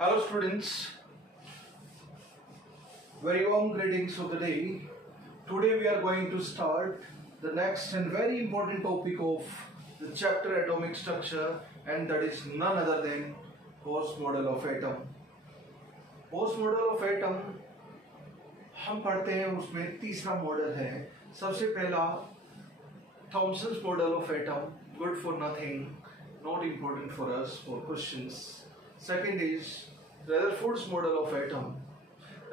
Hello students, very warm greetings of the day. Today we are going to start the next and very important topic of the chapter atomic structure, and that is none other than Bose model of atom. Bose model of atom हम पढ़ते हैं, उसमें तीसरा model है. सबसे पहला Thomson's model of atom, good for nothing, not important for us for questions. Second is Rutherford's model of atom.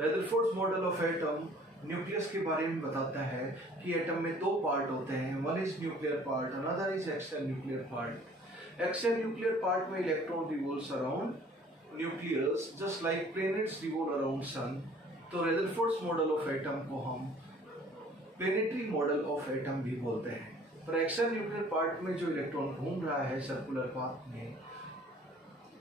Rutherford's model of atom nucleus के बारे में बताता है कि एटम में दो पार्ट होते हैं. One is nuclear part, another is extra nuclear part. Extra nuclear part में electron revolves around nucleus just like planets revolve around sun. तो रदरफोर्ड्स मॉडल ऑफ एटम को हम प्लैनेटरी मॉडल ऑफ एटम भी बोलते हैं. पर एक्स्ट्रा न्यूक्लियर पार्ट में जो इलेक्ट्रॉन घूम रहा है सर्कुलर पाथ में,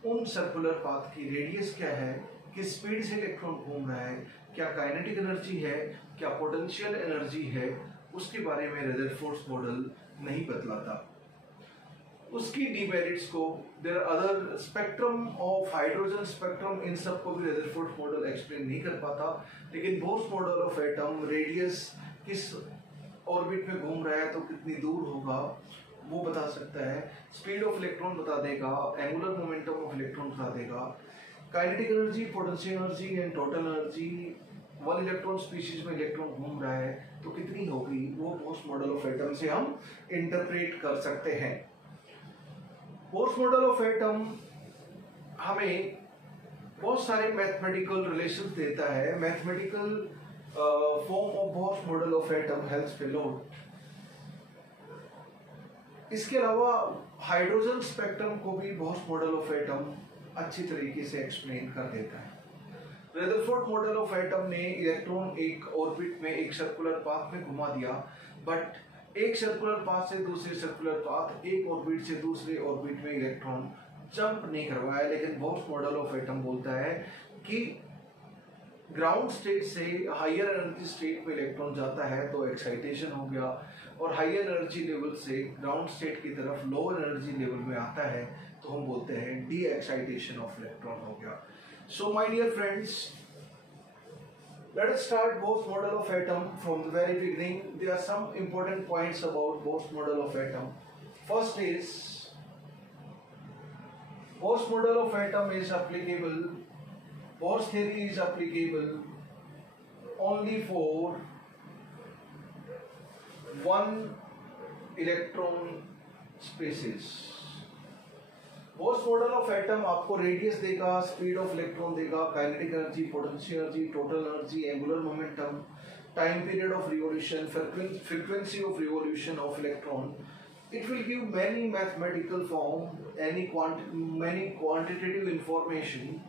उन सर्कुलर पाथ की रेडियस क्या है, किस स्पीड से इलेक्ट्रॉन घूम रहा है, क्या काइनेटिक एनर्जी है, क्या पोटेंशियल एनर्जी है, उसके बारे में रदरफोर्ड्स मॉडल नहीं बतलाता. उसकी डीमेरिट्स को, there are other spectrum of hydrogen spectrum, इन सब को भी रदरफोर्ड मॉडल एक्सप्लेन नहीं कर पाता. लेकिन Bose model of atom radius किस ऑर्बिट में घूम रहा है तो कितनी दूर होगा वो बता सकता है. स्पीड ऑफ इलेक्ट्रॉन बता देगा, एंगुलर मोमेंटम ऑफ इलेक्ट्रॉन बता देगा, kinetic energy, potential energy and total energy. One electron species में इलेक्ट्रॉन घूम रहा है तो कितनी होगी, वो बोस मॉडल ऑफ एटम से हम इंटरप्रेट कर सकते हैं. बोस मॉडल ऑफ एटम हमें बहुत सारे मैथमेटिकल रिलेशंस देता है. Mathematical form of Bohr's model of atom helps पे लोड. इसके अलावा हाइड्रोजन स्पेक्ट्रम को भी बोस मॉडल ऑफ एटम अच्छी तरीके से एक्सप्लेन कर देता है. रदरफोर्ड मॉडल ऑफ एटम ने इलेक्ट्रॉन एक ऑर्बिट में एक सर्कुलर पाथ में घुमा दिया, बट एक सर्कुलर पाथ से दूसरे सर्कुलर पाथ, एक ऑर्बिट से दूसरे ऑर्बिट में इलेक्ट्रॉन जंप नहीं करवाया. लेकिन बोस मॉडल ऑफ एटम बोलता है कि ग्राउंड स्टेट से हायर एनर्जी स्टेट में इलेक्ट्रॉन जाता है तो एक्साइटेशन हो गया, और हायर एनर्जी लेवल से ग्राउंड स्टेट की तरफ लोअर एनर्जी लेवल में आता है तो हम बोलते हैं डी एक्साइटेशन ऑफ इलेक्ट्रॉन हो गया. So my dear friends, let us start Bose model of atom from the very beginning. There are some important points about Bose model of atom. First is, Bose model of atom is applicable, Bose theory is applicable only for one electron species. Bose model of atom आपको radius देगा, speed of electron देगा, kinetic energy, potential energy, total energy, angular momentum, time period of revolution, frequency of revolution of electron. It will give many mathematical form, many quantitative information,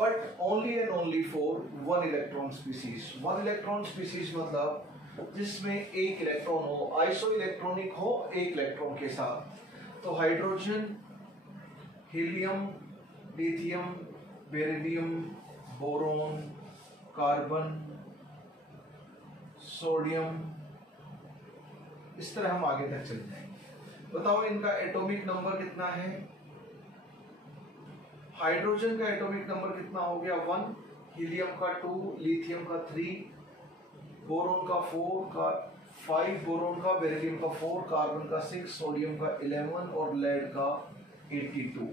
but only and only for one electron species. One electron species मतलब जिसमें एक electron हो, iso electronic हो एक electron के साथ. तो hydrogen, helium, lithium, beryllium, boron, carbon, sodium, इस तरह हम आगे तक चले जाएंगे. बताओ इनका एटॉमिक नंबर कितना है. हाइड्रोजन का एटॉमिक नंबर कितना हो गया, 1, हीलियम का 2, लिथियम का 3, बोरोन का 4, 5 बोरोन का, बेरिलियम का 4, कार्बन का 6, सोडियम का 11 और लेड का 82.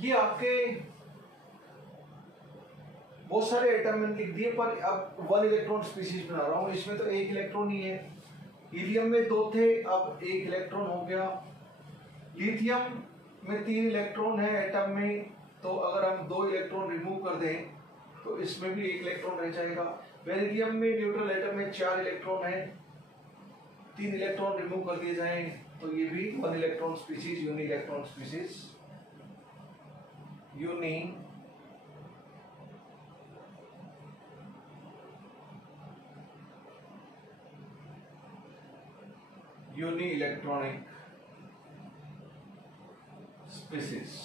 ये आपके बहुत सारे एटम मैंने लिख दिए, पर अब वन इलेक्ट्रॉन स्पीशीज बना रहा हूं. इसमें तो एक इलेक्ट्रॉन ही है. हीलियम में 2 थे, अब एक इलेक्ट्रॉन हो गया. लिथियम में 3 इलेक्ट्रॉन है एटम में, तो अगर हम 2 इलेक्ट्रॉन रिमूव कर दें तो इसमें भी एक इलेक्ट्रॉन रह जाएगा. बेरिलियम में न्यूट्रल एटम में 4 इलेक्ट्रॉन है, 3 इलेक्ट्रॉन रिमूव कर दिए जाएं तो ये भी one electron species, uni electron species, uni electronic species.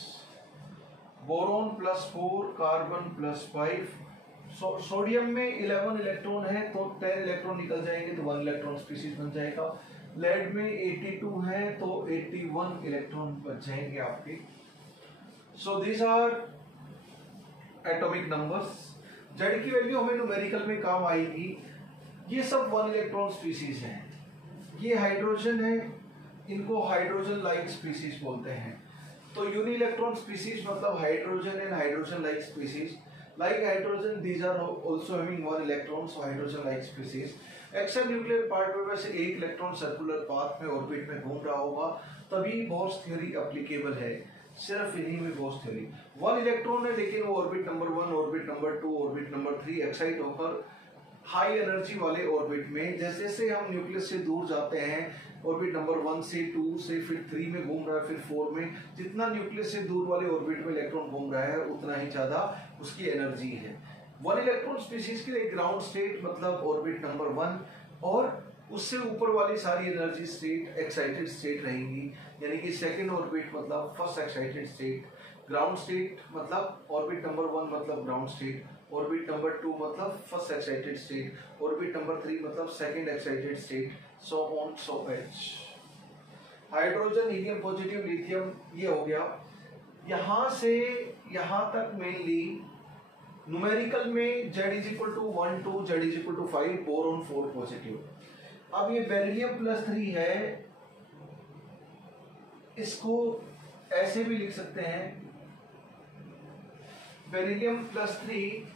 Boron +4, carbon +5, sodium में 11 इलेक्ट्रॉन है तो 10 इलेक्ट्रॉन निकल जाएंगे तो 1 इलेक्ट्रॉन स्पीशीज बन जाएगा. लेड में 82 है तो 81 इलेक्ट्रॉन बच जाएंगे आपके. So these are atomic numbers. Z की वैल्यू हमें न्यूमेरिकल में काम आएगी। ये सब 1 इलेक्ट्रॉन स्पीसीज हैं। ये हाइड्रोजन है, इनको हाइड्रोजन लाइक स्पीसीज बोलते हैं। तो यूनि इलेक्ट्रॉन स्पीसीज मतलब hydrogen and hydrogen like species. Like hydrogen these are also having 1 electron, so hydrogen like species. Extra nuclear part में वैसे एक इलेक्ट्रॉन सर्कुलर पाथ में ऑर्बिट में घूम रहा होगा, तभी बोर्स थ्योरी एप्लीकेबल है। सिर्फ इन्हीं में बोर्स थ्योरी 1 इलेक्ट्रॉन है, लेकिन वो orbit number 1, orbit number 2, orbit number 3 excite होकर हाई एनर्जी वाले ऑर्बिट में, जैसे जैसे हम न्यूक्लियस से दूर जाते हैं, ऑर्बिट नंबर 1 से 2 से फिर 3 में घूम रहा है, फिर 4 में, जितना न्यूक्लियस से दूर वाले ऑर्बिट में इलेक्ट्रॉन घूम रहा है उतना ही ज्यादा उसकी एनर्जी है। 1 इलेक्ट्रॉन स्पीसीज के लिए ग्राउंड स्टेट मतलब ऑर्बिट नंबर 1, और उससे ऊपर वाली सारी एनर्जी स्टेट एक्साइटेड स्टेट रहेंगी, यानी कि सेकेंड ऑर्बिट मतलब first excited state, ground state मतलब ऑर्बिट नंबर 1 मतलब ग्राउंड स्टेट, ऑर्बिट नंबर 2 मतलब first excited state, orbit number 3 मतलब second excited state, so on so एच। हाइड्रोजन, हीलियम पॉजिटिव, लिथियम, ये हो गया। यहां से यहां तक मेनली न्यूमेरिकल में Z is equal to 1 2, Z is equal to 5, boron 4 positive. अब ये बेरिलियम +3 है, इसको ऐसे भी लिख सकते हैं, बेरिलियम +3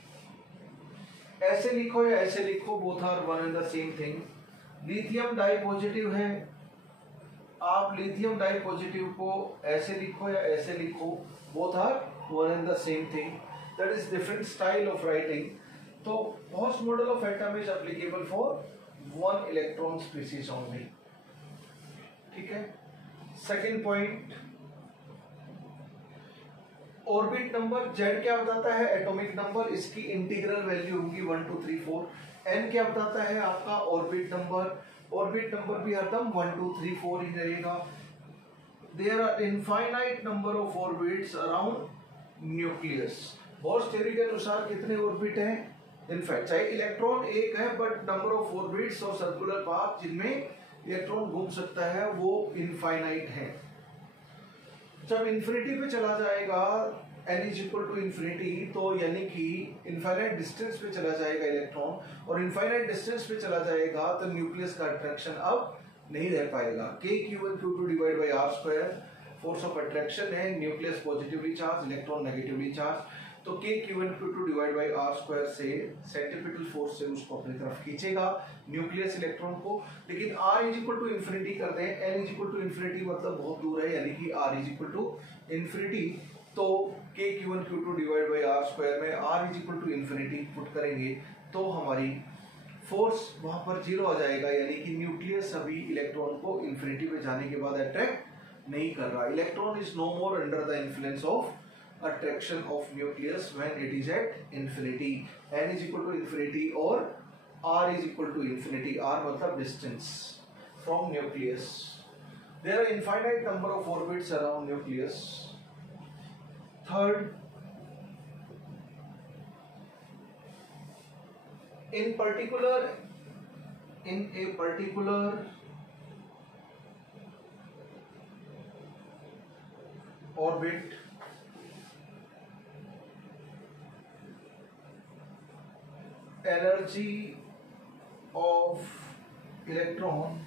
ऐसे लिखो या ऐसे लिखो, both are one and the same thing. Lithium di positive है, आप लिथियम डाई पॉजिटिव को ऐसे लिखो या ऐसे लिखो, both are one and the same thing, that is different style of writing. तो Bohr's model of atom is applicable for 1 electron species only. ठीक है। Second point, orbit number Z क्या बताता है, एटॉमिक नंबर, इसकी इंटीग्रल वैल्यू होगी 1 2 3 4। N क्या बताता है आपका ऑर्बिट नंबर, ऑर्बिट नंबर भी हरदम 1 2 3 4 ही रहेगा। There are infinite number of orbits around nucleus. Bohr's theory के अनुसार कितने ऑर्बिट हैं, इनफैक्ट चाहे इलेक्ट्रॉन एक है, बट नंबर ऑफ ऑर्बिट्स और सर्कुलर पाथ जिनमें इलेक्ट्रॉन घूम सकता है वो इनफाइनाइट है। जब इन्फिनिटी पे चला जाएगा n is equal to infinity, तो यानी कि इनफाइनाइट डिस्टेंस पे चला जाएगा इलेक्ट्रॉन, और इनफाइनाइट डिस्टेंस पे चला जाएगा तो न्यूक्लियस का अट्रैक्शन अब नहीं रह पाएगा। K(Q1Q2) divide by r², force of attraction है, nucleus positively charge, electron negatively charge, तो K(Q1Q2) डिवाइड बाई r² से सेंट्रीपिटल फोर्स से उसको अपनी तरफ खींचेगा न्यूक्लियस इलेक्ट्रॉन को। लेकिन r is equal to infinity कर दें, n is equal to infinity मतलब बहुत दूर है, यानी कि r is equal to infinity, तो K(Q1Q2) डिवाइड बाई r² में r is equal to infinity put करेंगे तो हमारी फोर्स वहां पर 0 आ जाएगा, यानी कि न्यूक्लियस अभी इलेक्ट्रॉन को इन्फिनिटी पे जाने के बाद अट्रैक्ट नहीं कर रहा। Electron is no more under the influence of attraction of nucleus when it is at infinity, n is equal to infinity or r is equal to infinity, r मतलब distance from nucleus. There are infinite number of orbits around nucleus. Third, in a particular orbit, energy of electron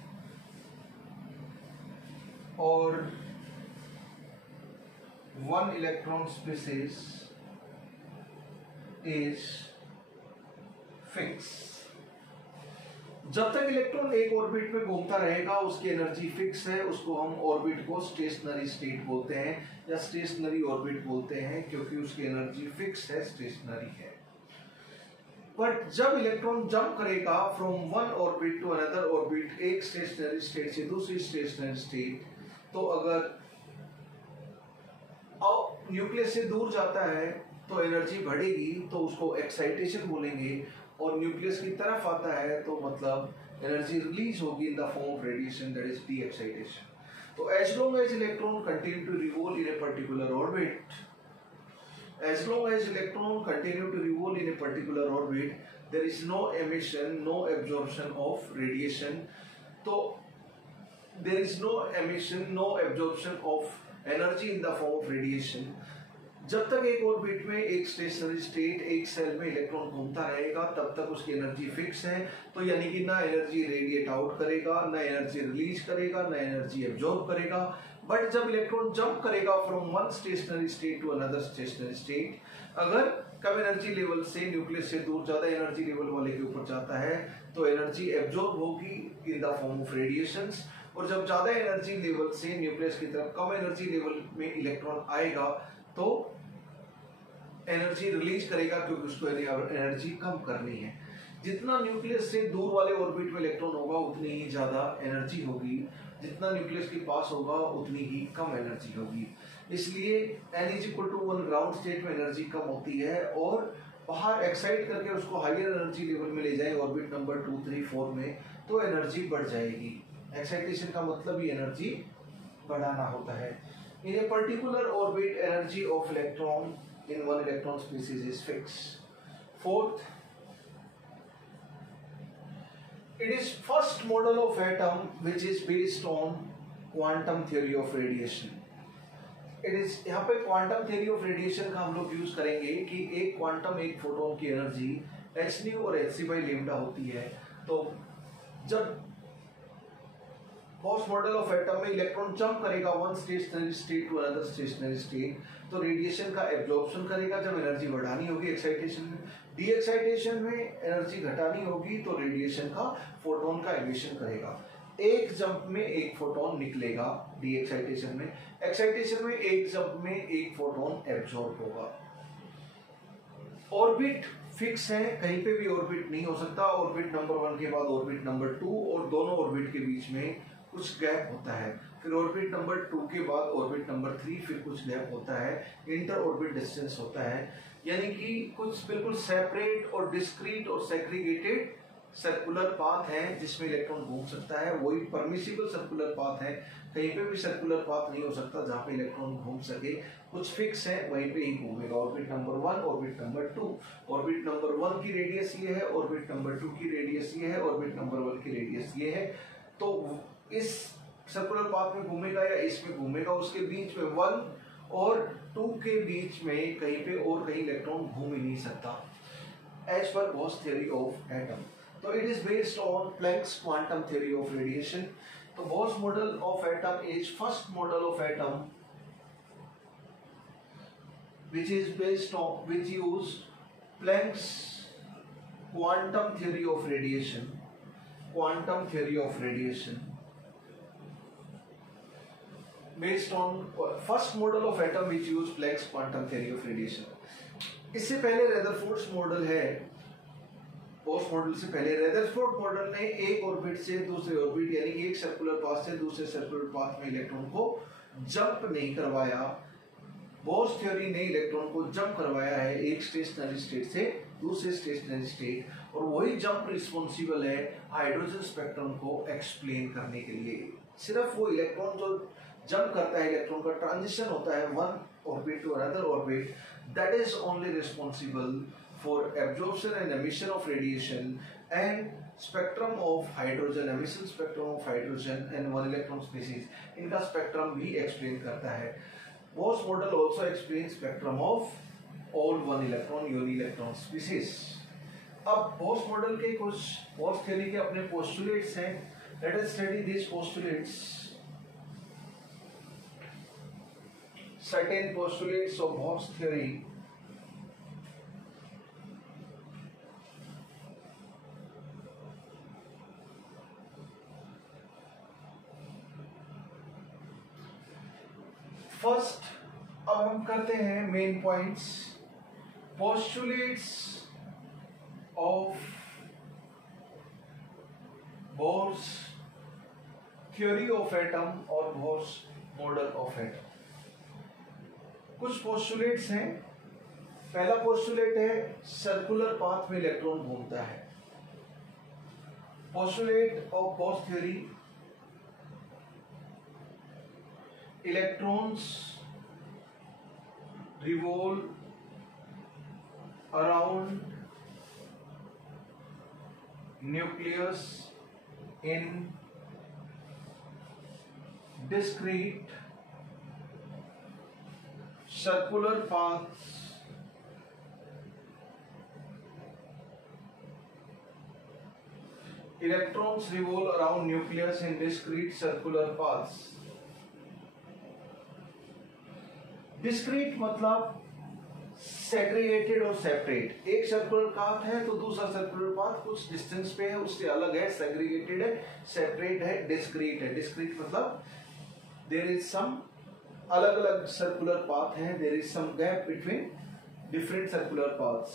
or 1 electron species is fixed. जब तक electron एक orbit में घूमता रहेगा उसकी energy fix है, उसको हम ऑर्बिट को स्टेशनरी स्टेट बोलते हैं या स्टेशनरी ऑर्बिट बोलते हैं, क्योंकि उसकी एनर्जी फिक्स है, स्टेशनरी है। बट जब इलेक्ट्रॉन जंप करेगा from one orbit to another orbit, एक स्टेशनरी स्टेट से दूसरी स्टेशनरी स्टेट, तो अगर न्यूक्लियस से दूर जाता है तो एनर्जी बढ़ेगी, तो उसको एक्साइटेशन बोलेंगे, और न्यूक्लियस की तरफ आता है तो मतलब एनर्जी रिलीज होगी in the form of radiation, that is de excitation. तो as long as electron continue to revolve in a particular orbit, as long as electron continue to revolve in a particular orbit, there is no emission, no absorption of radiation. So there is no emission, no absorption of energy in the form of radiation. जब तक एक orbit में एक stationary state एक cell में electron घूमता रहेगा तब तक उसकी एनर्जी फिक्स है। तो यानी कि ना एनर्जी रेडिएट आउट करेगा, ना एनर्जी रिलीज करेगा, ना एनर्जी एब्जॉर्ब करेगा। बट जब इलेक्ट्रॉन जंप करेगा from one stationary state to another stationary state, अगर कम एनर्जी लेवल से न्यूक्लियस से दूर ज्यादा एनर्जी लेवल वाले के ऊपर जाता है तो एनर्जी एब्जॉर्ब होगी in the form of radiations. और जब ज्यादा एनर्जी लेवल से न्यूक्लियस की तरफ कम एनर्जी लेवल में इलेक्ट्रॉन आएगा तो एनर्जी रिलीज करेगा, क्योंकि उसको एनर्जी कम करनी है। जितना न्यूक्लियस से दूर वाले ऑर्बिट में इलेक्ट्रॉन होगा उतनी ही ज्यादा एनर्जी होगी, जितना न्यूक्लियस के पास होगा उतनी ही कम एनर्जी होगी। इसलिए n is equal to 1 ground state में एनर्जी कम होती है और बाहर एक्साइट करके उसको हायर एनर्जी लेवल में ले जाए ऑर्बिट नंबर 2, 3, 4 में तो एनर्जी बढ़ जाएगी। एक्साइटेशन का मतलब ही एनर्जी बढ़ाना होता है। In a particular orbit energy of electron in one electron species is fixed. Fourth, it is first model of atom which is based on quantum theory of radiation. It is यहाँ पे quantum theory of radiation का हम लोग use करेंगे कि एक quantum एक photon की एनर्जी h nu और hc by lambda होती है। तो जब फर्स्ट मॉडल ऑफ एटम में इलेक्ट्रॉन जंप करेगा one stationary state to another stationary state तो रेडिएशन का एब्जॉर्प्शन करेगा। जब एनर्जी बढ़ानी होगी एक्साइटेशन में, डी एक्साइटेशन में एनर्जी घटानी होगी तो रेडिएशन का फोटोन का एमिशन करेगा। एक जंप में एक फोटोन निकलेगा डी एक्साइटेशन में एक जंप में एक फोटोन एब्जॉर्ब होगा। ऑर्बिट फिक्स है, कहीं पे भी ऑर्बिट नहीं हो सकता। ऑर्बिट नंबर 1 के बाद ऑर्बिट नंबर 2 और दोनों ऑर्बिट के बीच में कुछ गैप होता है। फिर ऑर्बिट नंबर 2 के बाद ऑर्बिट नंबर 3 फिर कुछ गैप होता है, इंटर ऑर्बिट डिस्टेंस होता है। यानी कि कुछ बिल्कुल सेपरेट और डिस्क्रीट और सेग्रीगेटेड सर्कुलर पाथ है जिसमें इलेक्ट्रॉन घूम सकता है, वही परमिसिबल सर्कुलर पाथ है। कहीं पे भी सर्कुलर पाथ नहीं हो सकता जहाँ पे इलेक्ट्रॉन घूम सके। कुछ फिक्स है वहीं पे ही घूमेगा। Orbit number 1, orbit number 2। Orbit number 1 की रेडियस ये है, ऑर्बिट नंबर 2 की रेडियस ये है, ऑर्बिट नंबर 1 की रेडियस ये है। तो इस सर्कुलर पाथ में घूमेगा या इसमें घूमेगा, उसके बीच में 1 और 2 के बीच में कहीं पे और कहीं इलेक्ट्रॉन घूम ही नहीं सकता as per Gauss theory of atom. तो it is based on Planck's quantum theory of radiation. तो Gauss model of atom is first model of atom which is based on which used Planck's quantum theory of radiation based on first model of atom which used Planck's quantum theory of radiation। इससे पहले Rutherford model है, Bohr's model से पहले Rutherford model ने एक orbit से दूसरे orbit यानी कि एक सर्कुलर पाथ से दूसरे सर्कुलर पाथ में इलेक्ट्रॉन को जंप नहीं करवाया। बोस थ्योरी ने इलेक्ट्रॉन को जंप करवाया है एक स्टेशनरी स्टेट से दूसरे स्टेशनरी स्टेट, और वही जंप रिस्पॉन्सिबल है हाइड्रोजन स्पेक्ट्रम को एक्सप्लेन करने के लिए। सिर्फ वो इलेक्ट्रॉन जो जंप करता है, इलेक्ट्रॉन का ट्रांजिशन होता है one orbit to another orbit, that is only responsible for absorption and emission of radiation and spectrum of hydrogen, emission spectrum of hydrogen and one electron species, इनका spectrum भी explain करता है। Boss model also explains spectrum of all one electron uni-electron species। अब Boss model के कुछ Boss theory के अपने postulates हैं। Let us study these postulates। Certain postulates of Boss theory। First अब हम करते हैं main points. Postulates of bourse theory of atom और बोर्स मॉडल ऑफ एटम। कुछ पोस्टुलेट्स हैं। पहला पोस्टुलेट है सर्कुलर पाथ में इलेक्ट्रॉन घूमता है। Postulate of bourse theory, electrons revolve around nucleus in discrete circular paths electrons revolve around nucleus in discrete circular paths. Discrete मतलब segregated और separate. एक सर्कुलर पाथ है तो दूसरा सर्कुलर पाथ कुछ डिस्टेंस पे है, उससे अलग है. सेग्रीगेटेड है, सेपरेट है, डिस्क्रीट है. डिस्क्रीट मतलब देयर इज सम अलग अलग सर्कुलर पाथ है, there is some gap between different circular paths.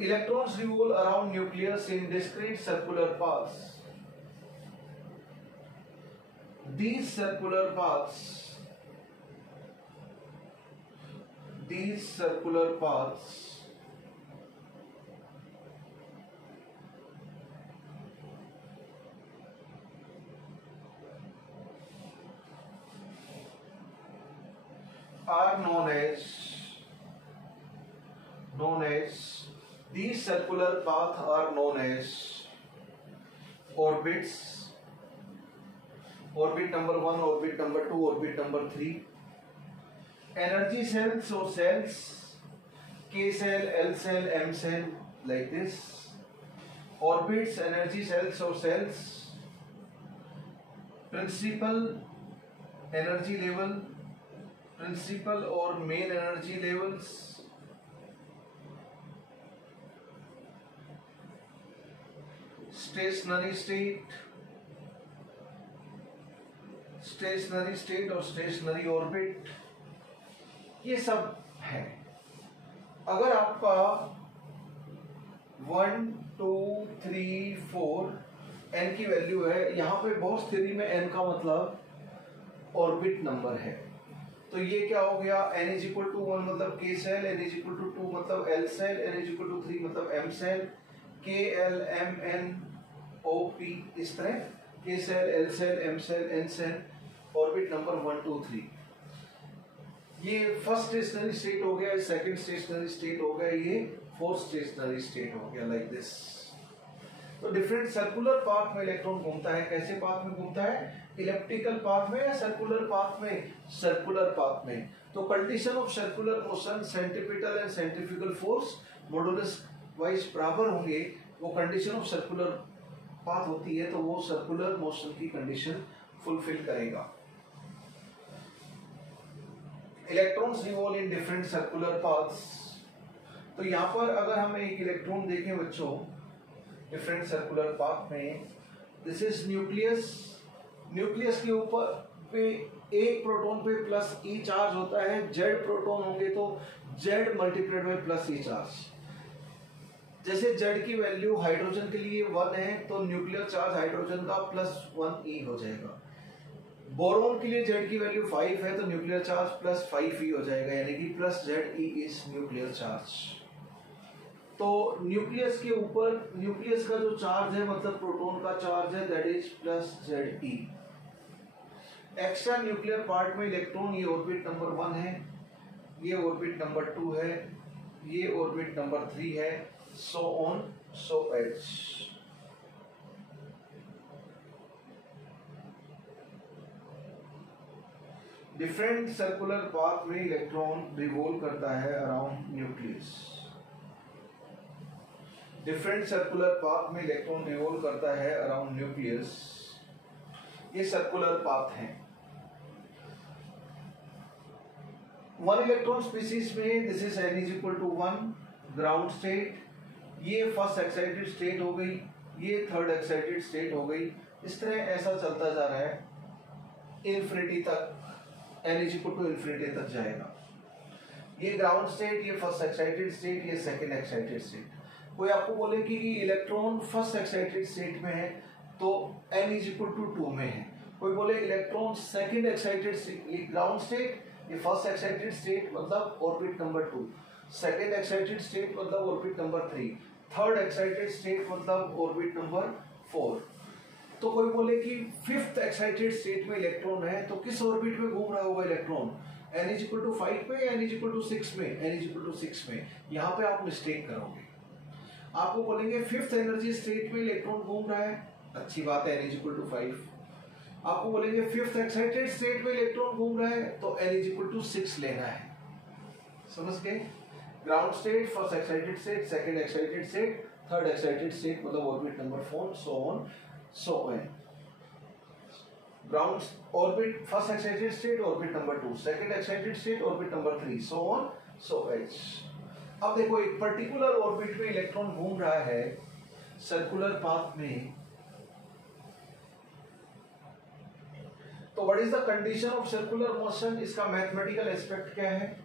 Electrons revolve around nucleus in discrete circular paths. These circular paths are known as these circular paths are known as orbits. Orbit number 1, orbit number 2, orbit number 3. Energy cells or cells, K cell, L cell, M cell, like this. Orbits, energy cells or cells. Principal energy level, principal or main energy levels. Stationary state और stationery orbit, ये सब है. अगर आपका 1, 2, 3, 4 n की value है, यहाँ पे बॉक्स थ्योरी में n का मतलब ऑर्बिट नंबर है, तो ये क्या हो गया, n इज इक्वल टू 1 मतलब k shell, n is equal to 2 मतलब l shell, n is equal to 3 मतलब m shell, k l m n o p, इस तरह k shell, l shell, m shell, n shell, orbit number 1, 2, 3. ये first stationery state हो गया, second stationery state हो गया, ये फोर्थ स्टेशनरी स्टेट हो गया, लाइक दिस. तो डिफरेंट सर्कुलर पाथ में इलेक्ट्रॉन घूमता है. कैसे पाथ में घूमता है, इलिप्टिकल पाथ में या सर्कुलर पाथ में, सर्कुलर पाथ में. तो condition of circular motion, centripetal and centrifugal force modulus wise बराबर होंगे, वो कंडीशन ऑफ सर्कुलर पाथ होती है, तो वो सर्कुलर मोशन की कंडीशन फुलफिल करेगा. Electrons revolve in different circular paths. तो यहाँ पर अगर हम एक इलेक्ट्रॉन देखें बच्चों डिफरेंट सर्कुलर पाथ में, दिस इज न्यूक्लियस. न्यूक्लियस के ऊपर पे एक प्रोटॉन पे प्लस ई चार्ज होता है. जेड प्रोटॉन होंगे तो Z multiplied by plus E charge. जैसे जेड की वैल्यू हाइड्रोजन के लिए 1 है, तो न्यूक्लियर चार्ज हाइड्रोजन का +1 ई हो जाएगा. बोरोन के लिए जेड की वैल्यू 5 है, तो न्यूक्लियर चार्ज +5e हो जाएगा, यानी कि +ZE इज न्यूक्लियर चार्ज. तो न्यूक्लियस के ऊपर न्यूक्लियस का जो चार्ज है मतलब प्रोटॉन का चार्ज है, that is +ZE. Extra nuclear part में इलेक्ट्रॉन, ये ऑर्बिट नंबर 1 है, ये ऑर्बिट नंबर 2 है, ये ऑर्बिट नंबर 3 है, सो ऑन सो एच. डिफरेंट सर्कुलर पाथ में इलेक्ट्रॉन रिवॉल्व करता है around nucleus. Different circular path में इलेक्ट्रॉन रिवॉल्व करता है अराउंड न्यूक्लियस. ये सर्कुलर पाथ हैं. 1 इलेक्ट्रॉन स्पीसीज में this is n is equal to 1 ground state. ये फर्स्ट एक्साइटेड स्टेट हो गई, ये थर्ड एक्साइटेड स्टेट हो गई. इस तरह ऐसा चलता जा रहा है इन्फिनिटी तक, n is equal to infinity तक जाएगा. ये ग्राउंड स्टेट, ये फर्स्ट एक्साइटेड स्टेट, ये सेकंड एक्साइटेड स्टेट. कोई आपको बोले कि इलेक्ट्रॉन फर्स्ट एक्साइटेड स्टेट में है तो n इज इक्वल टू 2 में है. कोई बोले इलेक्ट्रॉन सेकंड एक्साइटेड स्टेट, ये ग्राउंड स्टेट, ये फर्स्ट एक्साइटेड स्टेट मतलब orbit number 2, second excited state मतलब orbit number 3, third excited state मतलब ऑर्बिट नंबर 4. तो कोई बोले कि फिफ्थ एक्साइटेड स्टेट में इलेक्ट्रॉन है, तो किस ऑर्बिट में घूम रहा होगा electron, n is equal to 5 में, n इज इक्वल टू 6 में, n इज इक्वल टू 6 में. यहाँ पे आप मिस्टेक करोगे. आपको बोलेंगे फिफ्थ एनर्जी स्टेट में इलेक्ट्रॉन घूम रहा है, अच्छी बात है, n इज इक्वल टू 5. आपको बोलेंगे फिफ्थ एक्साइटेड स्टेट में इलेक्ट्रॉन घूम रहा है तो L इज इक्वल टू 6 लेना है, समझ गए। Ground state, first excited state, second excited state, third excited state मतलब orbit number 4 so on so on. Ground orbit first excited state orbit number 2, second excited state orbit number 3 so on so एच। अब देखो एक particular orbit में electron घूम रहा है circular path में, तो what is the condition of circular motion, इसका मैथमेटिकल एस्पेक्ट क्या है।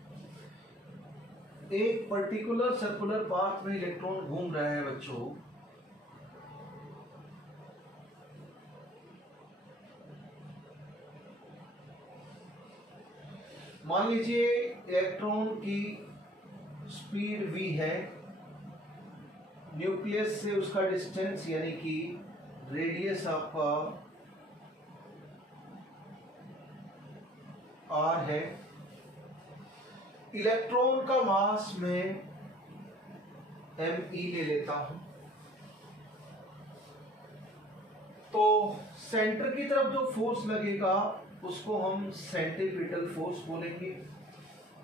एक पर्टिकुलर सर्कुलर पाथ में इलेक्ट्रॉन घूम रहा है बच्चों, मान लीजिए इलेक्ट्रॉन की स्पीड v है, न्यूक्लियस से उसका डिस्टेंस यानी कि रेडियस आपका r है, इलेक्ट्रॉन का मास में me ले लेता हूं, तो सेंटर की तरफ जो फोर्स लगेगा उसको हम सेंट्रीपिटल फोर्स बोलेंगे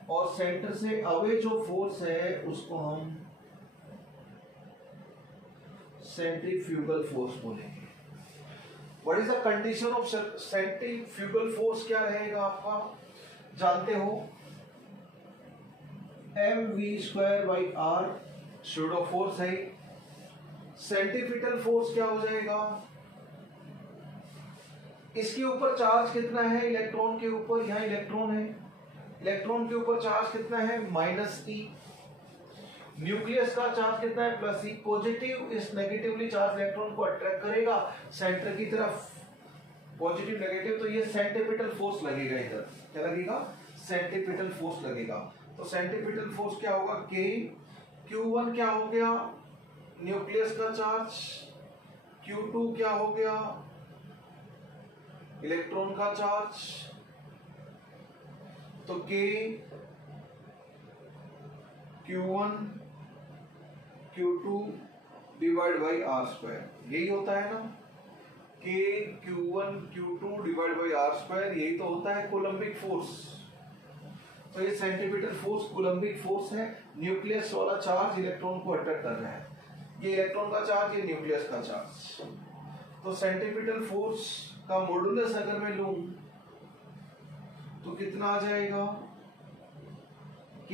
और सेंटर से अवे जो फोर्स है उसको हम सेंट्रीफ्यूगल फोर्स बोलेंगे। What is the condition of centrifugal force, क्या रहेगा आपका जानते हो, mv²/r स्यूडो फोर्स है। सेंट्रीपिटल फोर्स क्या हो जाएगा, इसके ऊपर चार्ज कितना है इलेक्ट्रॉन के ऊपर, यहाँ इलेक्ट्रॉन है, इलेक्ट्रॉन के ऊपर चार्ज कितना है -e, न्यूक्लियस का चार्ज कितना है +e, पॉजिटिव इस नेगेटिवली चार्ज इलेक्ट्रॉन को अट्रैक्ट करेगा सेंटर की तरफ, पॉजिटिव नेगेटिव, तो ये सेंट्रीपिटल फोर्स लगेगा इधर, क्या लगेगा सेंट्रीपिटल फोर्स लगेगा। तो सेंट्रीपिटल फोर्स क्या होगा K, Q1 क्या हो गया न्यूक्लियस का चार्ज, Q2 क्या हो गया इलेक्ट्रॉन का चार्ज, तो K Q1 Q2 divide by r², यही होता है ना, K Q1 Q2 divide by r², यही तो होता है कोलम्बिक फोर्स। तो ये सेंट्रीपिटल फोर्स कोलम्बिक फोर्स है, न्यूक्लियस वाला चार्ज इलेक्ट्रॉन को अट्रैक्ट कर रहा है, ये इलेक्ट्रॉन का चार्ज, ये न्यूक्लियस का चार्ज। तो सेंट्रीपिटल फोर्स का मॉडुलस अगर मैं लूं तो कितना आ जाएगा, K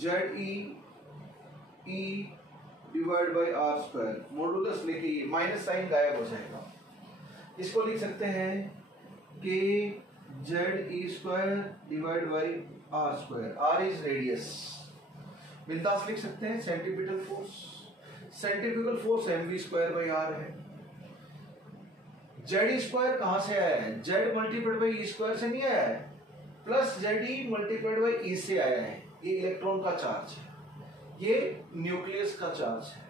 ZE E divide by r², modulus लेके माइनस साइन गायब हो जाएगा, इसको लिख सकते हैं K ZE² divide by r², r is radius, बिंदास लिख सकते हैं centripetal force, centrifugal force mv²/r है। Z² कहां से आया है, Z मल्टीप्लाइड बाई E² से नहीं आया है, plus ZE multiplied by E से आया है, ये इलेक्ट्रॉन का चार्ज है, ये न्यूक्लियस का चार्ज है।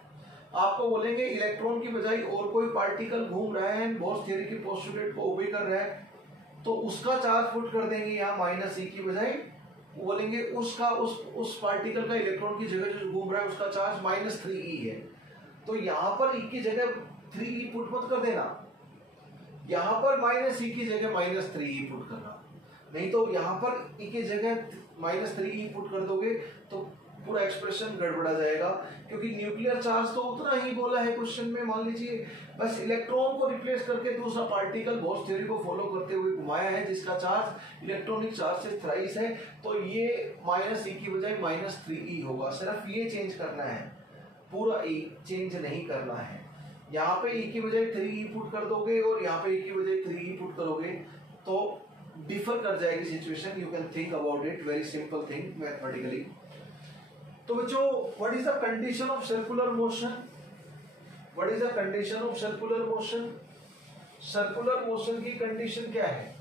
आपको बोलेंगे इलेक्ट्रॉन की बजाय और कोई पार्टिकल घूम रहा है, बोर्स थ्योरी की पोस्टुलेट को ओबे कर रहा है, तो उसका चार्ज पुट कर देंगे यहाँ -e की बजाय, बोलेंगे उसका उस पार्टिकल का इलेक्ट्रॉन की जगह जो घूम रहा है उसका चार्ज -3e है, तो यहाँ पर e की जगह 3e पुट मत कर देना, यहाँ पर -e की जगह -3e पुट करना, नहीं तो यहाँ पर e की जगह -3e पुट कर दोगे तो पूरा एक्सप्रेशन गड़बड़ा जाएगा, क्योंकि न्यूक्लियर चार्ज तो उतना ही बोला है क्वेश्चन में, मान लीजिए बस इलेक्ट्रॉन को रिप्लेस करके दूसरा पार्टिकल बोर्स थ्योरी को फॉलो करते हुए घुमाया है जिसका चार्ज इलेक्ट्रॉनिक चार्ज से थ्राइस है, तो ये -e की बजाय -3e होगा, सिर्फ ये चेंज करना है, पूरा e चेंज नहीं करना है। यहाँ पे e की बजाय 3e पुट कर दोगे और यहाँ पे e की बजाय 3e पुट करोगे तो डिफर कर जाएगी situation, you can think about it, very simple thing mathematically. तो बच्चों what is the condition of circular motion, what is the condition of circular motion, circular motion की कंडीशन क्या है,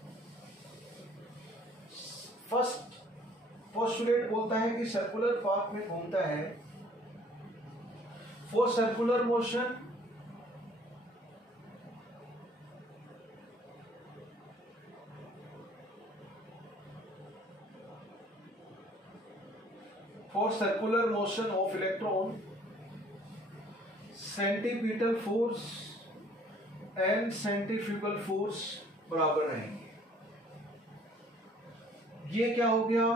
फर्स्ट पोस्टुलेट बोलता है कि सर्कुलर पाथ में घूमता है, for circular motion for circular motion of electron, centripetal force and centrifugal force बराबर रहेंगे। ये क्या हो गया,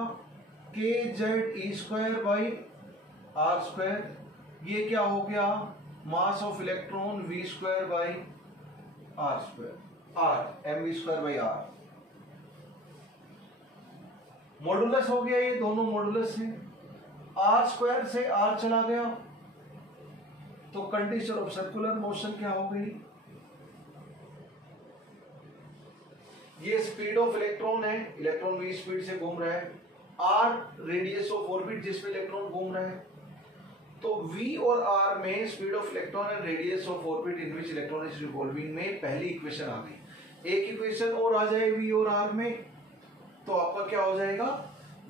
k Z e square by are square. ये क्या हो गया, mass of electron v square by are square, r m we square by r. Modulus हो गया, ये दोनों मॉडुलस है। आर स्क्वायर से आर चला गया तो कंडीशन ऑफ सर्कुलर मोशन क्या हो गई, ये स्पीड ऑफ इलेक्ट्रॉन है, इलेक्ट्रॉन वी स्पीड से घूम रहा है, आर रेडियस ऑफ ऑर्बिट जिसमें इलेक्ट्रॉन घूम रहा है। तो v और r में speed of electron and radius of orbit in which electron is revolving में पहली इक्वेशन आ गई। एक इक्वेशन और आ जाए v और r में, तो आपका क्या हो जाएगा,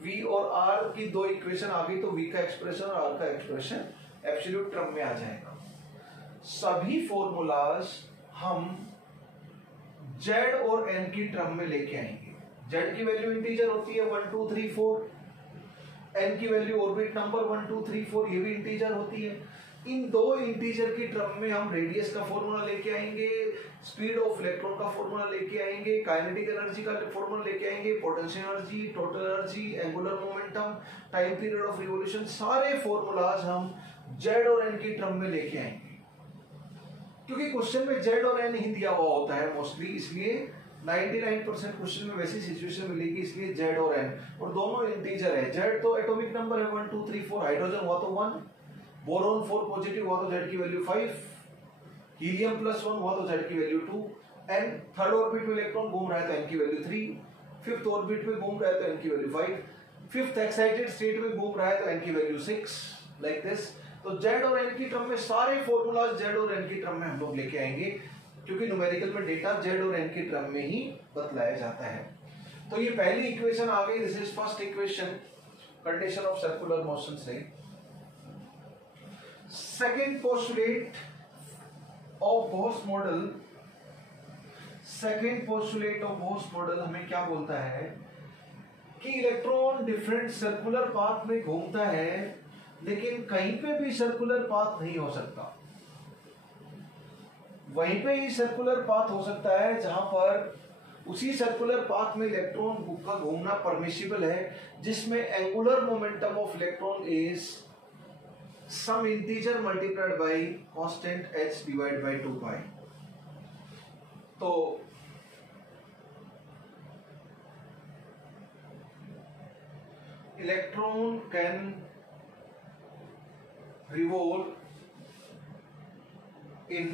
v और r की दो इक्वेशन आ गई तो v का एक्सप्रेशन और r का एक्सप्रेशन एब्सोल्यूट टर्म में आ जाएगा। सभी फॉर्मूलाज हम z और n की टर्म में लेके आएंगे। z की वैल्यू इंटीजर होती है 1 2 3 4, n की वैल्यू ऑर्बिट नंबर 1 2 3 4 ये भी इंटीजर होती है। इन दो इंटीजर की टर्म में हम रेडियस का फॉर्मूला लेके आएंगे, स्पीड ऑफ इलेक्ट्रॉन का फॉर्मूला लेके आएंगे, काइनेटिक एनर्जी का फॉर्मूला लेके आएंगे, potential energy, total energy, angular momentum, time period of revolution, सारे फॉर्मूलाज हम z और n की टर्म में लेके आएंगे। क्योंकि क्वेश्चन में z और n ही दिया हुआ होता है मोस्टली, इसलिए 99% क्वेश्चन में वैसी सिचुएशन मिलेगी, इसलिए z और n, और दोनों इंटीजर है। z तो एटॉमिक नंबर है 1 2 3 4, हाइड्रोजन हुआ तो 1, बोरोन 4 पॉजिटिव हुआ तो z की वैल्यू 5, हीलियम +1 हुआ तो z की वैल्यू 2, n थर्ड ऑर्बिट में इलेक्ट्रॉन घूम रहा है तो n की वैल्यू 3, फिफ्थ ऑर्बिट में घूम रहा है तो n की वैल्यू 5, फिफ्थ एक्साइटेड स्टेट में घूम रहा है तो n की वैल्यू 6, लाइक दिस। तो z और n की टर्म में सारे फॉर्मूलाज z और n की टर्म में हम लोग लेके आएंगे, क्योंकि न्यूमेरिकल में डेटा z और n की टर्म में ही बतलाया जाता है। तो ये पहली इक्वेशन आ गई, this is first equation condition of circular motion से। Second postulate of Bohr's model, second postulate of Bohr's model हमें क्या बोलता है कि इलेक्ट्रॉन डिफरेंट सर्कुलर पाथ में घूमता है, लेकिन कहीं पे भी सर्कुलर पाथ नहीं हो सकता। वहीं पे ही सर्कुलर पाथ हो सकता है जहां पर उसी सर्कुलर पाथ में इलेक्ट्रॉन का घूमना परमिसिबल है, जिसमें angular momentum of electron is some integer multiplied by constant h divide by 2 pi. तो electron can revolve in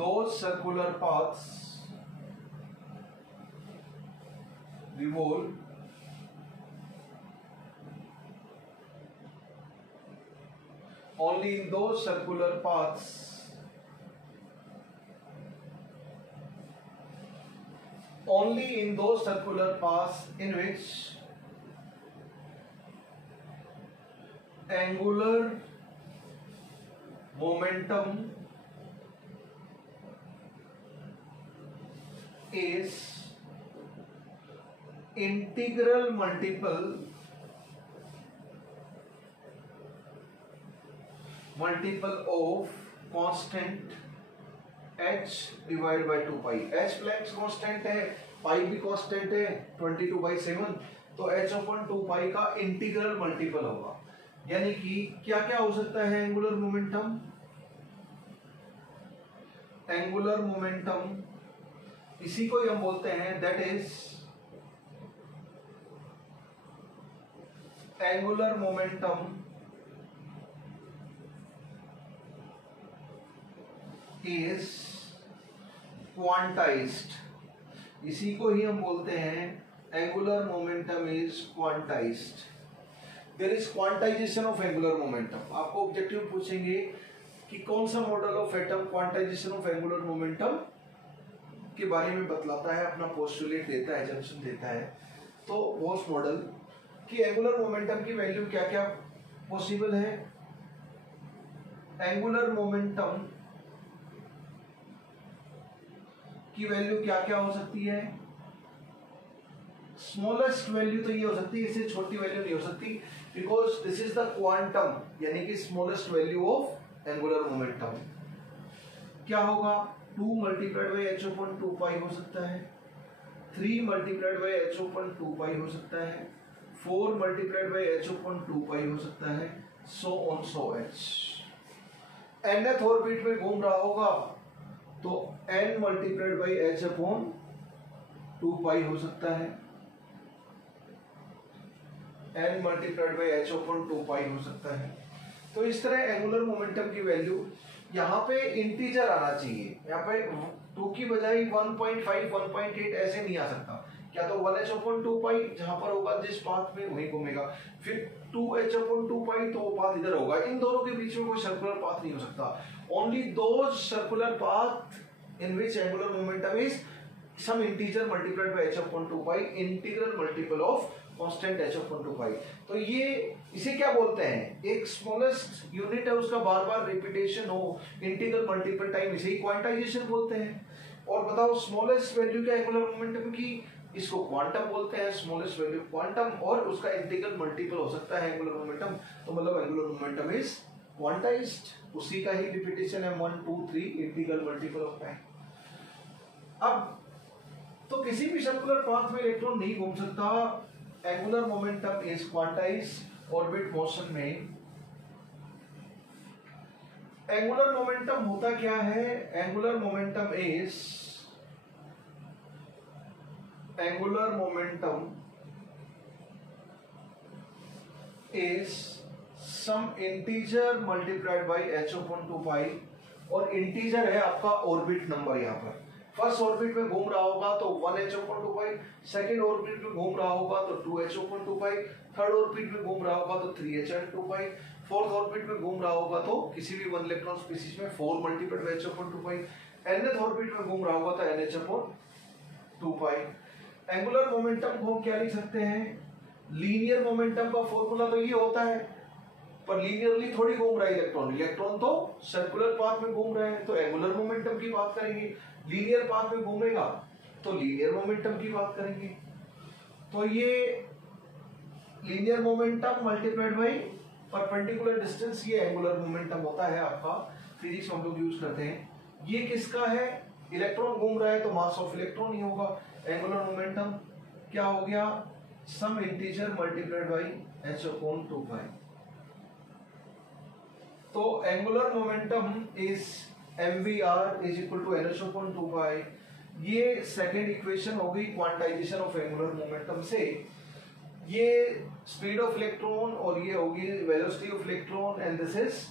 those circular paths, revolve only in those circular paths in which angular momentum is integral multiple of constant h divided by 2 pi। h Planck's constant है, पाई भी constant है 22/7, तो h upon 2 pi का integral multiple होगा। यानी कि क्या क्या हो सकता है, एंगुलर मोमेंटम, एंगुलर मोमेंटम इसी को ही हम बोलते हैं that is angular momentum is quantized, इसी को ही हम बोलते हैं angular momentum is quantized. There is quantization of angular momentum. आपको ऑब्जेक्टिव पूछेंगे कि कौन सा model of atom quantization of angular momentum के बारे में बतलाता है, अपना पोस्टुलेट देता है, जंक्शन देता है। तो बोह्स मॉडल कि एंगुलर मोमेंटम की वैल्यू क्या क्या पॉसिबल है, एंगुलर मोमेंटम की वैल्यू क्या क्या हो सकती है। स्मॉलेस्ट वैल्यू तो ये हो सकती है, इससे छोटी वैल्यू नहीं हो सकती, because this is the quantum, यानी कि smallest value of angular momentum. क्या होगा, 2 मल्टीप्लाइड बाई एच ओपन 2 पाई हो सकता है, 3 मल्टीप्लाइड बाई एच ओपन 2 पाई हो सकता है, 4 मल्टीप्लाइड बाई एच ओपन 2 पाई हो सकता है, so on so H. nth orbit में घूम रहा होगा तो n multiplied by H upon 2 पाई हो सकता है, n multiplied by H upon 2 पाई हो सकता है। तो इस तरह एंगुलर मोमेंटम की वैल्यू यहाँ पे इंटीजर आना चाहिए, यहाँ पे 2 की बजाय 1.5 1.8 ऐसे नहीं आ सकता, क्या तो 1h अपॉन 2 पाई जहां पर होगा जिस पाथ में वहीं घूमेगा, फिर 2h अपॉन 2 पाई तो वो पाथ इधर होगा, इन दोनों के बीच में कोई सर्कुलर पाथ नहीं हो सकता। Only those circular path in which angular momentum is some integer multiplied by h upon 2 pi, integral multiple of constant h upon 2 pi. तो ये इसे क्या बोलते हैं, एक स्मॉलेस्ट यूनिट है उसका बार बार रिपीटेशन हो इंटीग्रल मल्टीपल टाइम, इसे ही क्वांटाइजेशन बोलते हैं। और बताओ स्मॉलेस्ट वैल्यू क्या एंगुलर मोमेंटम की, इसको क्वांटम बोलते हैं, स्मॉलेस्ट वैल्यू क्वांटम, और उसका इंटीग्रल मल्टीपल हो सकता है एंगुलर मोमेंटम, तो मतलब एंगुलर मोमेंटम इज क्वांटाइज्ड, उसी का ही रिपीटेशन है 1 2 3 इंटीग्रल मल्टीपल ऑफ टाइम। अब तो किसी भी सर्कुलर पाथ में इलेक्ट्रॉन नहीं घूम सकता, angular momentum is quantized orbit motion में। एंगुलर मोमेंटम होता क्या है, angular momentum is angular momentum is some integer multiplied by h upon 2 pi, और इंटीजर है आपका ऑर्बिट नंबर। यहाँ पर फर्स्ट ऑर्बिट में घूम रहा होगा तो 1h upon 2 pi, second orbit में घूम रहा होगा तो 2h upon 2 pi, third orbit में घूम रहा होगा तो 3h upon 2 pi, fourth orbit में घूम रहा होगा तो किसी भी 1 इलेक्ट्रॉन स्पीसीज में 4 multiplied by h upon 2 pi, nth orbit में घूम रहा होगा तो nh upon 2 pi। Angular momentum को हम क्या लिख सकते हैं, लीनियर मोमेंटम का फॉर्मूला तो ये होता है, पर लीनियरली थोड़ी घूम रहा है इलेक्ट्रॉन, इलेक्ट्रॉन तो सर्कुलर पाथ में घूम रहे हैं, तो एंगुलर मोमेंटम की बात करेंगे। लीनियर पाथ में घूमेगा तो लीनियर मोमेंटम की बात करेंगे। तो ये linear momentum multiplied by perpendicular distance, ये एंगुलर मोमेंटम होता है आपका, फिजिक्स में हम लोग यूज करते हैं। ये किसका है, इलेक्ट्रॉन घूम रहा है तो मास ऑफ इलेक्ट्रॉन ही होगा। एंगुलर मोमेंटम क्या हो गया, some integer multiplied by h upon 2 pi. तो angular momentum is mvr is equal to nh upon 2 pi. ये सेकेंड इक्वेशन हो गई क्वांटाइजेशन ऑफ एंगुलर मोमेंटम से। ये स्पीड ऑफ इलेक्ट्रॉन और ये होगी velocity of electron, and this is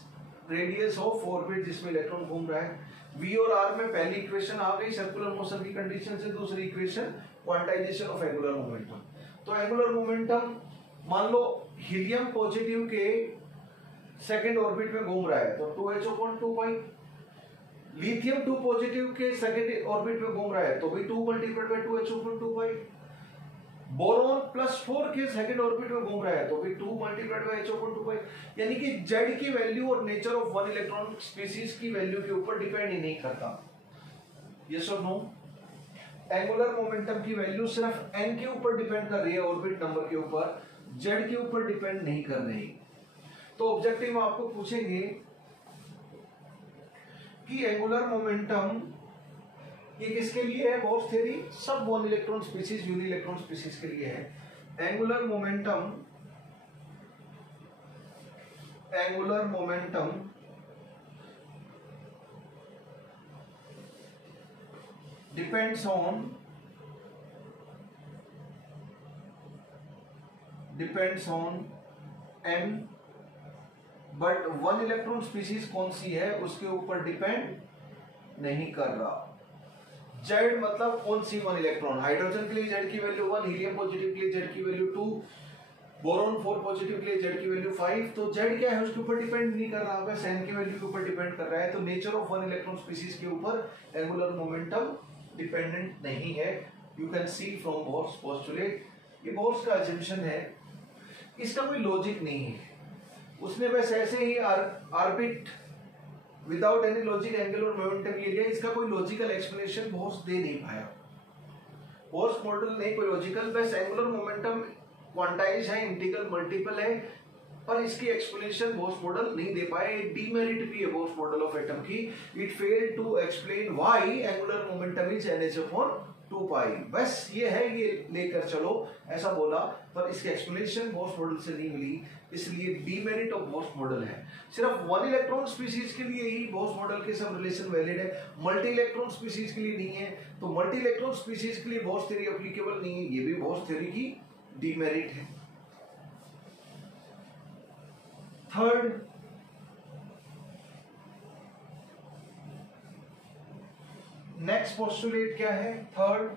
radius of orbit जिसमें इलेक्ट्रॉन घूम रहा है। V और R में पहली इक्वेशन आ गई सर्कुलर मोशन की कंडीशन से, दूसरी equation quantization of angular momentum. तो एंगुलर मोमेंटम मान लो हीलियम पॉजिटिव के सेकंड ऑर्बिट में घूम रहा है तो 2h upon 2 पाई, लिथियम 2 पॉजिटिव के सेकंड ऑर्बिट में घूम रहा है तो भी 2 multiplied by 2h upon 2 pi, boron +4 के सेकंड ऑर्बिट में घूम रहा है तो भी 2 मल्टीप्लाइड बाय h upon 2 पाई। यानी कि z की वैल्यू और nature of one electron species की वैल्यू के ऊपर डिपेंड ही नहीं करता। यस और नो, एंगुलर मोमेंटम की वैल्यू सिर्फ n के ऊपर डिपेंड कर रही है, ऑर्बिट नंबर के ऊपर, z के ऊपर डिपेंड नहीं कर रही। तो ऑब्जेक्टिव में आपको पूछेंगे कि एंगुलर मोमेंटम ये किसके लिए है, बोर्स थ्योरी, सब one electron species uni electron species के लिए है। Angular momentum depends on m, but one electron species कौन सी है उसके ऊपर डिपेंड नहीं कर रहा। Z मतलब कौन सी वन इलेक्ट्रॉन, हाइड्रोजन के लिए Z की वैल्यू 1, हीलियम पॉजिटिव के लिए Z की वैल्यू 2, बोरॉन 4 पॉजिटिव के लिए Z की वैल्यू 5। तो Z क्या है उसके ऊपर डिपेंड नहीं कर रहा, बस n की वैल्यू के ऊपर डिपेंड कर रहा है। तो nature of one electron species के ऊपर एंगुलर मोमेंटम डिपेंडेंट नहीं है। You can see from Bohr's postulate, ये बोर्स का अजम्पशन है, इसका कोई लॉजिक नहीं है, उसने बस ऐसे ही orbit without any logic angular momentum ये लिया, इसका कोई लॉजिकल एक्सप्लेनेशन बोर्स दे नहीं पाया। बोर्स मॉडल नहीं कोई लॉजिकल, बस एंगुलर मोमेंटम क्वांटाइज है, इंटीग्रल मल्टीपल है, पर इसकी एक्सप्लेनेशन बोस मॉडल नहीं दे पाए। डीमेरिट भी है बोस मॉडल ऑफ एटम की, it failed to explain why angular momentum is NH upon 2 pi. बस ये है, ये लेकर चलो ऐसा बोला, पर इसकी एक्सप्लेनेशन बोस मॉडल से नहीं मिली, इसलिए डीमेरिट ऑफ बोस मॉडल है। सिर्फ 1 इलेक्ट्रॉन स्पीशीज के लिए ही बोस मॉडल के सब रिलेशन वैलिड है, मल्टी इलेक्ट्रॉन स्पीशीज के लिए नहीं है। तो मल्टी इलेक्ट्रॉन स्पीशीज के लिए बोस थ्योरी एप्लीकेबल नहीं है, ये भी बोस थ्योरी की डीमेरिट है। थर्ड, नेक्स्ट पोस्टुलेट क्या है? थर्ड,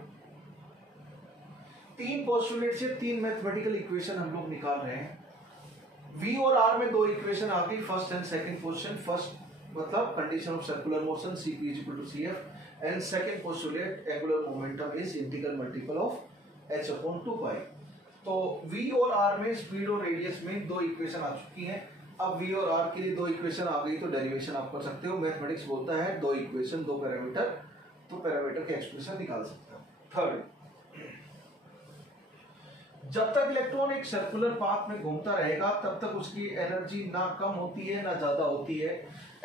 3 पोस्टुलेट से 3 मैथमेटिकल इक्वेशन हम लोग निकाल रहे हैं। V और R में 2 इक्वेशन आ गई, first and second position. First मतलब condition of circular motion Cp is equal to Cf and second postulate angular momentum is integral multiple of h upon 2 pi. तो V और R में speed और radius में 2 equation आ चुकी हैं। अब V और R के लिए 2 इक्वेशन आ गई तो डेरिवेशन आप कर सकते हो। मैथमेटिक्स बोलता है 2 इक्वेशन 2 पैरामीटर, तो पैरामीटर के एक्सप्रेशन निकाल सकते हो। थर्ड, जब तक इलेक्ट्रॉन एक सर्कुलर पाथ में घूमता रहेगा तब तक उसकी एनर्जी ना कम होती है ना ज्यादा होती है।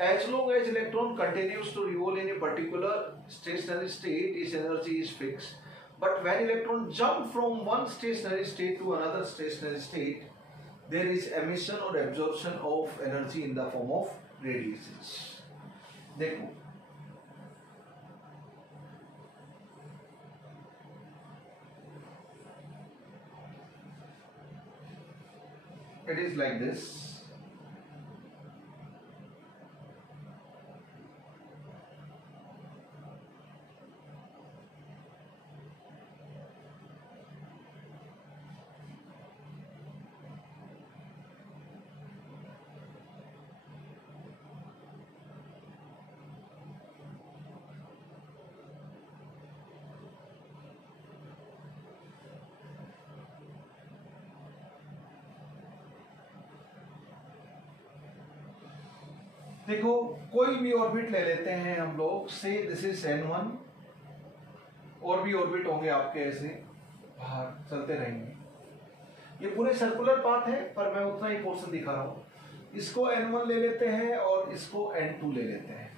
As long as electron continues to revolve in a particular stationary state, इस energy is fixed. But when electron jump from one stationary state to another stationary state, there is emission or absorption of energy in the form of radiations. देखो, it is like this. देखो, कोई भी orbit ले लेते हैं हम लोग, से दिस इज N1, और भी ऑर्बिट होंगे आपके ऐसे बाहर चलते रहेंगे। ये पूरे सर्कुलर पाथ है पर मैं उतना ही पोर्शन दिखा रहा हूं। इसको N1 ले लेते हैं और इसको N2 ले लेते हैं।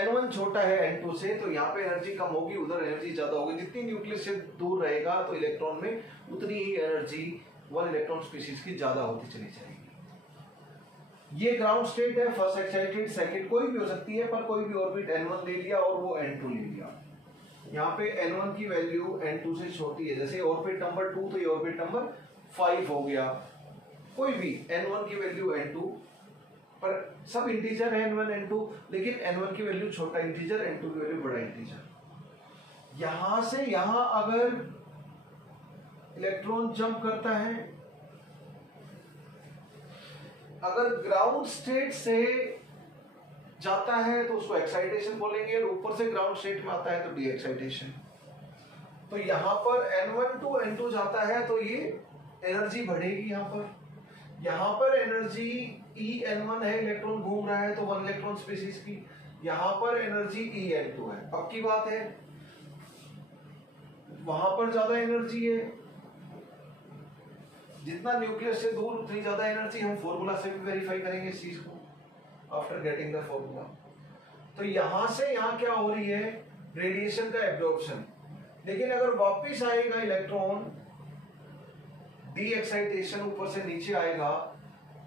N1 छोटा है N2 से, तो यहाँ पे एनर्जी कम होगी, उधर एनर्जी ज्यादा होगी। जितनी न्यूक्लियस से दूर रहेगा तो इलेक्ट्रॉन में उतनी ही एनर्जी 1 इलेक्ट्रॉन स्पीशीज की ज्यादा होती चली जाएगी। ये ग्राउंड स्टेट है, फर्स्ट एक्साइटेड, सेकंड कोई भी हो सकती है, पर कोई भी ऑर्बिट N1 ले लिया और वो N2 ले लिया। यहाँ पे N1 की वैल्यू N2 से छोटी है, जैसे ऑर्बिट नंबर 2 तो ये ऑर्बिट नंबर 5 हो गया। कोई भी N1 की वैल्यू N2, पर सब इंटीजर है N1 N2, लेकिन N1 की वैल्यू छोटा इंटीजर, N2 की वैल्यू बड़ा इंटीजर। यहां से यहां अगर इलेक्ट्रॉन जंप करता है, अगर ग्राउंड स्टेट से जाता है तो उसको एक्साइटेशन बोलेंगे, और ऊपर से ग्राउंड स्टेट में आता है तो डी एक्साइटेशन। तो यहां पर N1 टू N2 जाता है तो ये एनर्जी बढ़ेगी। यहां पर एनर्जी EN1 है, इलेक्ट्रॉन घूम रहा है तो 1 इलेक्ट्रॉन स्पीशीज की। यहां पर एनर्जी EN2 है। अब की बात है, वहां पर ज्यादा एनर्जी है, जितना न्यूक्लियस से दूर उतनी ज्यादा एनर्जी। हम फॉर्मूला से भी वेरीफाई करेंगे इस चीज को आफ्टर गेटिंग द फॉर्मूला। तो यहां से यहां क्या हो रही है? रेडिएशन का एब्जॉर्प्शन। लेकिन अगर वापस आएगा इलेक्ट्रॉन, डी एक्साइटेशन ऊपर से नीचे आएगा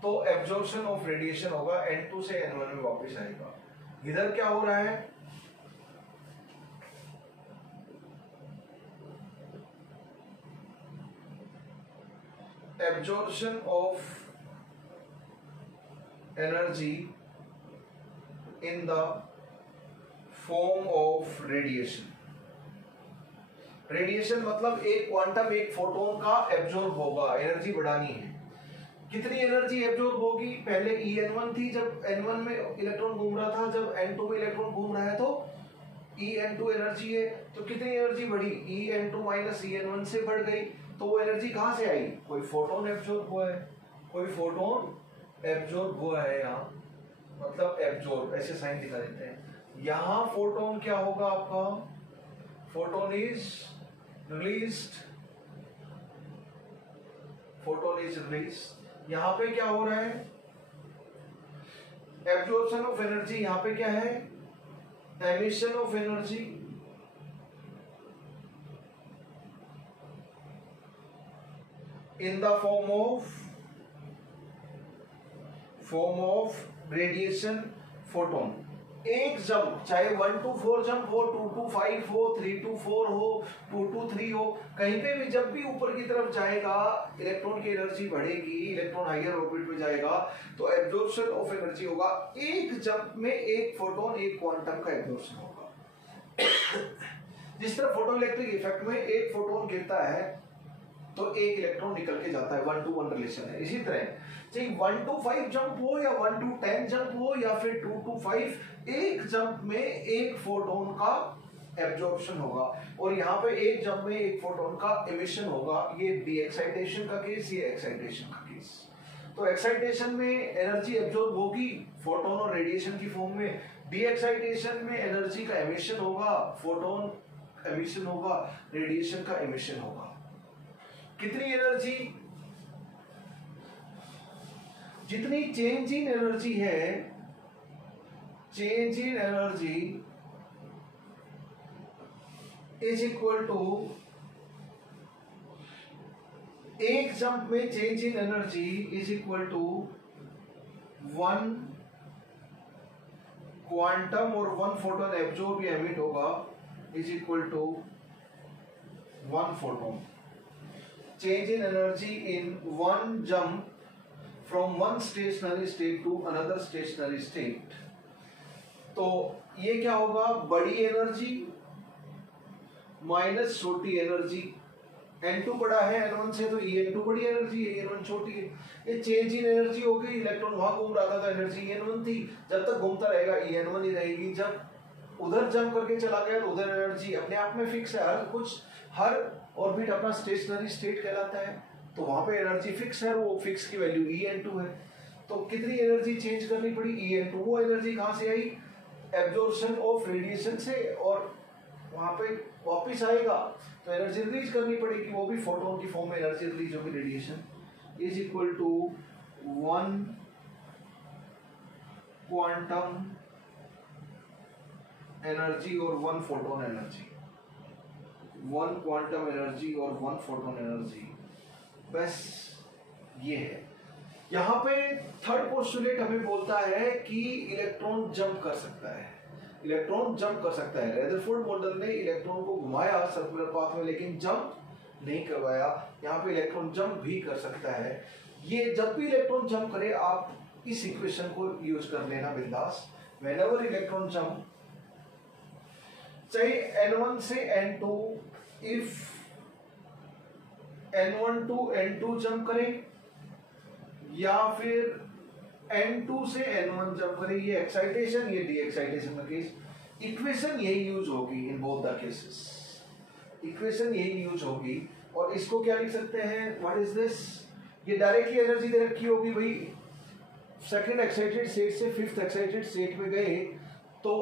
तो एब्जॉर्प्शन ऑफ रेडिएशन होगा, N2 से N1 में वापस आएगा। इधर क्या हो रहा है? absorption of energy in the form of radiation। Radiation मतलब एक क्वांटम, एक फोटोन का एब्जॉर्ब होगा, एनर्जी बढ़ानी है। कितनी एनर्जी एब्जॉर्ब होगी? पहले EN1 थी जब N1 में इलेक्ट्रॉन घूम रहा था, जब N2 में इलेक्ट्रॉन घूम रहा है तो EN2 एनर्जी है, तो कितनी एनर्जी बढ़ी? EN2 माइनस EN1 से बढ़ गई। तो वो एनर्जी कहां से आई? कोई फोटोन एब्जॉर्ब हुआ है, कोई फोटोन एब्जॉर्ब हुआ है। यहाँ मतलब एब्जॉर्ब ऐसे साइन दिखा देते हैं। यहाँ फोटोन क्या होगा आपका? Photon is released, photon is released. यहां पे क्या हो रहा है, एब्जॉर्प्शन ऑफ एनर्जी, यहां पे क्या है, emission of energy, in the form of radiation photon. एक जंप, चाहे 1 to 4 जंप हो, 2 to 5 हो, 3 to 4 हो, 2 to 3 हो, कहीं पे भी जब भी ऊपर की तरफ जाएगा इलेक्ट्रॉन की एनर्जी बढ़ेगी, इलेक्ट्रॉन हायर ऑर्बिट में जाएगा तो एब्जॉर्प्शन ऑफ एनर्जी होगा। एक जंप में एक फोटोन, एक क्वांटम का एब्जॉर्प्शन होगा। जिस तरह फोटो इलेक्ट्रिक इफेक्ट में एक फोटोन गिरता है तो एक इलेक्ट्रॉन निकल के जाता है, 1 to 1 रिलेशन है। इसी तरह चाहे 1 to 5 जंप हो या 1 to 10 जंप हो या फिर 2 to 5, एक जंप में एक फोटोन का एब्जॉर्प्शन होगा और यहाँ पे एक जंप में एक फोटोन का एमिशन होगा। ये डी एक्साइटेशन का केस, ये एक्साइटेशन का केस। तो एक्साइटेशन में एनर्जी एब्जॉर्ब होगी फोटोन और रेडिएशन की फॉर्म में, डी एक्साइटेशन में एनर्जी का एमिशन होगा, फोटोन एमिशन होगा, रेडिएशन का एमिशन होगा। कितनी एनर्जी, जितनी चेंज इन एनर्जी है, change in energy is equal to, एक जंप में change in energy is equal to 1 quantum और 1 फोटोन एब्जॉर्ब या एमिट होगा is equal to 1 photon. Change in energy in one jump from one stationary state to another stationary state। तो ये क्या होगा, बड़ी एनर्जी माइनस छोटी एनर्जी, N2 बड़ा है N1 से तो En2 बड़ी एनर्जी है, En1 छोटी है। ये चेंज इन एनर्जी हो गई, इलेक्ट्रॉन वहां घूम रहा था तो एनर्जी En1 थी, जब तक घूमता रहेगा En1 ही रहेगी। जब उधर जंप करके चला गया तो उधर एनर्जी अपने आप में फिक्स है, हर ऑर्बिट अपना स्टेशनरी स्टेट कहलाता है, तो वहां पे एनर्जी फिक्स है, वो फिक्स की वैल्यू En2 है। तो कितनी एनर्जी चेंज करनी पड़ी, En2। वो एनर्जी कहां से आई, एब्जॉर्प्शन ऑफ रेडिएशन से, और वहां पे वापस आएगा तो एनर्जी रिलीज करनी पड़ेगी, वो भी फोटोन की फॉर्म में एनर्जी रिलीज होगी, radiation is equal to 1 quantum energy और 1 फोटोन एनर्जी, 1 क्वांटम एनर्जी और 1 फोटोन एनर्जी। बस ये है। यहां पे थर्ड पोस्टुलेट हमें बोलता है कि इलेक्ट्रॉन जंप कर सकता है, इलेक्ट्रॉन जंप कर सकता है। रदरफोर्ड मॉडल ने इलेक्ट्रॉन को घुमाया सर्कुलर पाथ में लेकिन जंप नहीं करवाया, यहाँ पे इलेक्ट्रॉन जंप भी कर सकता है। ये जब भी इलेक्ट्रॉन जंप करे आप इस इक्वेशन को यूज कर लेना बिंदास। व्हेनेवर इलेक्ट्रॉन जंप, चाहे N1 से N2, if N1 to N2 jump करे या फिर N2 से N1 जंप करे, ये एक्साइटेशन, ये डी एक्साइटेशन का केस, इक्वेशन यही यूज होगी in both the cases, equation यही यूज होगी। और इसको क्या लिख सकते हैं, व्हाट इज दिस, ये डायरेक्टली एनर्जी दे रखी होगी भाई, सेकंड एक्साइटेड स्टेट से फिफ्थ एक्साइटेड स्टेट में गए तो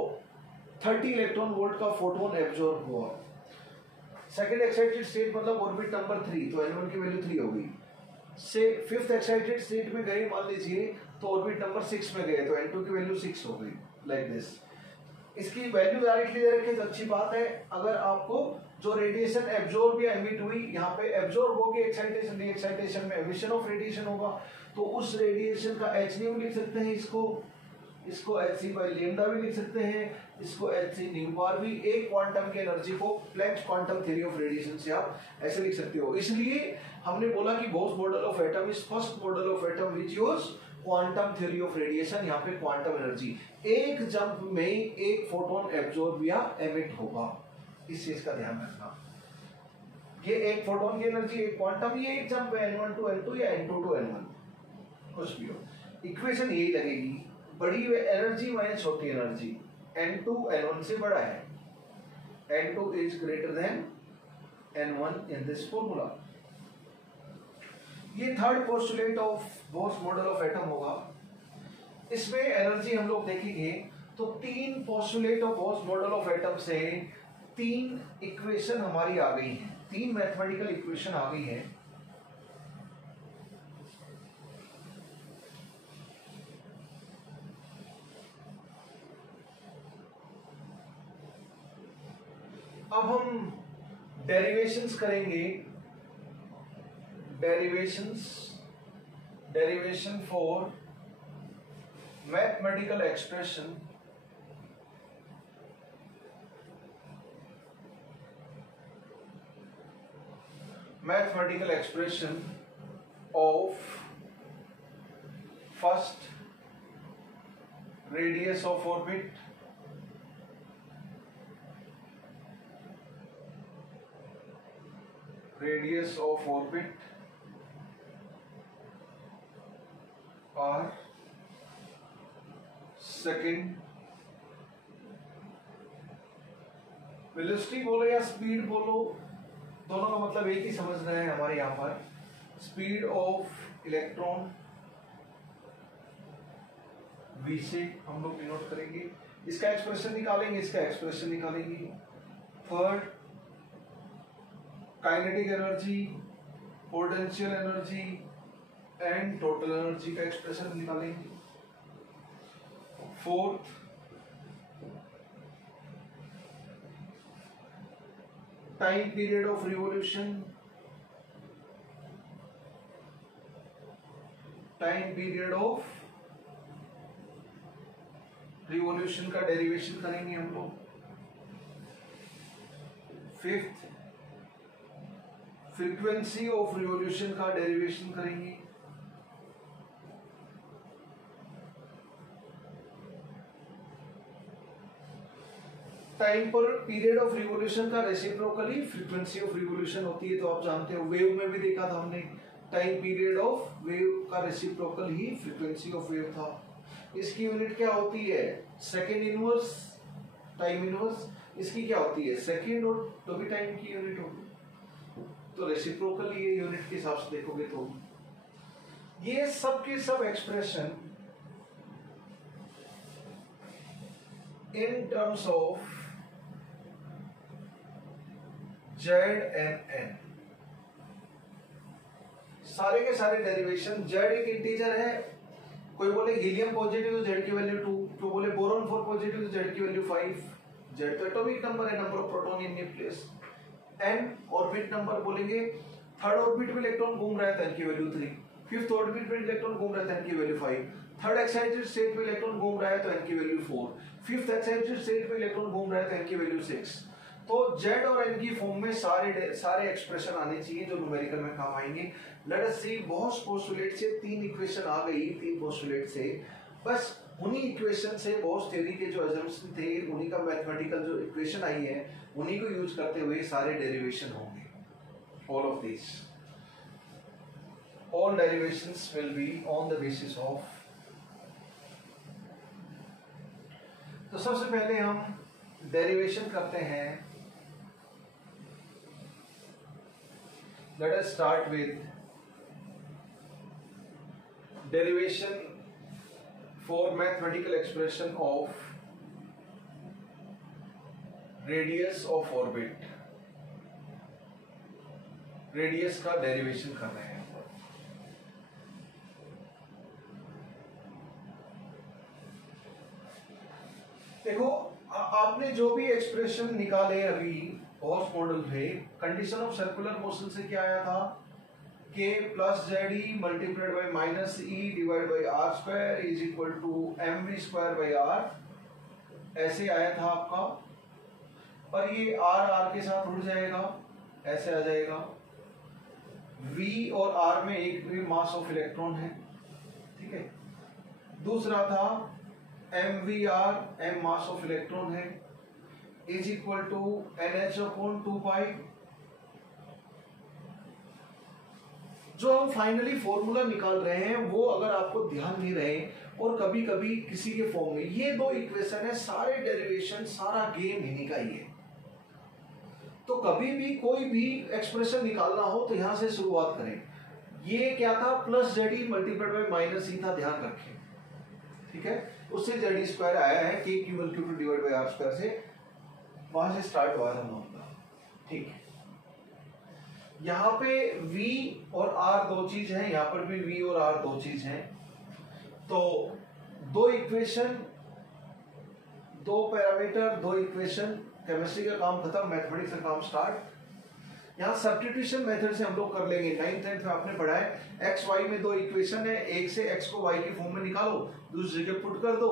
30 इलेक्ट्रॉन वोल्ट का फोटोन एब्जॉर्ब हुआ। सेकंड एक्साइटेड स्टेट मतलब ऑर्बिट नंबर 3, तो N1 की वैल्यू 3 होगी। से फिफ्थ एक्साइटेड स्टेट में गए मान लीजिए तो ऑर्बिट नंबर 6 में गए तो N2 की वैल्यू 6 हो गई, लाइक दिस। इसकी वैल्यू डायरेक्टली दे रखी तो अच्छी बात है। अगर आपको जो रेडिएशन एब्जॉर्ब या एमिट हुई, यहाँ पे एब्जॉर्ब होगी एक्साइटेशन, डी एक्साइटेशन में एमिशन ऑफ रेडिएशन होगा, तो उस रेडिएशन का h न्यू लिख सकते हैं, इसको hc बाय लैम्डा भी लिख सकते हैं, इसको hc न्यू बार भी। एक क्वांटम की एनर्जी को Planck's quantum theory of radiation से आप ऐसे लिख सकते हो। इसलिए हमने बोला कि Bose model of atom is first model of atom which use quantum theory of radiation. यहाँ पे क्वांटम एनर्जी, एक जंप में एक फोटोन एब्जॉर्ब या एमिट होगा, इस चीज का ध्यान रखना। ये एक फोटोन की एनर्जी, एक क्वांटम, ये एक जंप है N1 to N2 या N2 to N1, कुछ भी हो, इक्वेशन यही लगेगी, बड़ी एनर्जी माइनस छोटी एनर्जी, N2 N1 से बड़ा है, N2 is greater than N1 in this formula. ये third postulate of Bohr's model of atom होगा। इसमें एनर्जी हम लोग देखेंगे तो 3 postulate of Bohr's model of atom से 3 इक्वेशन हमारी आ गई हैं, 3 मैथमेटिकल इक्वेशन आ गई हैं। डेरिवेशंस करेंगे, derivation for mathematical expression of first radius of orbit, और सेकंड वेलोसिटी बोलो या स्पीड बोलो, दोनों का मतलब एक ही समझ रहे हैं हमारे यहाँ पर, स्पीड ऑफ इलेक्ट्रॉन v से हम लोग डिनोट करेंगे, इसका एक्सप्रेशन निकालेंगे, इसका एक्सप्रेशन निकालेंगे। Third kinetic energy, potential energy and total energy का एक्सप्रेशन निकालेंगे। Fourth time period of revolution, का डेरिवेशन करेंगे हम लोग। फिफ्थ फ्रीक्वेंसी ऑफ रिवॉल्यूशन का डेरिवेशन करेंगे। टाइम पर पीरियड ऑफ रिवॉल्यूशन का रेसिप्रोकली फ्रीक्वेंसी ऑफ रिवॉल्यूशन होती है, तो आप जानते हो वेव में भी देखा था हमने, टाइम पीरियड ऑफ वेव का reciprocal he frequency of wave था। इसकी यूनिट क्या होती है? Second inverse time inverse. इसकी क्या होती है? सेकेंड, और तो भी टाइम की यूनिट होगी, तो रेसिप्रोकल ये यूनिट के हिसाब से देखोगे तो ये सब के सब expression in terms of Z and N, सारे के सारे डेरिवेशन। Z एक इंटीजर है, कोई बोले हीलियम पॉजिटिव तो Z की वैल्यू 2, तो बोले बोरॉन 4 पॉजिटिव तो Z की वैल्यू 5। Z तो एटॉमिक नंबर है, number of proton in nucleus. N orbit number बोलेंगे, थर्ड ऑर्बिट में इलेक्ट्रॉन घूम रहा है तो N की वैल्यू 3, फिफ्थ ऑर्बिट में इलेक्ट्रॉन घूम रहा है तो N की वैल्यू 5, थर्ड एक्साइटेड स्टेट में इलेक्ट्रॉन घूम रहा है तो N की वैल्यू 4, फिफ्थ एक्साइटेड स्टेट में इलेक्ट्रॉन घूम रहा है तो N की वैल्यू 6। तो Z और N की फॉर्म में सारे एक्सप्रेशन आने चाहिए जो न्यूमेरिकल में काम आएंगे। लेट अस सी, बहुत पोस्टुलेट से 3 इक्वेशन आ गई, 3 पोस्टुलेट से, बस उन्हीं इक्वेशन से बहुत थ्योरी के जो अजम्पशन थे, उन्हीं का मैथमेटिकल जो इक्वेशन आई है, उन्हीं को यूज करते हुए सारे डेरिवेशन होंगे। All of this, all derivations will be on the basis of. तो सबसे पहले हम डेरिवेशन करते हैं। Let us start with derivation for mathematical expression of radius of orbit। Radius का डेरिवेशन कर रहे हैं। देखो, आपने जो भी एक्सप्रेशन निकाले अभी गॉस मॉडल पे, कंडीशन ऑफ सर्कुलर मोशन से क्या आया था? k plus Z E multiplied by minus E divide by are square is equal to M we square by R, ऐसे आया था आपका। और ये आर आर के साथ उड़ जाएगा, ऐसे आ जाएगा। v और r में एक भी मास ऑफ इलेक्ट्रॉन है, ठीक है। दूसरा था M V R, M mass of electron है, is equal to NH upon 2 pi. जो हम फाइनली फॉर्मूला निकाल रहे हैं वो अगर आपको ध्यान नहीं रहे और कभी कभी किसी के फॉर्म में, ये 2 इक्वेशन है, सारे डेरिवेशन, सारा गेम इन्हीं का ही है। तो कभी भी कोई भी एक्सप्रेशन निकालना हो तो यहां से शुरुआत करें। ये क्या था? Plus Z E multiplied by minus E था, ध्यान रखें, ठीक है। उससे जेड ई स्क्वायर आया है, K Q L Q two divide by are square से, वहां से स्टार्ट हुआ था मामला, ठीक है। यहाँ पे v और r 2 चीज है, यहाँ पर भी v और r 2 चीज है। तो 2 इक्वेशन, 2 पैरामीटर, 2 इक्वेशन, केमिस्ट्री का काम खत्म, मैथमेटिक्स का काम स्टार्ट। यहाँ सब्स्टिट्यूशन मेथड से हम लोग कर लेंगे। 9th 10th में आपने पढ़ा है एक्स वाई में दो इक्वेशन है, एक से एक्स को वाई की फॉर्म में निकालो, दूसरी जगह पुट कर दो,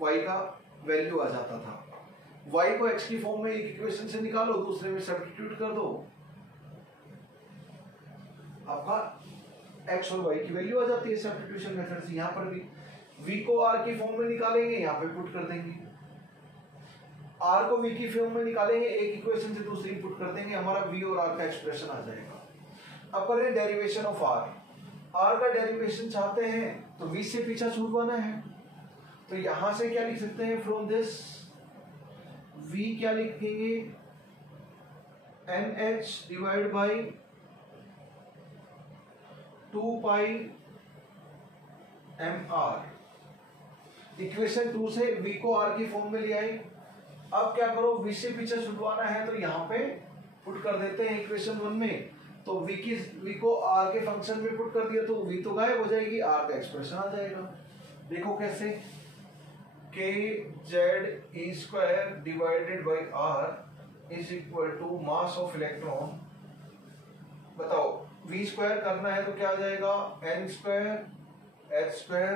वाई का वैल्यू आ जाता था। वाई को एक्स की फॉर्म में एक इक्वेशन से निकालो, दूसरे में सब्स्टिट्यूट कर दो, आपका एक्स और वाई की वैल्यू आ जाती है सब्स्टिट्यूशन मेथड से। यहाँ पर भी v को r की फॉर्म में निकालेंगे, यहाँ पे पुट कर देंगे, r को v की फॉर्म में निकालेंगे, एक इक्वेशन से दूसरी पुट कर देंगे, हमारा v और r का एक्सप्रेशन आ जाएगा। अब करें डेरिवेशन ऑफ r का डेरिवेशन चाहते हैं तो v से पीछा छुड़वाना है, तो यहां से क्या लिख सकते हैं, फ्रॉम दिस v क्या लिखेंगे, nh divide by 2 pi mr। Equation 2 से v को r की फॉर्म में ले आए। अब क्या करो, v से पीछे छुड़वाना है तो यहाँ पे पुट कर देते हैं इक्वेशन 1 में, तो v को r के फंक्शन में पुट कर दिया तो v तो गायब हो जाएगी, r का एक्सप्रेशन आ जाएगा। देखो कैसे, k z e square divided by r is equal to mass of electron. बताओ v स्क्वायर करना है तो क्या आ जाएगा, n square h square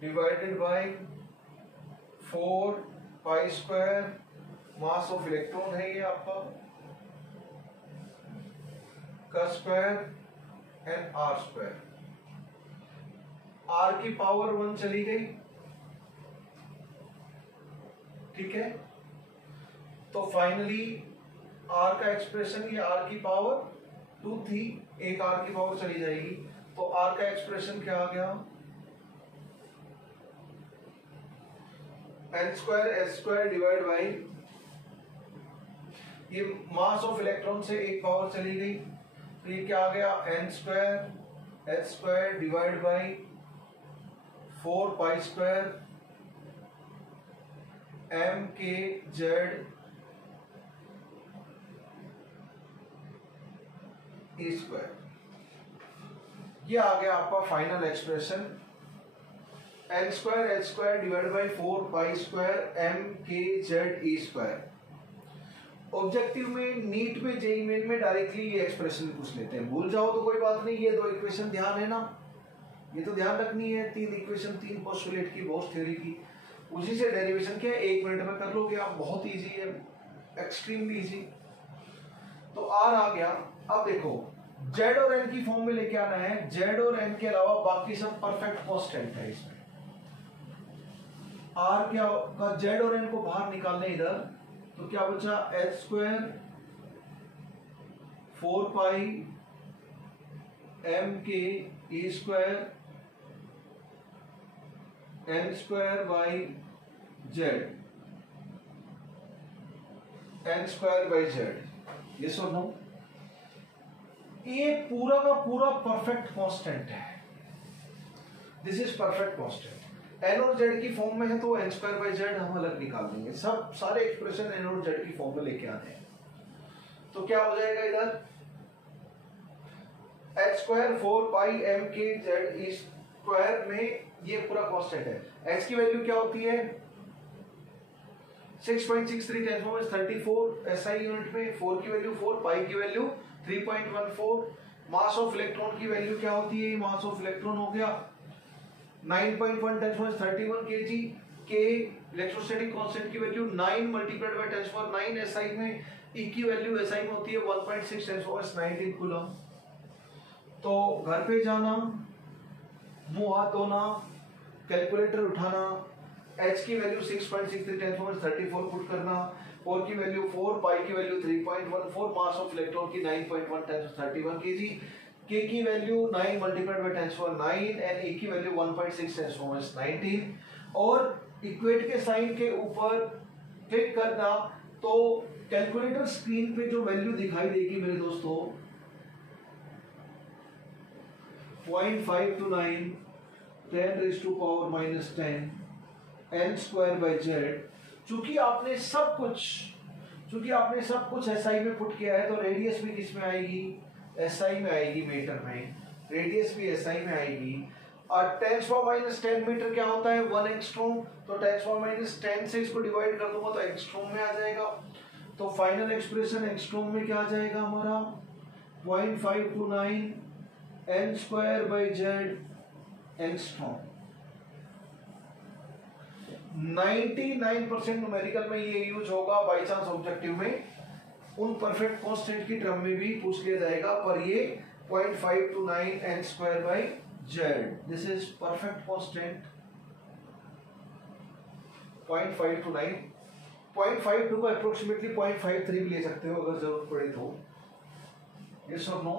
divided by 4 pi square, mass of electron है ये आपका, का square and r square. r की पावर 1 चली गई, ठीक है, तो फाइनली r का एक्सप्रेशन, ये r की पावर 2 थी, एक r की पावर चली जाएगी, तो r का एक्सप्रेशन क्या आ गया, n square H square divide by, ये मास ऑफ इलेक्ट्रॉन से एक पावर चली गई, तो ये क्या आ गया, n square H square divide by 4 pi square m k z e square. ये आ गया आपका final expression, n square H square divide by 4 pi square m k z e square. Objective में, नीट में, जेईई मेन में directly ये expression पूछ लेते हैं, भूल जाओ तो कोई बात नहीं, ये दो इक्वेशन ध्यान है ना, ये तो ध्यान रखनी है, 3 इक्वेशन, 3 पोस्टुलेट की, बहुत थ्योरी की, उसी से डेरिवेशन क्या 1 मिनट में कर लोगे आप, बहुत इजी है, एक्सट्रीमली इजी। तो r आ गया। अब देखो z और n की फॉर्म में लेके आना है, z और n के अलावा बाकी सब परफेक्ट कांस्टेंट है इसमें। r क्या का, z और n को बाहर निकालने इधर, तो क्या बचा, h square 4 pi m k e square n square by z, n square by z, ये सो नो, ये पूरा का पूरा परफेक्ट कांस्टेंट है, this is perfect constant. n और z की फॉर्म में है तो n स्क्वायर बाई z हम अलग निकाल देंगे, सब सारे एक्सप्रेशन n और z की फॉर्म में लेके आते हैं, तो क्या हो जाएगा इधर, h स्क्वायर 4 पाई m k z e square में ये पूरा कांस्टेंट है। h की वैल्यू क्या होती है, 6.63 10 34 SI यूनिट में, 4 की वैल्यू 4, पाई की वैल्यू 3.14, मास ऑफ इलेक्ट्रॉन की वैल्यू क्या होती है, मास ऑफ इलेक्ट्रॉन हो गया 9.1 10 31 kg, के इलेक्ट्रोस्टैटिक कांस्टेंट की वैल्यू 9 मल्टीप्लाइड बाय 10 9 SI में, E की वैल्यू SI में होती है 1.6 10 19 कूलम। तो घर पे जाना, मुंह हाथ धोना, कैलकुलेटर उठाना, h की वैल्यू 6.63 10 34 पुट करना, 4 की वैल्यू 4, पाई की वैल्यू 3.14, मास ऑफ इलेक्ट्रॉन की 9.1 10 31 kg, k की value 9 multiplied by 10 9 and e की वैल्यू 1.6 10 19, और इक्वेट के साइन के ऊपर क्लिक करना तो कैलकुलेटर स्क्रीन पे जो वैल्यू दिखाई देगी मेरे दोस्तों 0.529 10 raised to power minus 10 n square by Z. चूंकि आपने सब कुछ SI में पुट किया है तो रेडियस भी किस में आएगी, SI में आएगी, मीटर में, रेडियस भी SI में आएगी। और 10⁻⁻10 मीटर क्या होता है, 1 एंगस्ट्रॉम, तो 10⁻⁻10 से इसको डिवाइड कर दूंगा तो एंगस्ट्रॉम में आ जाएगा। तो फाइनल एक्सप्रेशन एंगस्ट्रॉम में क्या आ जाएगा हमारा 0.529 n square by Z angstrom. 99% numerical में ये यूज होगा, बाई चांस ऑब्जेक्टिव में उन परफेक्ट कांस्टेंट की टर्म में भी पूछ लिया जाएगा, पर ये 0.529 n square by Z, this is perfect constant 0.529। 0.52 को अप्रोक्सीमेटली 0.53 भी ले सकते हो अगर जरूरत पड़े तो, यस और नो।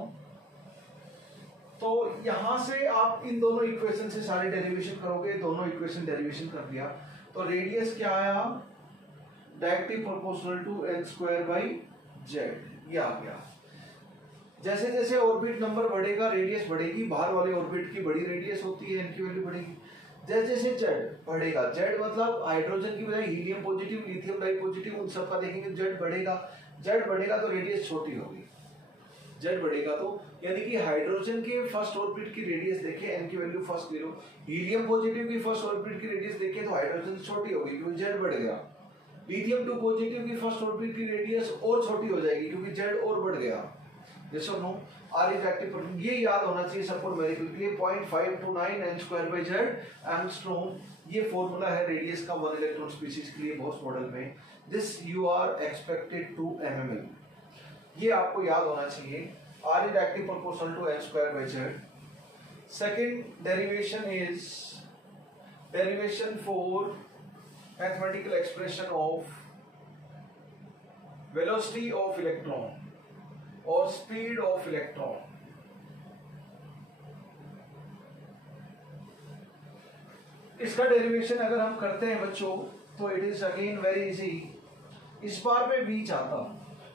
तो यहां से आप इन दोनों इक्वेशन से सारे डेरिवेशन करोगे, दोनों इक्वेशन डेरिवेशन कर दिया तो रेडियस क्या आया, directly proportional to n square by Z, ये आ गया। जैसे जैसे ऑर्बिट नंबर बढ़ेगा रेडियस बढ़ेगी, बाहर वाले ऑर्बिट की बड़ी रेडियस होती है, n की वैल्यू बढ़ेगी। जैसे जैसे जेड बढ़ेगा, जेड मतलब हाइड्रोजन की बजाय helium positive, lithium di positive, उन सबका देखेंगे जेड बढ़ेगा। जेड बढ़ेगा तो रेडियस छोटी होगी, जेड बढ़ेगा तो यानी कि हाइड्रोजन के फर्स्ट ऑर्बिट की रेडियस देखें, n की वैल्यू फर्स्ट ले लो, हीलियम पॉजिटिव की फर्स्ट ऑर्बिट की रेडियस देखें तो हाइड्रोजन छोटी होगी क्योंकि जेड बढ़ गया। लिथियम 2 पॉजिटिव की फर्स्ट ऑर्बिट की रेडियस और छोटी हो जाएगी क्योंकि जेड और बढ़ गया। यस और नो, आर इफेक्टिव, ये याद होना चाहिए सबको न्यूमेरिकल के लिए। 0.529 n square by Z angstrom, ये फॉर्मूला है रेडियस का 1 इलेक्ट्रॉन स्पीशीज के लिए बोस मॉडल में। This you are expected to mml, ये आपको याद होना चाहिए। R is directly proportional to n square by z. Second derivation is derivation for mathematical expression of velocity of electron or speed of electron. इसका derivation अगर हम करते हैं बच्चों तो it is again very easy. इस बार मैं v चाहता हूं,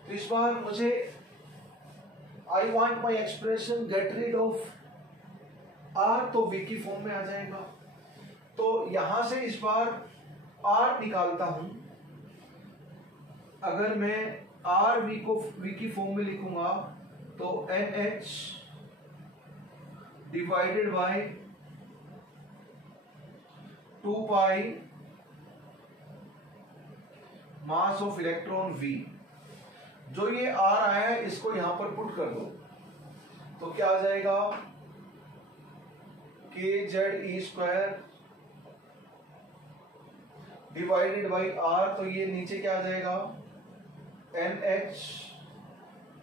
तो इस बार मुझे I want my expression get rid of R, तो V की फॉर्म में आ जाएगा। तो यहां से इस बार R निकालता हूं, अगर मैं R V को V की फॉर्म में लिखूंगा तो NH divided by 2 pi mass of electron V। जो ये R आया है इसको यहां पर पुट कर दो तो क्या आ जाएगा, kz square divided by R, तो ये नीचे क्या आ जाएगा NH,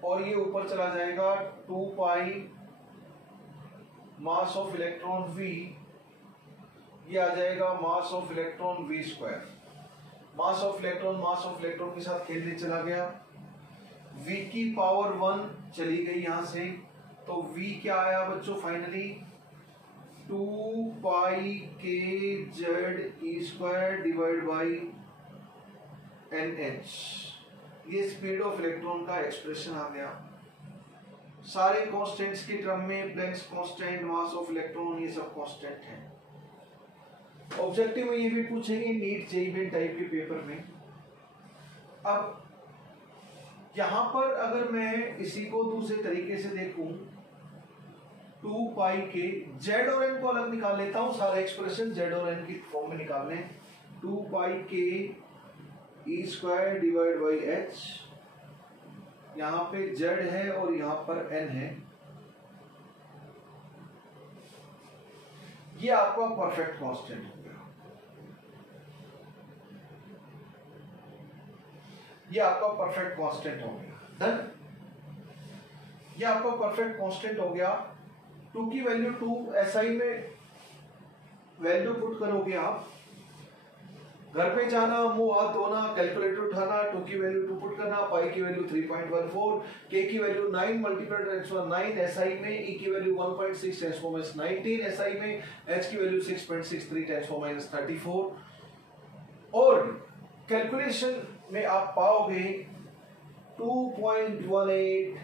और ये ऊपर चला जाएगा 2 पाई मास ऑफ इलेक्ट्रॉन V, ये आ जाएगा मास of electron V square. Mass of electron के साथ खेलने चला गया, V की पावर 1 चली गई यहां से, तो V क्या आया बच्चों finally 2 pi kz square divide by NH। ये स्पीड ऑफ इलेक्ट्रॉन का एक्सप्रेशन आ गया। सारे कांस्टेंट्स की टर्म में, Planck's constant, mass of electron, ये सब कांस्टेंट हैं। ऑब्जेक्टिव में ये भी पूछेंगे नीट जेईई टाइप के पेपर में। अब यहां पर अगर मैं इसी को दूसरे तरीके से देखूं, 2 पाई के जेड और एन को अलग निकाल लेता हूं, सारे एक्सप्रेशन जेड और एन की फॉर्म में निकालने। 2 पाई के E square divide by H, यहां पे जेड है और यहां पर एन है, ये आपका परफेक्ट कांस्टेंट हो गया। ये आपका परफेक्ट कांस्टेंट हो गया। डन, ये आपका परफेक्ट कांस्टेंट हो गया। 2 की वैल्यू 2 एसआई में वैल्यू पुट करोगे आप, घर पे जाना, मुंह हाथ धोना, कैलकुलेटर उठाना, 2 की वैल्यू 2 पुट करना, पाई की वैल्यू 3.14, के की वैल्यू 9 मल्टीप्लाइड 9 एसआई में, ई की वैल्यू 1.6 10 to minus 19 एसआई में, एच की वैल्यू 6.63 10 to minus 34, और कैलकुलेशन में आप पाओगे 2.18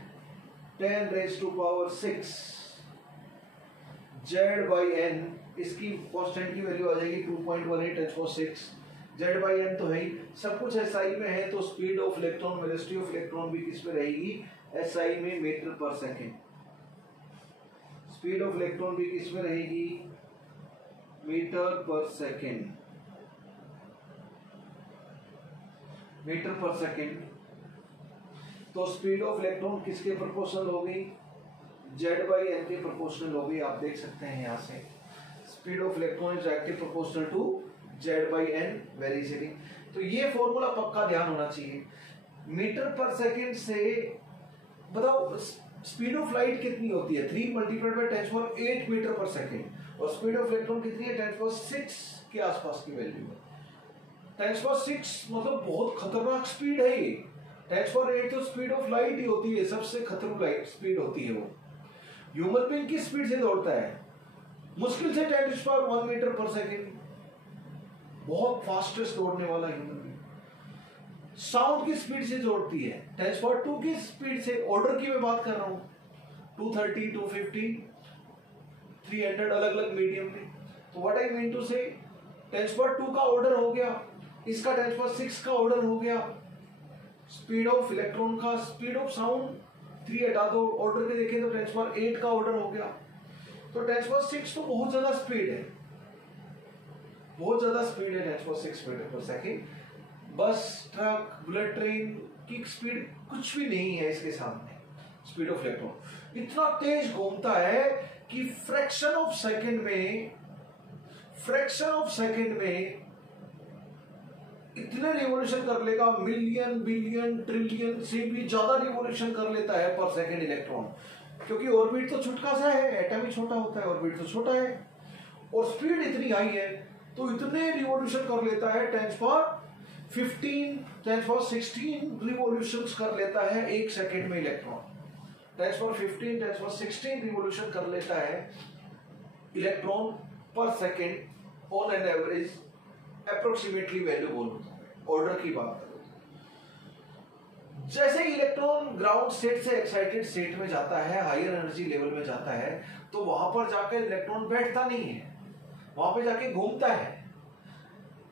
10 raised to power 6 Z by N, इसकी कांस्टेंट की वैल्यू आ जाएगी 2.18 10 to 6, जेड बाई एन तो है ही, सब कुछ एसआई में है, तो speed of electron, velocity of electron भी किस में रहेगी, एसआई में, मीटर पर सेकेंड। स्पीड ऑफ इलेक्ट्रॉन भी किस में रहेगी, मीटर पर सेकेंड, मीटर पर सेकेंड। तो स्पीड ऑफ इलेक्ट्रॉन किसके प्रोपोर्शनल होगी, Z/n के प्रोपोर्शनल होगी। आप देख सकते हैं यहाँ से speed of electron is directly proportional to Z/n, very easily. तो ये फॉर्मूला पक्का ध्यान होना चाहिए। मीटर पर सेकेंड से बताओ स्पीड ऑफ लाइट कितनी होती है, 3 मल्टीप्लाइड बाय 10⁸ मीटर पर सेकेंड, और स्पीड ऑफ इलेक्ट्रॉन कितनी है, 10⁶ के आसपास की वैल्यू है। 10⁶ मतलब बहुत खतरनाक स्पीड है ये। 10⁸ तो स्पीड ऑफ लाइट ही होती है, सबसे खतरनाक लाइट स्पीड होती है वो। ह्यूमन बीइंग की स्पीड से दौड़ता है, मुश्किल से 10⁻1 मीटर पर सेकेंड, बहुत फास्टेस्ट दौड़ने वाला ह्यूमन बीइंग। साउंड की स्पीड से दौड़ती है 10⁻2 की स्पीड से। ऑर्डर की मैं बात कर रहा हूं, 230, 250, 300 अलग अलग मीडियम में। तो व्हाट आई मीन टू से 10⁻2 का ऑर्डर हो गया, इसका 10⁻6 का ऑर्डर हो गया। स्पीड ऑफ इलेक्ट्रॉन का, स्पीड ऑफ साउंड 3 हटा दो, ऑर्डर के देखें तो 10⁻8 का ऑर्डर हो गया। तो 10⁻6 तो बहुत ज्यादा स्पीड है, बहुत ज्यादा स्पीड है 10⁻6 मीटर पर सेकेंड। बस, ट्रक, बुलेट ट्रेन की स्पीड कुछ भी नहीं है इसके सामने। स्पीड ऑफ इलेक्ट्रॉन इतना तेज घूमता है कि फ्रैक्शन ऑफ सेकेंड में इतने रिवॉल्यूशन कर लेगा, मिलियन, बिलियन, ट्रिलियन से भी ज्यादा रिवॉल्यूशन कर लेता है पर सेकेंड इलेक्ट्रॉन। क्योंकि ऑर्बिट तो छुटका सा है, एटम ही छोटा होता है, ऑर्बिट तो छोटा है, और स्पीड इतनी हाई है तो इतने रिवॉल्यूशन कर लेता है 10⁻15, 10⁻16 रिवॉल्यूशंस कर लेता है एक सेकेंड में इलेक्ट्रॉन। 10⁻15, 10⁻16 रिवॉल्यूशन कर लेता है इलेक्ट्रॉन पर second on an average, approximately value बोलूं तो, ऑर्डर की बात करूं। जैसे इलेक्ट्रॉन ग्राउंड स्टेट से एक्साइटेड स्टेट में जाता है, हायर एनर्जी लेवल में जाता है, तो वहां पर जाकर इलेक्ट्रॉन बैठता नहीं है, वहां पे जाके घूमता है।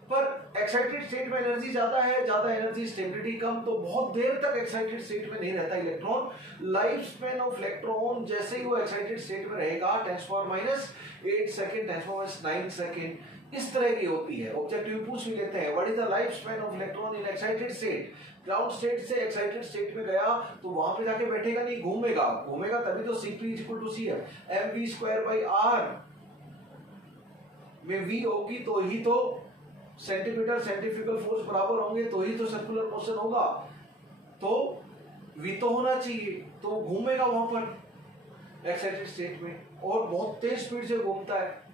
पर एक्साइटेड स्टेट में एनर्जी ज्यादा है, ज्यादा एनर्जी, स्टेबिलिटी कम, तो बहुत देर तक एक्साइटेड स्टेट में नहीं रहता electron. Life span of electron जैसे ही वो एक्साइटेड स्टेट में रहेगा 10⁻8 सेकेंड, 10⁻9 सेकेंड, इस तरह की होती है। ऑब्जेक्टिव पूछ भी लेते हैं, what is the life span of electron in excited state. Ground state से एक्साइटेड स्टेट में गया तो वहां पे जाके बैठेगा नहीं, घूमेगा। घूमेगा तभी तो Cp = CF, mv²/r में v होगी तो ही तो सेंटीमीटर सेंट्रीफ्यूगल फोर्स बराबर होंगे, तो ही तो सर्कुलर मोशन होगा, तो v तो होना चाहिए। तो घूमेगा वहां पर एक्साइटेड स्टेट में, और बहुत तेज स्पीड से घूमता है।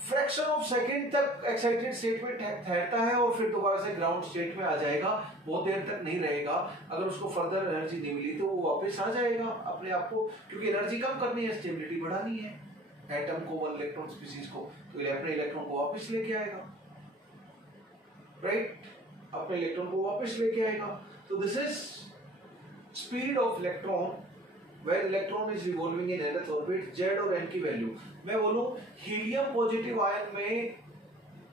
फ्रैक्शन ऑफ सेकेंड तक एक्साइटेड स्टेट में ठहरता है और फिर दोबारा से ग्राउंड स्टेट में आ जाएगा, बहुत देर तक नहीं रहेगा। अगर उसको फर्दर एनर्जी नहीं मिली तो वो वापस आ जाएगा अपने आप को, क्योंकि एनर्जी कम करनी है, स्टेबिलिटी बढ़ानी है एटम को, 1 इलेक्ट्रॉन स्पीसीज को, तो अपने इलेक्ट्रॉन को वापस लेके आएगा, राइट, अपने इलेक्ट्रॉन को वापस लेके आएगा। तो this is speed of electron when electron is revolving in nth orbit, Z और n की वैल्यू। मैं बोलूं हीलियम पॉजिटिव आयन में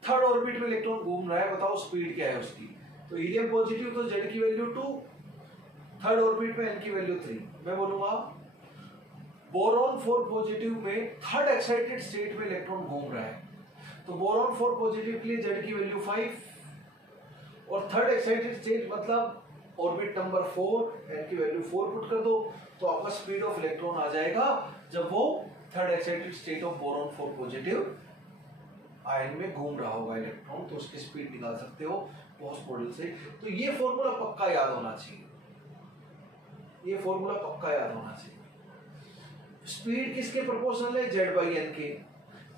थर्ड ऑर्बिट में इलेक्ट्रॉन घूम रहा है, बताओ स्पीड क्या है उसकी। तो हीलियम पॉजिटिव तो Z की वैल्यू 2, थर्ड ऑर्बिट में n की वैल्यू 3। मैं बोलूंगा बोरॉन 4 पॉजिटिव में थर्ड एक्साइटेड स्टेट में इलेक्ट्रॉन घूम रहा है, तो बोरॉन 4 पॉजिटिव के लिए Z की वैल्यू 5, और थर्ड एक्साइटेड स्टेट मतलब ऑर्बिट नंबर 4, n की वैल्यू 4 पुट कर दो, तो आपका स्पीड ऑफ इलेक्ट्रॉन आ जाएगा जब वो third excited state of boron 4 positive ion में घूम रहा होगा इलेक्ट्रॉन, तो उसकी स्पीड निकाल सकते हो बोस मॉडल से। तो ये फॉर्मूला पक्का याद होना चाहिए, ये फॉर्मूला पक्का याद होना चाहिए। स्पीड किसके प्रोपोर्शनल है, Z/n के।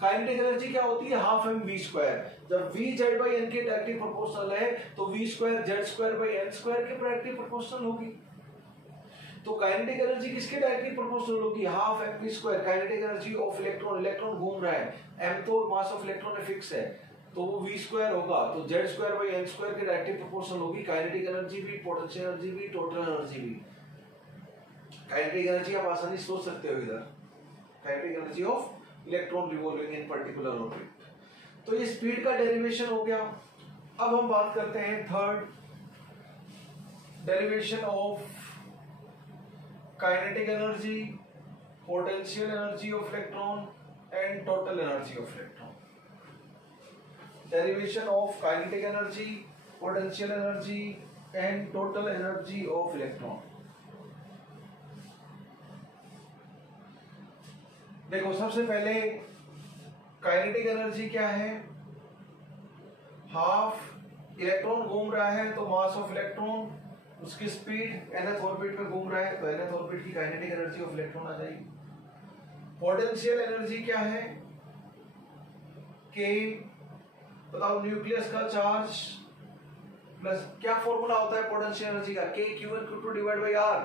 काइनेटिक एनर्जी क्या होती है, हाफ mv²। जब v Z/n के डायरेक्टली प्रोपोर्शनल है तो v² Z²/n² के डायरेक्टली प्रोपोर्शनल होगी। तो काइनेटिक एनर्जी किसके डायरेक्टली प्रोपोर्शनल होगी, half mv²। Kinetic energy of electron, electron घूम रहा है, m तो मास ऑफ इलेक्ट्रॉन है, फिक्स है, तो वो v² होगा, तो Z²/n² के डायरेक्टली प्रोपोर्शनल होगी। काइनेटिक एनर्जी भी, पोटेंशियल एनर्जी भी, टोटल एनर्जी भी। काइनेटिक एनर्जी आप आसानी से सोच सकते हो इधर, kinetic energy of electron revolving in particular orbit. तो ये स्पीड का डेरिवेशन हो गया। अब हम बात करते हैं third, derivation of kinetic energy, potential energy of electron and total energy of electron. Derivation of kinetic energy, potential energy and total energy of electron. देखो सबसे पहले काइनेटिक एनर्जी क्या है, हाफ इलेक्ट्रॉन घूम रहा है तो मास ऑफ इलेक्ट्रॉन, उसकी स्पीड nth ऑर्बिट में घूम रहा है तो nth ऑर्बिट की काइनेटिक एनर्जी ऑफ इलेक्ट्रॉन आ जाएगी। पोटेंशियल एनर्जी क्या है, के बताओ न्यूक्लियस का चार्ज प्लस क्या फॉर्मूला होता है पोटेंशियल एनर्जी का, के Q1 Q2 divide by are.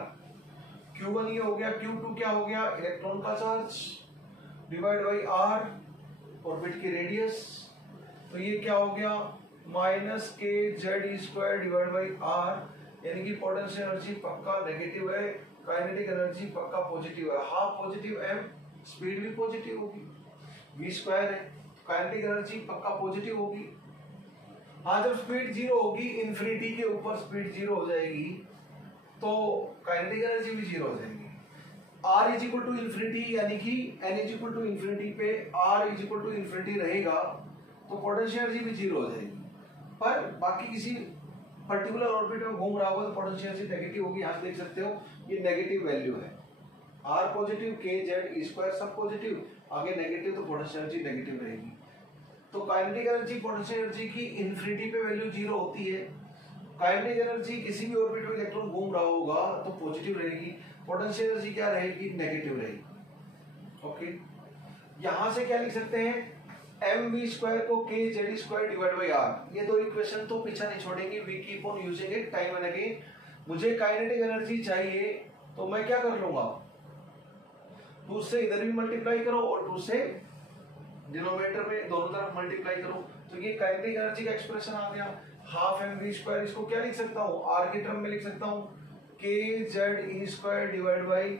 Q1 ये हो गया, Q2 क्या हो गया, इलेक्ट्रॉन का charge divide by R orbit की रेडियस, तो ये क्या हो गया minus K Z square divide by R, यानी कि पोटेंशियल एनर्जी पक्का नेगेटिव है, काइनेटिक एनर्जी पक्का पॉजिटिव है, हाफ पॉजिटिव एम, स्पीड भी पॉजिटिव होगी, v स्क्वायर है, काइनेटिक एनर्जी पक्का पॉजिटिव होगी। हाँ जब स्पीड जीरो होगी, इन्फिनिटी के ऊपर स्पीड जीरो हो जाएगी तो काइनेटिक एनर्जी भी जीरो हो जाएगी। r is equal to infinity यानी कि n is equal to infinity पे r is equal to infinity रहेगा तो पोटेंशियल एनर्जी भी जीरो हो जाएगी। पर बाकी किसी पर्टिकुलर ऑर्बिट में घूम रहा होगा तो पोटेंशियल एनर्जी नेगेटिव होगी। यहाँ देख सकते हो ये नेगेटिव वैल्यू है, r positive, k z square सब पॉजिटिव, आगे नेगेटिव तो पोटेंशियल एनर्जी नेगेटिव रहेगी। तो काइनेटिक एनर्जी पोटेंशियल एनर्जी की इन्फिनिटी पे वैल्यू जीरो होती है। काइनेटिक एनर्जी किसी भी ऑर्बिट में इलेक्ट्रॉन घूम रहा होगा तो पॉजिटिव रहेगी, पोटेंशियल एनर्जी क्या रहेगी, नेगेटिव रहेगी। ओके, यहां से क्या लिख सकते हैं, एम वी स्क्वायर को K Z square divide by R. ये दो इक्वेशन तो पीछा नहीं छोड़ेंगे, we keep on using it time and again. मुझे काइनेटिक एनर्जी चाहिए तो मैं क्या कर लूंगा, 2 से इधर भी मल्टीप्लाई करो और 2 से डिनोमिनेटर में दोनों तरफ मल्टीप्लाई करो, तो ये काइनेटिक एनर्जी का एक्सप्रेशन आ गया। हाफ एम वी स्क्वायर, इसको क्या लिख सकता हूँ, आर के टर्म में लिख सकता हूँ, के Z e square divide by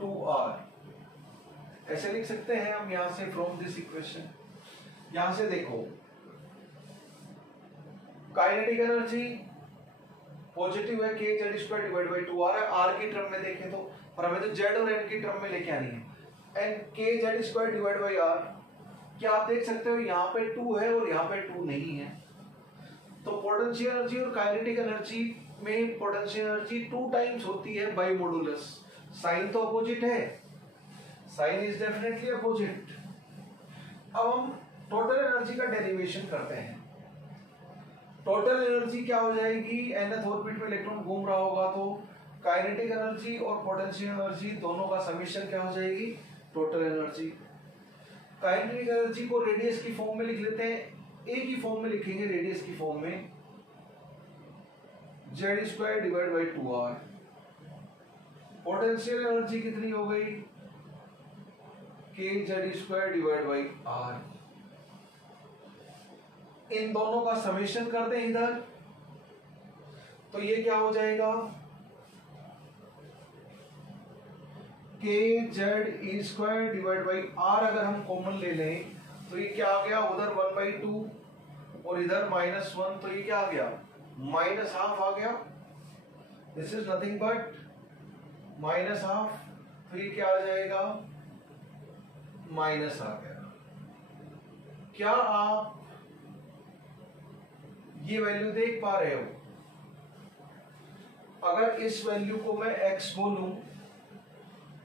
2r, ऐसे लिख सकते हैं हम यहां से फ्रॉम दिस इक्वेशन। यहां से देखो काइनेटिक एनर्जी पॉजिटिव है, के Z square divide by 2r है, r की टर्म में देखें तो, पर हमें तो z और n की टर्म में लेके आनी है, एंड के Z square divide by r। क्या आप देख सकते हो यहाँ पे 2 है और यहाँ पे 2 नहीं है, तो पोटेंशियल एनर्जी और काइनेटिक एनर्जी में पोटेंशियल एनर्जी 2 टाइम्स होती है बाई मॉडुलस। साइन तो अपोजिट है, साइन इज डेफिनेटली अपोजिट। अब हम टोटल एनर्जी का डेरिवेशन करते हैं। टोटल एनर्जी क्या हो जाएगी, nth ऑर्बिट में इलेक्ट्रॉन घूम रहा होगा तो काइनेटिक एनर्जी और पोटेंशियल एनर्जी दोनों का समीशन क्या हो जाएगी, टोटल एनर्जी। काइनेटिक एनर्जी को रेडियस की फॉर्म में लिख लेते हैं, ए की फॉर्म में लिखेंगे, रेडियस की फॉर्म में Z square divide by 2r। Potential energy कितनी हो गई, के Z square divide by r। इन दोनों का समेशन कर दें इधर तो ये क्या हो जाएगा, के Z e square divide by r। अगर हम कॉमन ले लें तो ये क्या आ गया, उधर 1/2 और इधर -1, तो ये क्या आ गया, -½ आ गया। दिस इज नथिंग बट -½ तो ये क्या आ जाएगा, माइनस आ गया। क्या आप ये वैल्यू देख पा रहे हो, अगर इस वैल्यू को मैं x बोलूं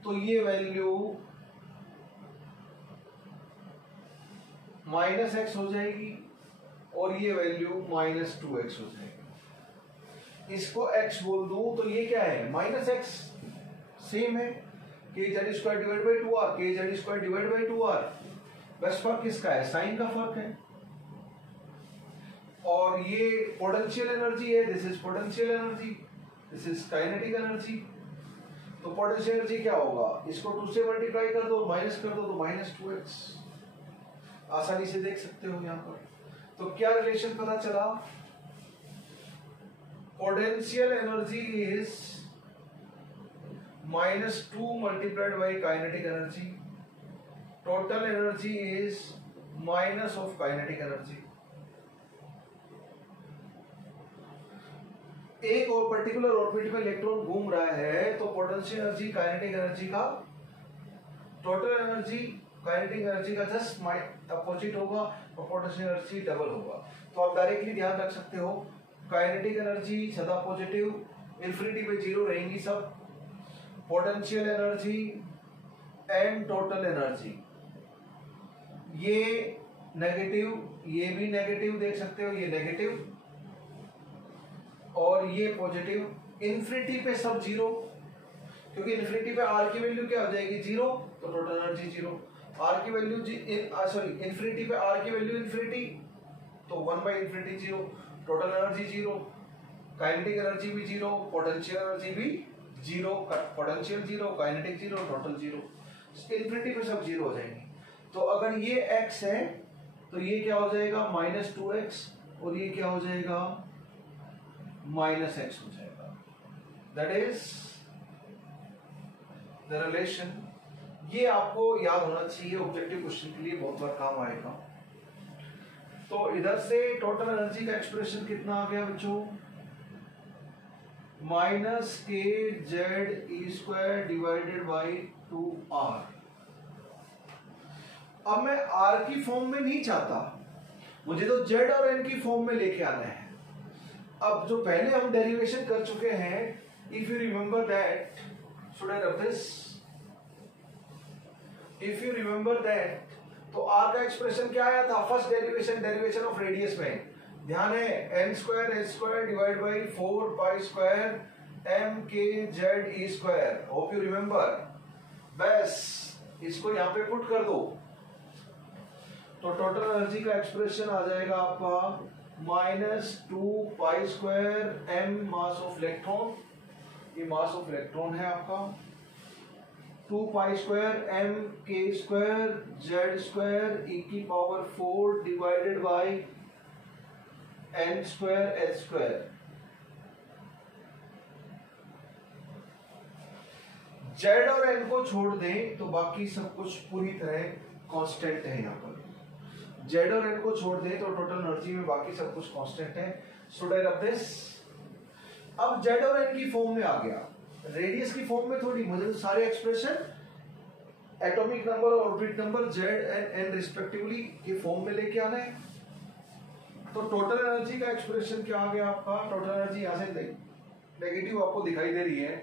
तो ये वैल्यू -x हो जाएगी और ये वैल्यू -2x हो जाएगी। इसको x बोल दूं तो ये क्या है, -x सेम है, के Z square divide by 2r, के Z square divide by 2r। बस फर्क किसका है, साइन का फर्क है। और ये पोटेंशियल एनर्जी है, this is potential energy, this is kinetic energy. तो पोटेंशियल एनर्जी क्या होगा, इसको 2 से मल्टीप्लाई कर दो, माइनस कर दो तो -2x। आसानी से देख सकते हो यहाँ पर। तो क्या रिलेशन पता चला, potential energy is -2 multiplied by kinetic energy, total energy is minus of kinetic energy. एक और पर्टिकुलर ऑर्बिट में इलेक्ट्रॉन घूम रहा है तो पोटेंशियल एनर्जी काइनेटिक एनर्जी का, टोटल एनर्जी काइनेटिक एनर्जी का जस्ट अपोजिट होगा और पोटेंशियल एनर्जी डबल होगा। तो आप डायरेक्टली ध्यान रख सकते हो काइनेटिक एनर्जी सदा पॉजिटिव, इन्फिनिटी पे जीरो रहेंगी सब, potential energy and total energy, ये नेगेटिव, ये भी नेगेटिव देख सकते हो, ये नेगेटिव और ये पॉजिटिव, इन्फिनिटी पे सब जीरो, क्योंकि इन्फिनिटी पे आर की वैल्यू क्या हो जाएगी जीरो, तो टोटल एनर्जी जीरो, आर की वैल्यू सॉरी इन्फिनिटी पे आर की वैल्यू इन्फिनिटी, तो 1/इन्फिनिटी zero, total energy zero, kinetic energy भी जीरो, पोटेंशियल एनर्जी भी zero, potential zero, kinetic zero, total zero, infinity पे सब जीरो हो जाएंगे। तो अगर ये x है तो ये क्या हो जाएगा -2x और ये क्या हो जाएगा -x हो जाएगा। That is the relation. ये आपको याद होना चाहिए, ऑब्जेक्टिव क्वेश्चन के लिए बहुत बार काम आएगा। तो इधर से टोटल एनर्जी का एक्सप्रेशन कितना आ गया बच्चों, -kze²/2r। अब मैं r की फॉर्म में नहीं चाहता, मुझे तो z और n की फॉर्म में लेके आना है। अब जो पहले हम डेरिवेशन कर चुके हैं, if you remember that, should I rub this, if you remember that, तो r का एक्सप्रेशन क्या आया था, फर्स्ट डेरिवेशन ऑफ रेडियस में, ध्यान है n²h²/4π²m/kz²। Hope you remember. बस इसको यहां पे पुट कर दो, तो टोटल एनर्जी का एक्सप्रेशन आ जाएगा आपका -2π²m मास ऑफ इलेक्ट्रॉन, ये मास ऑफ इलेक्ट्रॉन है आपका, 2π²m k²z²e⁴ divided by n²h²। z और n को छोड़ दें तो बाकी सब कुछ पूरी तरह कांस्टेंट है। यहाँ पर z और n को छोड़ दें तो टोटल एनर्जी में बाकी सब कुछ कांस्टेंट है। Should I rub this? अब z और n की फॉर्म में आ गया, रेडियस की फॉर्म में थोड़ी, मुझे तो सारे एक्सप्रेशन एटॉमिक नंबर और orbit number z and n respectively के फॉर्म में लेके आना है। तो टोटल एनर्जी का एक्सप्रेशन क्या आ गया आपका, टोटल एनर्जी यहां से नेगेटिव आपको दिखाई दे रही है।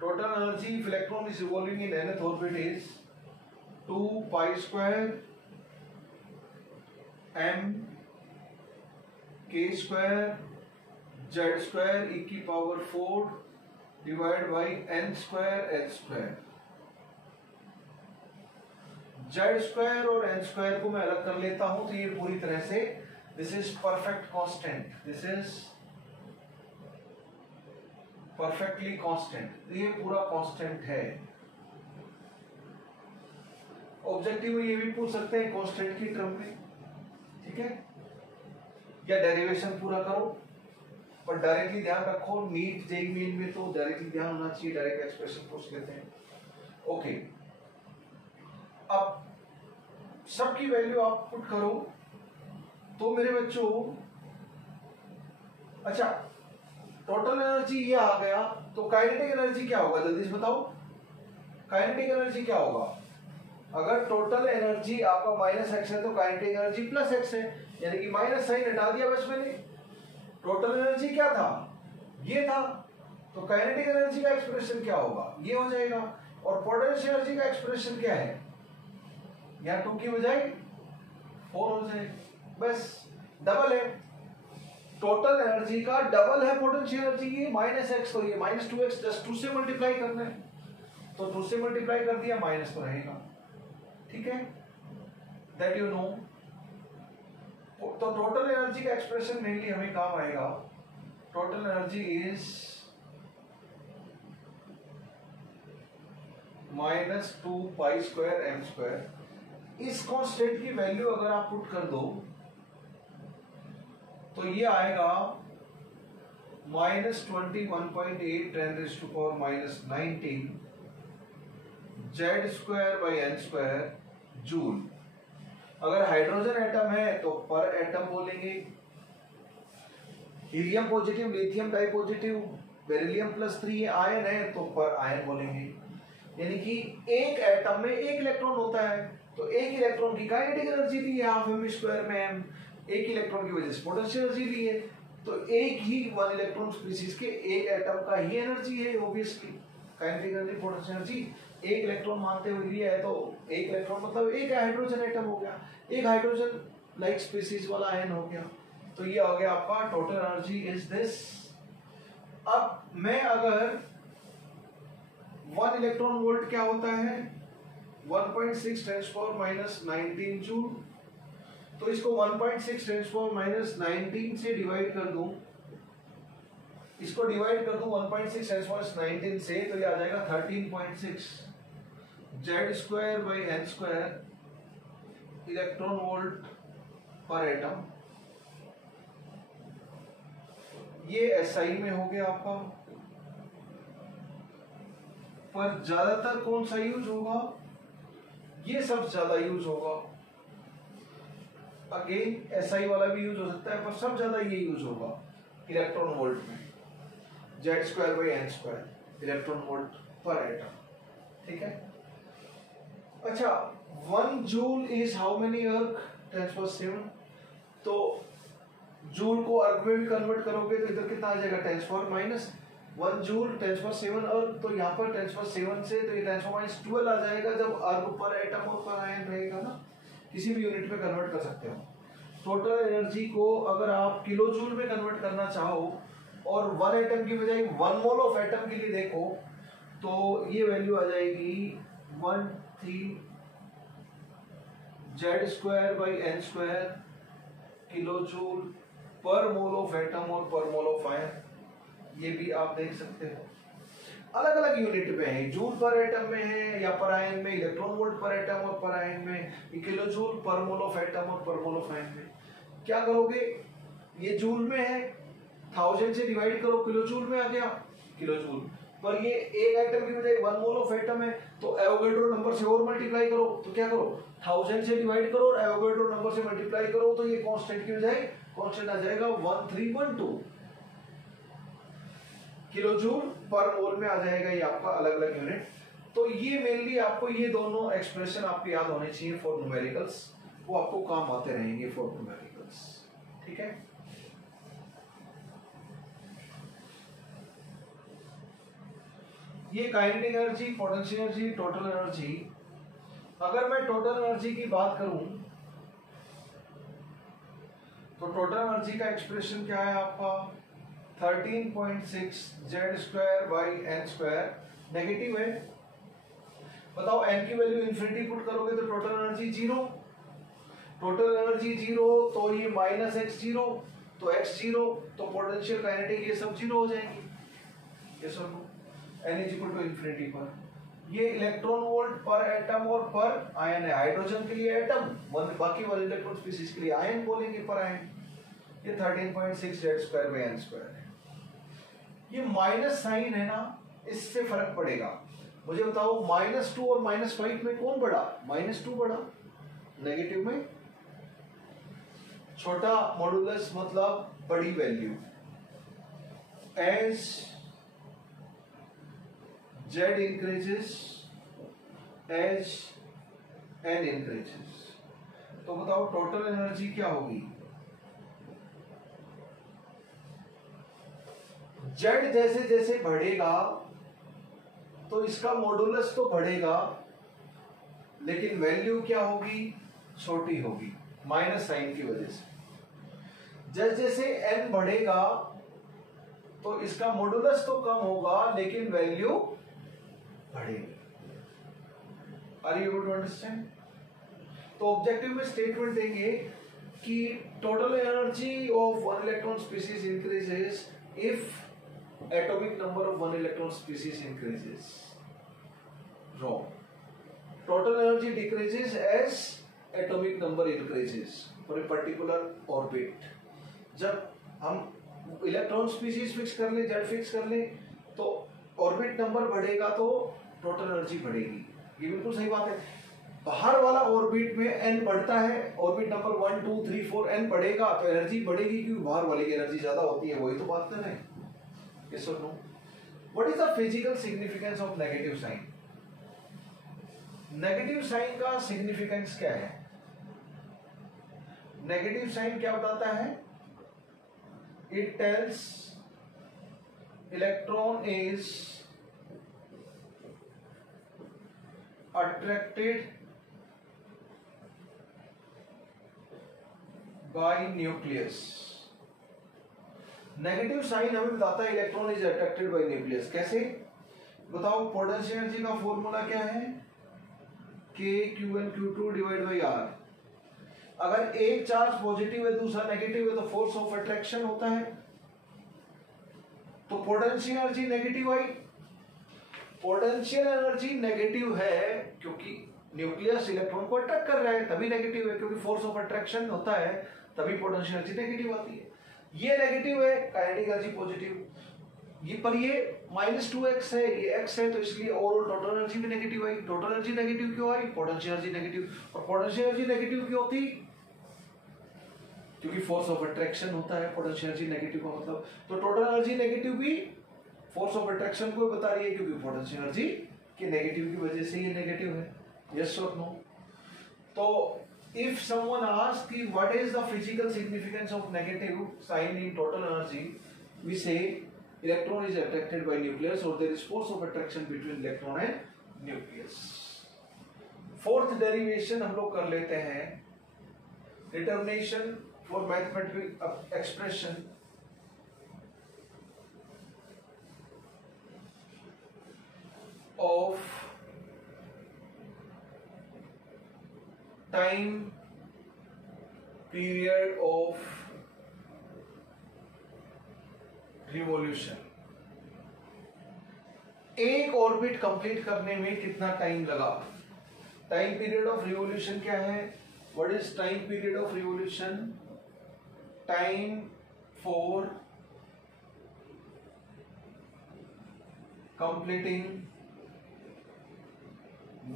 Total energy if electron is revolving in nth orbit is 2π²m k²z²e⁴ divide by n²h²। z² और n² को मैं अलग कर लेता हूं, तो ये पूरी तरह से this is perfect constant, this is perfectly constant, ये पूरा कांस्टेंट है। ऑब्जेक्टिव में ये भी पूछ सकते हैं कांस्टेंट की टर्म में, ठीक है, या डेरिवेशन पूरा करो, पर डायरेक्टली ध्यान रखो, नीट जेईई मेन में तो डायरेक्टली ध्यान होना चाहिए, डायरेक्ट एक्सप्रेशन पूछ लेते हैं। ओके, अब सबकी वैल्यू आप पुट करो तो मेरे बच्चों, अच्छा टोटल एनर्जी ये आ गया, तो काइनेटिक एनर्जी क्या होगा जल्दी से बताओ, काइनेटिक एनर्जी क्या होगा? अगर टोटल एनर्जी आपका -x है तो काइनेटिक एनर्जी +x है, यानी कि माइनस साइन हटा दिया बस मैंने। टोटल एनर्जी क्या था, ये था, तो काइनेटिक एनर्जी का एक्सप्रेशन क्या होगा, ये हो जाएगा। और पोटेंशियल एनर्जी का एक्सप्रेशन क्या है, यहाँ 2 की बजाय 4 हो जाएगा, बस डबल है। टोटल एनर्जी का डबल है पोटेंशियल एनर्जी, ये -x, तो ये -2x, जस्ट 2 से मल्टीप्लाई करना है, तो 2 से मल्टीप्लाई कर दिया, माइनस तो रहेगा, ठीक है, दैट यू नो। तो टोटल एनर्जी का एक्सप्रेशन मेनली हमें काम आएगा, टोटल एनर्जी इज -2π²m²। इस कांस्टेंट की वैल्यू अगर आप पुट कर दो तो ये आएगा -21.8 10⁻⁻⁹ z²/n² जूल। अगर हाइड्रोजन एटम है तो पर एटम बोलेंगे, helium positive, lithium dipositive, beryllium +3 ion है तो पर आयन बोलेंगे। यानी कि एक एटम में एक इलेक्ट्रॉन होता है, तो एक इलेक्ट्रॉन की काइनेटिक एनर्जी ली है ½ m² में m, एक इलेक्ट्रॉन की वजह से पोटेंशियल एनर्जी ली है, तो एक ही वन इलेक्ट्रॉन स्पीसीज के एक एटम का ही एनर्जी है obviously, kinetic energy potential energy एक इलेक्ट्रॉन मानते हुए लिया है, तो एक इलेक्ट्रॉन मतलब एक हाइड्रोजन एटम हो गया, एक हाइड्रोजन लाइक स्पीसीज वाला आयन हो गया। तो ये हो गया आपका टोटल एनर्जी इज दिस। अब मैं अगर 1 इलेक्ट्रॉन वोल्ट क्या होता है 1.6 10⁻⁻19 जूल, तो इसको 1.6 10⁻⁻19 से डिवाइड कर दूं, इसको डिवाइड कर दूं 1.6 10⁻⁻19 से, तो ये आ जाएगा 13.6 Z²/n² इलेक्ट्रॉन वोल्ट पर एटम। ये SI में हो गया आपका। पर ज्यादातर कौन सा यूज होगा, ये सब ज्यादा यूज होगा। अगेन SI वाला भी यूज हो सकता है, पर सब ज्यादा ये यूज होगा इलेक्ट्रॉन वोल्ट में, Z²/n² इलेक्ट्रॉन वोल्ट पर एटम। ठीक है। अच्छा 1 जूल इज हाउ मेनी अर्क 10⁻⁷, तो जूल को अर्क में भी कन्वर्ट करोगे तो इधर कितना आ जाएगा 10⁻⁻1 जूल 10⁻⁷ अर्क, तो यहाँ पर 10⁻⁷ से तो ये 10⁻⁻12 आ जाएगा जब अर्क पर एटम और पर आयन रहेगा ना, किसी भी यूनिट में कन्वर्ट कर सकते हो। टोटल एनर्जी को अगर आप किलो जूल में कन्वर्ट करना चाहो और 1 एटम की बजाय 1 मोल ऑफ एटम के लिए देखो, तो ये वैल्यू आ जाएगी 13 Z²/n² किलो जूल पर मोल ऑफ एटम और पर मोल ऑफ आयन। ये भी आप देख सकते हो अलग अलग यूनिट में है, जूल पर एटम में है या पर आयन में, इलेक्ट्रॉन वोल्ट पर एटम और पर आयन में, किलो जूल पर मोल ऑफ एटम और पर मोल ऑफ आयन में। क्या करोगे, ये जूल में है 1000 से डिवाइड करो, किलो जूल में आ गया किलो जूल, पर ये एक एटम की बजाय 1 मोल ऑफ एटम है, तो एवोगैड्रो नंबर से और मल्टीप्लाई करो, तो क्या करो 1000 से डिवाइड करो और एवोगैड्रो नंबर से मल्टीप्लाई करो, तो ये कांस्टेंट की बजाय कांस्टेंट आ जाएगा 1312 किलो जूल पर मोल में आ जाएगा ये आपका अलग अलग यूनिट। तो ये मेनली आपको ये दोनों एक्सप्रेशन आपको याद होने चाहिए फॉर न्यूमेरिकल्स, वो आपको काम आते रहेंगे फॉर न्यूमेरिकल्स। ठीक है। ये kinetic energy, potential energy, total energy. अगर मैं टोटल एनर्जी की बात करूं तो टोटल एनर्जी का एक्सप्रेशन क्या है आपका 13.6 Z²/n², नेगेटिव है। बताओ n की वैल्यू इंफिनिटी पुट करोगे तो टोटल एनर्जी 0, टोटल एनर्जी 0, तो ये -x0, तो x0, तो पोटेंशियल काइनेटिक ये सब 0 हो जाएंगे। ये सब n is equal to infinity पर। ये इलेक्ट्रॉन वोल्ट पर एटम और पर आयन है, हाइड्रोजन के लिए एटम, बाकी वाले इलेक्ट्रॉन स्पीसीज के लिए आयन बोलेंगे पर आयन। ये 13.6 Z²/n² है। ये माइनस साइन है ना, इससे फर्क पड़ेगा। मुझे बताओ -2 और -5 में कौन बड़ा, -2 बड़ा, नेगेटिव में छोटा मॉडुलस मतलब बड़ी value. As Z increases, as n increases, तो बताओ टोटल एनर्जी क्या होगी। Z जैसे जैसे बढ़ेगा तो इसका मॉडुलस तो बढ़ेगा, लेकिन वैल्यू क्या होगी, छोटी होगी माइनस साइन की वजह से। जैसे जैसे n बढ़ेगा तो इसका मॉडुलस तो कम होगा, लेकिन वैल्यू बढ़ेगी। Are you able to understand? तो ऑब्जेक्टिव में स्टेटमेंट देंगे कि total energy of one electron species increases if atomic number of one electron species increases. Wrong. Total energy decreases as atomic number increases for a particular orbit. जब हम electron species fix कर ले, Z fix कर ले, तो orbit number बढ़ेगा तो total energy बढ़ेगी। ये बिल्कुल सही बात है। बाहर वाला ऑर्बिट में n बढ़ता है, ऑर्बिट नंबर 1 2 3 4 n बढ़ेगा तो एनर्जी बढ़ेगी, क्योंकि बाहर वाले की एनर्जी ज्यादा होती है। वही तो बात कर रहे हैं। यस और no? What is the physical significance of negative sign? Negative sign का सिग्निफिकेंस क्या है? नेगेटिव साइन क्या बताता है? it tells electron is attracted by nucleus. Negative sign हमें बताता है electron is attracted by nucleus. कैसे बताओ? पोटेंशियल एनर्जी का फॉर्मूला क्या है? KQ1Q2 divide by R। अगर एक चार्ज पॉजिटिव है दूसरा नेगेटिव है तो फोर्स ऑफ अट्रैक्शन होता है। तो पोटेंशियल एनर्जी नेगेटिव आई। पोटेंशियल एनर्जी नेगेटिव है क्योंकि न्यूक्लियस इलेक्ट्रॉन को अट्रैक्ट कर रहा है, तभी नेगेटिव है। क्योंकि फोर्स ऑफ अट्रैक्शन होता है तभी पोटेंशियल एनर्जी नेगेटिव आती है। ये नेगेटिव है, काइनेटिक एनर्जी पॉजिटिव। ये पर ये -2x है, ये x है, तो इसलिए ओवरऑल टोटल एनर्जी भी नेगेटिव आई। टोटल एनर्जी नेगेटिव क्यों आई? Potential energy negative. और पोटेंशियल एनर्जी नेगेटिव क्यों होती? क्योंकि फोर्स ऑफ अट्रैक्शन होता है। पोटेंशियल एनर्जी नेगेटिव का मतलब तो टोटल एनर्जी नेगेटिव भी फोर्स ऑफ अट्रैक्शन को बता रही है, क्योंकि पोटेंशियल एनर्जी के नेगेटिव की वजह से ये नेगेटिव है। यस और नो? तो if someone asks what is the physical significance of negative sign in total energy, we say electron is attracted by nucleus or there is force of attraction between electron and nucleus. Fourth derivation हम लोग कर लेते हैं, determination for mathematical expression of time period of revolution. एक orbit complete करने में कितना time लगा? टाइम पीरियड ऑफ रिवॉल्यूशन क्या है? What is time period of revolution? Time for completing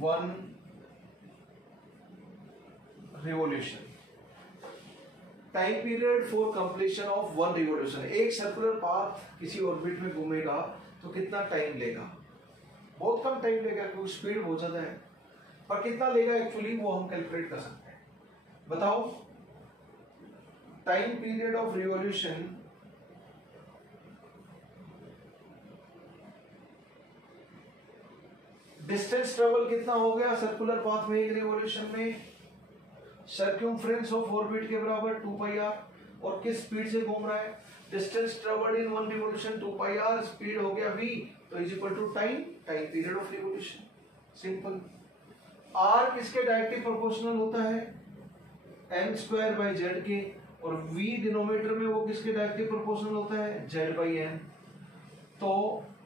one revolution. Time period for completion of one revolution. एक circular path किसी orbit में घूमेगा तो कितना टाइम लेगा? बहुत कम टाइम लेगा क्योंकि स्पीड बहुत ज्यादा है। पर कितना लेगा एक्चुअली वो हम कैलकुलेट कर सकते हैं। बताओ? Time period of revolution distance travel कितना हो गया सर्कुलर पाथ में एक रिवॉल्यूशन में? सर्क्यूमफ्रेंस ऑफ ऑर्बिट के बराबर 2πr। और किस स्पीड से घूम रहा है? Distance travelled in one revolution 2πr, speed हो गया v, तो is equal to time period of revolution. Simple. r किसके डायरेक्टली प्रोपोर्शनल होता है? n² z के। और v डिनोमिनेटर में वो किसके डायरेक्टली प्रोपोर्शनल होता है? z/n। तो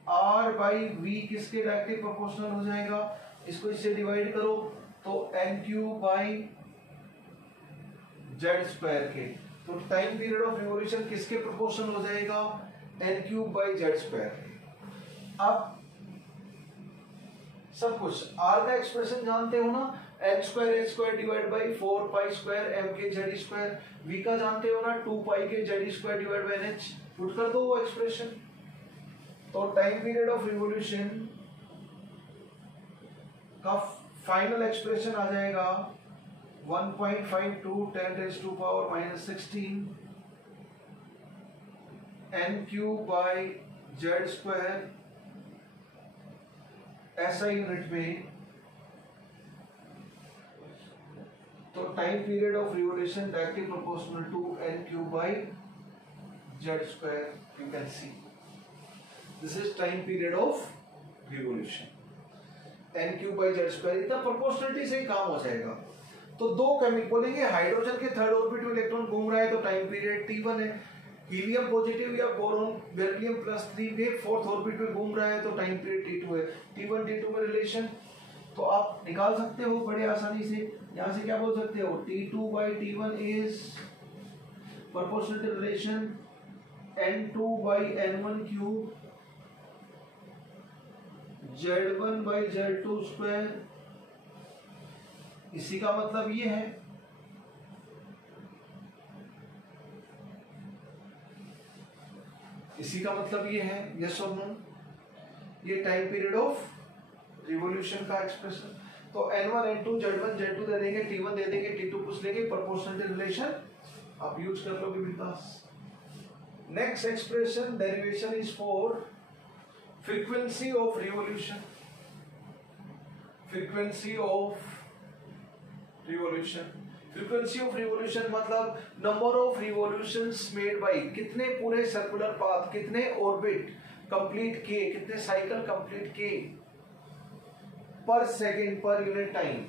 r/v किसके डायरेक्टली प्रोपोर्शनल हो जाएगा? इसको इससे डिवाइड करो तो n³ z² के। तो टाइम पीरियड ऑफ रिवॉल्यूशन किसके प्रोपोर्शनल हो जाएगा? n³ z²। अब सब कुछ r का एक्सप्रेशन जानते हो ना? n² divide by 4π² m/z²। v का जानते हो ना? 2π/z² divide by nh। Put कर दो वो एक्सप्रेशन। तो टाइम पीरियड ऑफ रिवॉल्यूशन का फाइनल एक्सप्रेशन आ जाएगा 1.52 10⁻⁻16 n³ SI यूनिट में। तो time period of revolution directly proportional to n³ z²। You can see this is time period of revolution. n³ z²। इतना प्रोपोर्शनलिटी से ही काम हो जाएगा। तो दो केमिकल बोलेंगे, हाइड्रोजन के थर्ड ऑर्बिट में इलेक्ट्रॉन घूम रहा है तो टाइम पीरियड T1 है। हीलियम पॉजिटिव या बोरॉन बेरिलियम +3 के फोर्थ ऑर्बिट में घूम रहा है तो टाइम पीरियड T2 है। T1 T2 में रिलेशन तो आप निकाल सकते हो बड़े आसानी से। यहां से क्या बोल सकते हो? T2/T1 is proportional relation n2/n1³ z1/z2²। इसी का मतलब ये है। इसी का मतलब ये है। यस और नो? ये टाइम पीरियड ऑफ रिवॉल्यूशन का एक्सप्रेशन। तो n1 n2 z1 z2 दे देंगे, T1 दे देंगे, T2 पूछ लेंगे, प्रोपोर्शनल रिलेशन आप यूज कर लोगे बिंदास। Next expression derivation is for frequency of revolution. Frequency of revolution. Frequency of revolution मतलब number of revolutions made by, कितने पूरे सर्कुलर पाथ, कितने ऑर्बिट कंप्लीट किए, कितने साइकिल कंप्लीट किए पर सेकेंड पर यूनिट टाइम.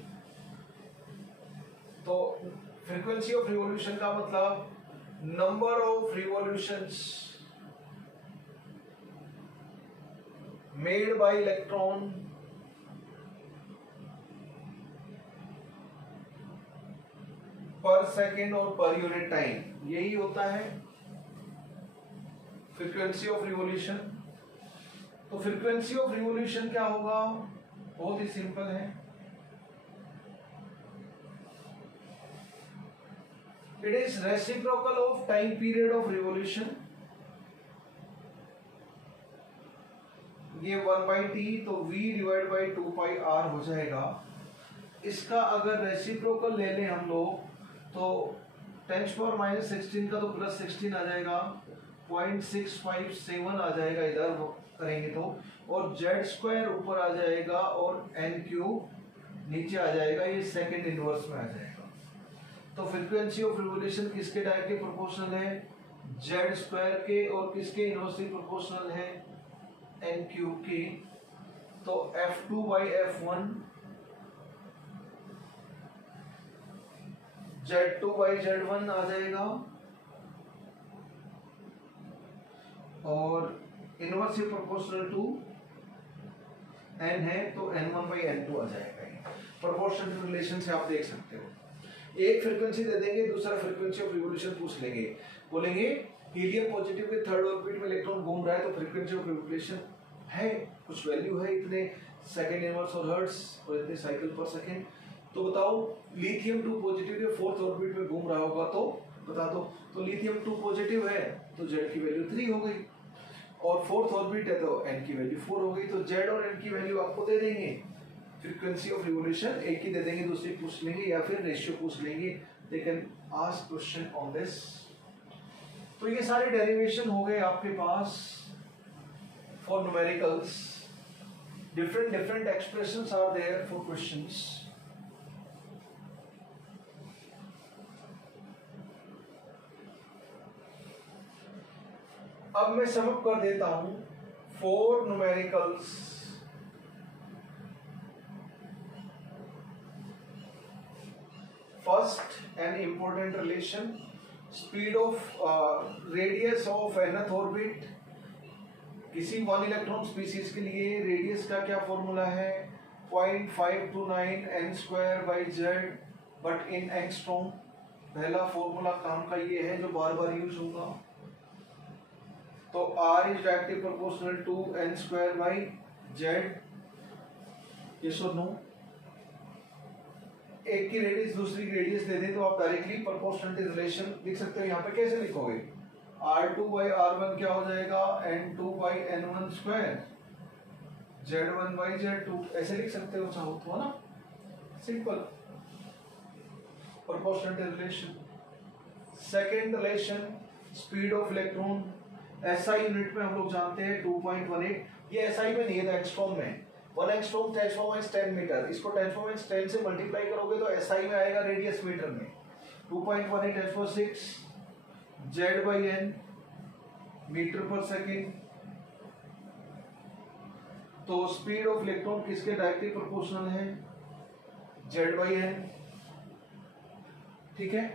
तो फ्रीक्वेंसी ऑफ रिवॉल्यूशन का मतलब number of revolutions made by electron पर सेकेंड और पर यूनिट टाइम, यही होता है फ्रीक्वेंसी ऑफ रिवॉल्यूशन. तो फ्रीक्वेंसी ऑफ रिवॉल्यूशन क्या होगा? बहुत ही सिंपल है. It is reciprocal of time period of revolution. ये 1/t तो v डिवाइड बाई 2πr हो जाएगा. इसका अगर रेसिप्रोकल ले लें हम लोग तो 10⁻⁻16 का तो +16 आ जाएगा, 0.657 आ जाएगा इधर करेंगे तो, और z² ऊपर आ जाएगा और n³ नीचे आ जाएगा. ये सेकंड इनवर्स में आ जाएगा. तो फ्रीक्वेंसी ऑफ रिवॉल्यूशन किसके डायरेक्टली प्रोपोर्शनल है? z² के. और किसके इनवर्सली प्रोपोर्शनल है? n³ के. तो f2/f1 z2/z1 आ जाएगा और इनवर्सली प्रोपोर्शनल टू n है तो n1/n2 आ जाएगा. प्रोपोर्शनल रिलेशन से आप देख सकते हो. एक फ्रीक्वेंसी दे देंगे, दूसरा फ्रीक्वेंसी ऑफ रिवॉल्यूशन पूछ लेंगे, बोलेंगे हीलियम पॉजिटिव के थर्ड ऑर्बिट में इलेक्ट्रॉन घूम रहा है तो फ्रीक्वेंसी ऑफ रिवॉल्यूशन है, कुछ वैल्यू है, इतने सेकंड इनवर्स और हर्ट्ज और इतने साइकिल पर सेकंड. तो बताओ लिथियम 2 पॉजिटिव के फोर्थ ऑर्बिट में घूम रहा होगा तो बता दो. तो लिथियम 2 पॉजिटिव है तो z की वैल्यू 3 हो गई और फोर्थ ऑर्बिट है तो n की वैल्यू 4 हो गई. तो z और n की वैल्यू आपको दे देंगे. फ्रीक्वेंसी ऑफ रिवॉल्यूशन एक ही दे देंगे, दूसरी पूछ लेंगे या फिर रेशियो पूछ लेंगे. They can ask question on this. तो ये सारे डेरिवेशन हो गए आपके पास for numericals. different expressions are there for questions. अब मैं समअप कर देता हूं. 4 numericals. First, an important relation, speed of radius of nth orbit. किसी 1 इलेक्ट्रॉन स्पीसीज के लिए रेडियस का क्या फॉर्मूला है? 0.529 n²/z बट इन एंगस्ट्रॉम. पहला फॉर्मूला काम का ये है जो बार बार यूज होगा. तो r is directly proportional to n²/z. Yes और नो? एक की रेडियस दूसरी की रेडियस दे दे तो आप डायरेक्टली प्रोपोर्शनलिटी रिलेशन लिख सकते हो. यहाँ पे कैसे लिखोगे? r2/r1 क्या हो जाएगा? n2/n1², z1/z2 ऐसे लिख सकते हो चाहो तो, है ना? Simple proportionality relation. Second relation, speed of electron. SI unit में हम लोग जानते हैं 2.18. ये SI में नहीं है, एंगस्ट्रॉम में. 1 एंगस्ट्रॉम 10⁻10 मीटर. इसको 10⁻10 से मल्टीप्लाई करोगे तो SI में आएगा रेडियस मीटर में. 2.18 10⁻6 z/n मीटर पर सेकेंड. तो स्पीड ऑफ इलेक्ट्रॉन किसके डायरेक्टली प्रोपोर्शनल है? z/n. ठीक है.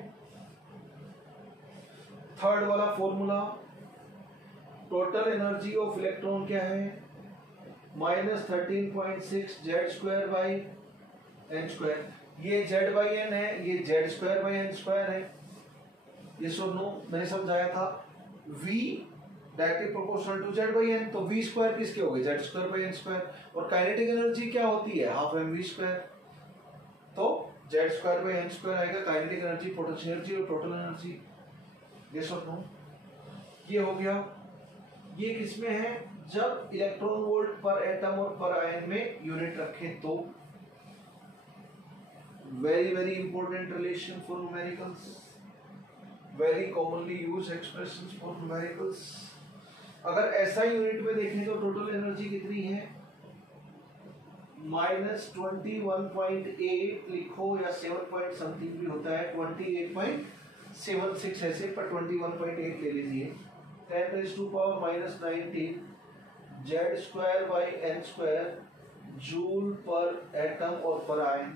थर्ड वाला formula, total energy of electron क्या है? -13.6 z²/n². ये z/n है, ये z²/n² है. ये सो नो मैंने समझाया था. v directly proportional to z/n. तो v² किसके हो गए? z²/n². और काइनेटिक एनर्जी क्या होती है? ½ mv². तो z²/n² आएगा काइनेटिक एनर्जी, पोटेंशियल एनर्जी और टोटल एनर्जी. ये सो नो ये हो गया. ये किसमें है? जब इलेक्ट्रॉन वोल्ट पर एटम और पर आयन में यूनिट रखें तो. Very important relation for numericals. Very commonly use expressions for numericals. अगर ऐसा यूनिट में देखें तो टोटल एनर्जी कितनी है, -21.8 लिखो या 7 पॉइंट समथिंग भी होता है, 28.76 ऐसे, पर 21.8 ले लीजिए। 10⁻⁻19 Z²/n² जूल पर एटम और पर आयन।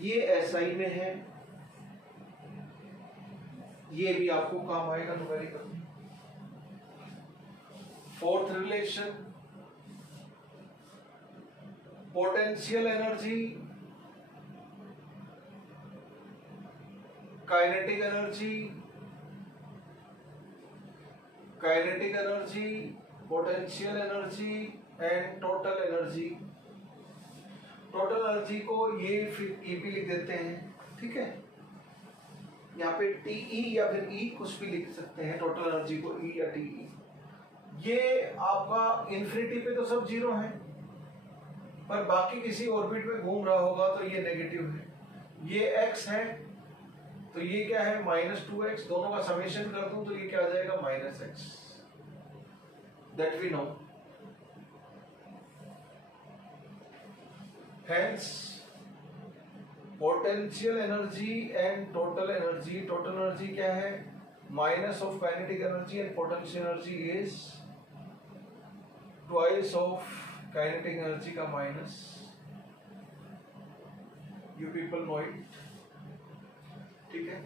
ये SI में है, ये भी आपको काम आएगा न्यूमेरिकल में। Fourth relation, potential energy, kinetic energy, potential energy and total energy. Total energy को ये फिर E भी लिख देते हैं, ठीक है। यहाँ पे TE या फिर E कुछ भी लिख सकते हैं, टोटल एनर्जी को E या TE। ये आपका इन्फिनिटी पे तो सब जीरो है, पर बाकी किसी ऑर्बिट में घूम रहा होगा तो ये नेगेटिव है। ये x है तो ये क्या है, -2x। दोनों का समेशन कर दूं तो ये क्या आ जाएगा, -x। That we know. Hence, potential energy and total energy. Total energy क्या है, minus of kinetic energy, and potential energy is twice of kinetic energy का minus. You people know it, ठीक है।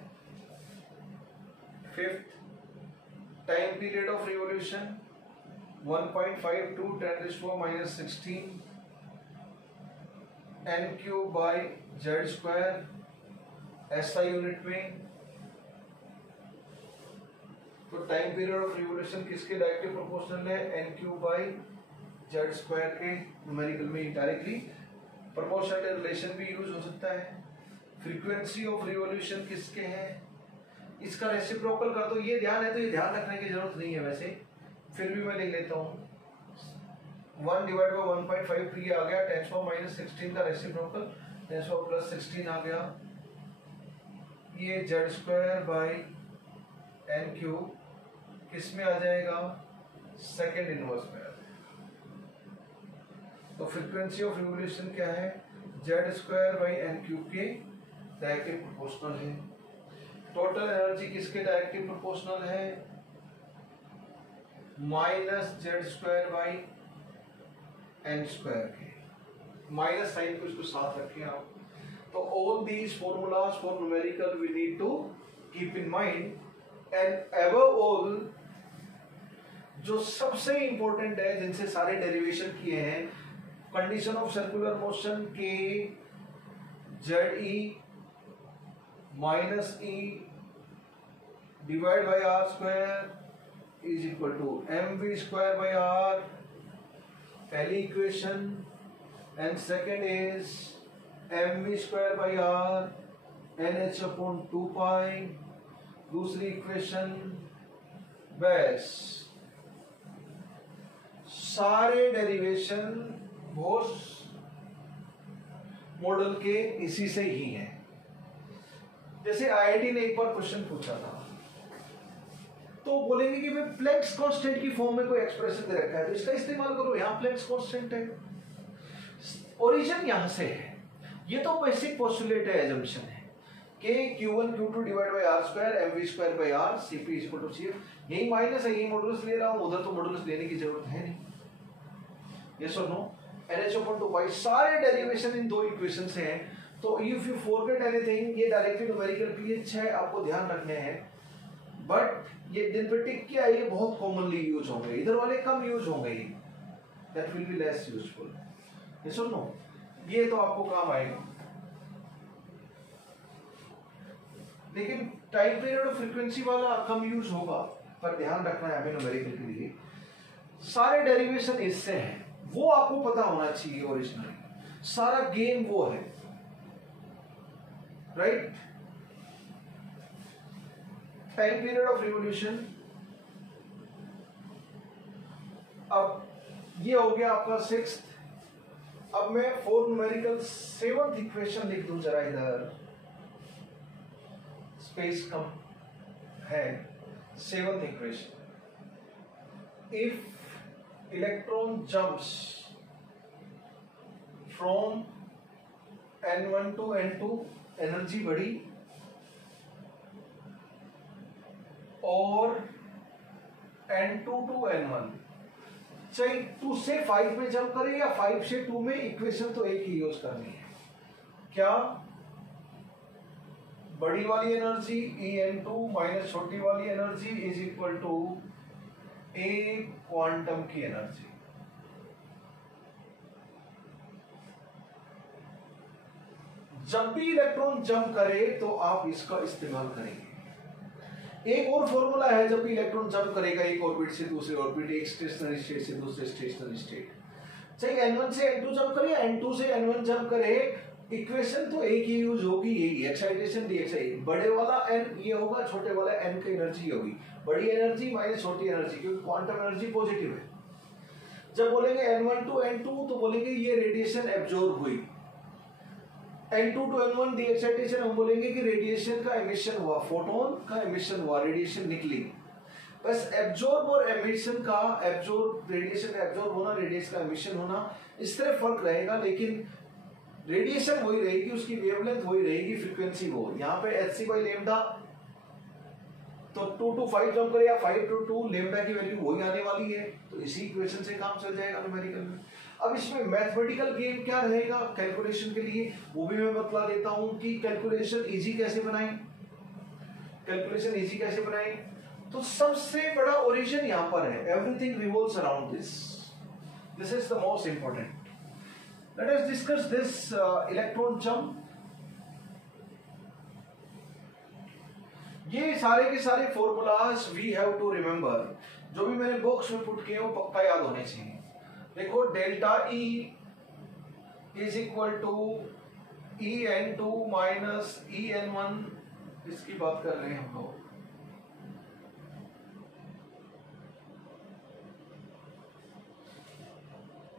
Fifth, time period of revolution 1.52 10⁻⁻16 n³/z² SI unit में। तो time period of revolution किसके directly proportional है, n³/z² के। Numerical में directly proportional relation भी यूज हो सकता है। फ्रीक्वेंसी ऑफ रिवोल्यूशन किसके हैं, इसका रेसिप्रोकल कर दो। ये ध्यान है तो ये ध्यान रखने की जरूरत नहीं है, वैसे फिर भी मैं लिख लेता हूँ। 1/1.52 ये आ गया, 10⁻⁻16 का रेसिप्रोकल 10⁻+16 आ गया। ये Z²/n³ किस में आ जाएगा, सेकेंड इनवर्स में आ जाएगा। तो फ्रीक्वेंसी ऑफ रिवोल्यूशन क्या है, Z²/n³ के डायरेक्टली प्रोपोर्शनल है। टोटल एनर्जी किसके डायरेक्टली प्रोपोर्शनल है, -Z²/n² के। माइनस साइन को इसको साथ रखें आप। तो all these formulas for numerical we need to keep in mind, and above all जो सबसे इंपॉर्टेंट है, जिनसे सारे डेरिवेशन किए हैं, कंडीशन ऑफ सर्कुलर मोशन के ZE -E divide by r² is equal to mv²/r, पहली equation, and second is mv²/r NH/2π, दूसरी इक्वेशन। बस सारे डेरिवेशन बोस मॉडल के इसी से ही हैं। जैसे IIT ने एक बार क्वेश्चन पूछा था, तो बोलेंगे कि भाई प्लैंक्स कांस्टेंट की फॉर्म में कोई एक्सप्रेशन दे रखा है तो इसका इस्तेमाल करो, यहां प्लैंक्स कांस्टेंट है, ओरिजिन यहां से है। ये तो बेसिक पोस्टुलेट है, एजम्पशन है कि Q1 Q2 divide by r² mv²/r Cp = Cf। यही माइनस है, यही मॉडुलस ले रहा हूं, उधर तो मॉडुलस लेने की जरूरत है नहीं। यस और नो, NH/2π सारे डेरिवेशन इन दो इक्वेशन से हैं। तो इफ यू फॉरगेट एनीथिंग, ये डायरेक्टली न्यूमेरिकल के लिए 6 आपको ध्यान रखने हैं, बट ये जिन पे टिक किया ये बहुत कॉमनली यूज होंगे, इधर वाले कम यूज होंगे, that will be less useful. Yes और नो, ये तो आपको काम आएगा। लेकिन टाइम पीरियड और फ्रीक्वेंसी वाला कम यूज होगा, पर ध्यान रखना है हमें न्यूमेरिकल के लिए सारे डेरिवेशन इससे हैं, वो आपको पता होना चाहिए। ओरिजिनली सारा गेम वो है, right. Time period of revolution, अब ये हो गया आपका 6th। अब मैं फॉर न्यूमेरिकल 7th इक्वेशन लिख दूं जरा इधर। स्पेस कम है। Seventh equation, if electron jumps from n1 to n2, energy बढ़ी, और n2 to n1, चाहे 2 से 5 में जंप करे या 5 से 2 में, इक्वेशन तो एक ही यूज करनी है। क्या? बड़ी वाली एनर्जी En2 माइनस छोटी वाली energy is equal to a quantum की एनर्जी। जब भी इलेक्ट्रॉन जंप करे तो आप इसका इस्तेमाल करेंगे। एक और फॉर्मूला है, जब भी इलेक्ट्रॉन जंप करेगा एक ऑर्बिट से दूसरे ऑर्बिट, एक स्टेशनरी स्टेट से दूसरे स्टेशनरी स्टेट, चाहे n1 से n2 जंप करे या n2 से n1 जंप करे, इक्वेशन तो एक ही यूज होगी, यही एक्साइटेशन डी एक्साइटेशन। बड़े वाला n ये होगा, छोटे वाला n की एनर्जी होगी, बड़ी एनर्जी माइनस छोटी एनर्जी, क्योंकि क्वांटम एनर्जी पॉजिटिव है। जब बोलेंगे n1 टू n2 तो बोलेंगे ये रेडिएशन एब्जॉर्ब हुई, n2 to n1 D excitation हम बोलेंगे कि रेडिएशन का एमिशन हुआ, फोटोन का एमिशन हुआ, रेडिएशन निकली। बस एब्जॉर्ब और एमिशन का, एब्जॉर्ब रेडिएशन एब्जॉर्ब होना, रेडिएशन का एमिशन होना, इस तरह फर्क रहेगा, लेकिन रेडिएशन वही रहेगी, उसकी वेवलेंथ वही रहेगी, फ्रीक्वेंसी वो। यहाँ पे hc बाई लेमडा, तो 2 to 5 जंप करे या 5 to 2, लेमडा की वैल्यू वही आने वाली है, तो इसी इक्वेशन से काम चल जाएगा न्यूमेरिकल में। अब इसमें मैथमेटिकल गेम क्या रहेगा कैलकुलेशन के लिए, वो भी मैं बतला देता हूं कि कैलकुलेशन इजी कैसे बनाएं। कैलकुलेशन इजी कैसे बनाएं, तो सबसे बड़ा ओरिजिन यहां पर है, everything revolves around this, this is the most important. Let us discuss this electron jump. ये सारे के सारे formulas we have to remember, जो भी मैंने बॉक्स में पुट किए वो पक्का याद होने चाहिए। देखो, delta E is equal to En2 minus En1, इसकी बात कर रहे हैं हम लोग।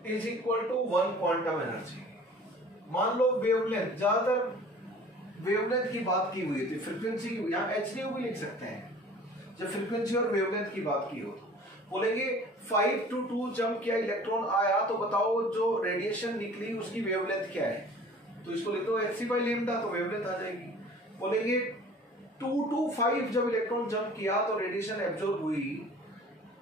Is equal to 1 quantum energy. मान लो वेवलेंथ, ज्यादातर वेवलेंथ की बात की हुई थी, फ्रीक्वेंसी की, यहाँ hν भी लिख सकते हैं। जब फ्रीक्वेंसी और वेवलेंथ की बात की हो तो बोलेंगे 5 to 2 जंप किया, इलेक्ट्रॉन आया, तो बताओ जो रेडिएशन निकली उसकी वेवलेंथ क्या है, तो इसको लिखते हो hc बाई लेमडा, तो वेवलेंथ आ जाएगी। बोलेंगे 2 to 5 जब इलेक्ट्रॉन जंप किया तो रेडिएशन एब्जॉर्ब हुई,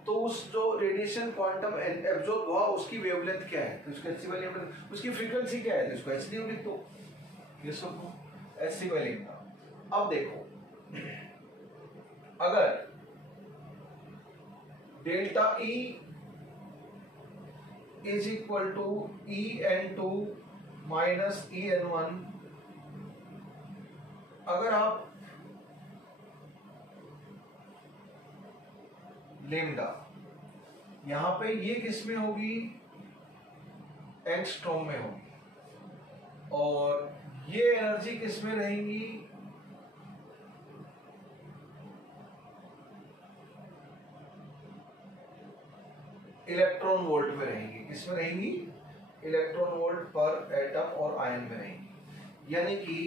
तो उस जो रेडिएशन क्वांटम एब्जॉर्ब हुआ उसकी वेवलेंथ क्या है, तो इसको hc बाई लेमडा, उसकी फ्रीक्वेंसी क्या है, तो इसको hν लिख दो, ये सब hc बाई लेमडा। अब देखो, अगर delta E is equal to En2 minus En1, अगर आप लेमडा, यहां पे ये किस में होगी, एंगस्ट्रॉम में होगी, और ये एनर्जी किस में रहेंगी, इलेक्ट्रॉन वोल्ट में रहेंगी। किसमें रहेंगी, इलेक्ट्रॉन वोल्ट पर एटम और आयन में रहेंगी। यानी कि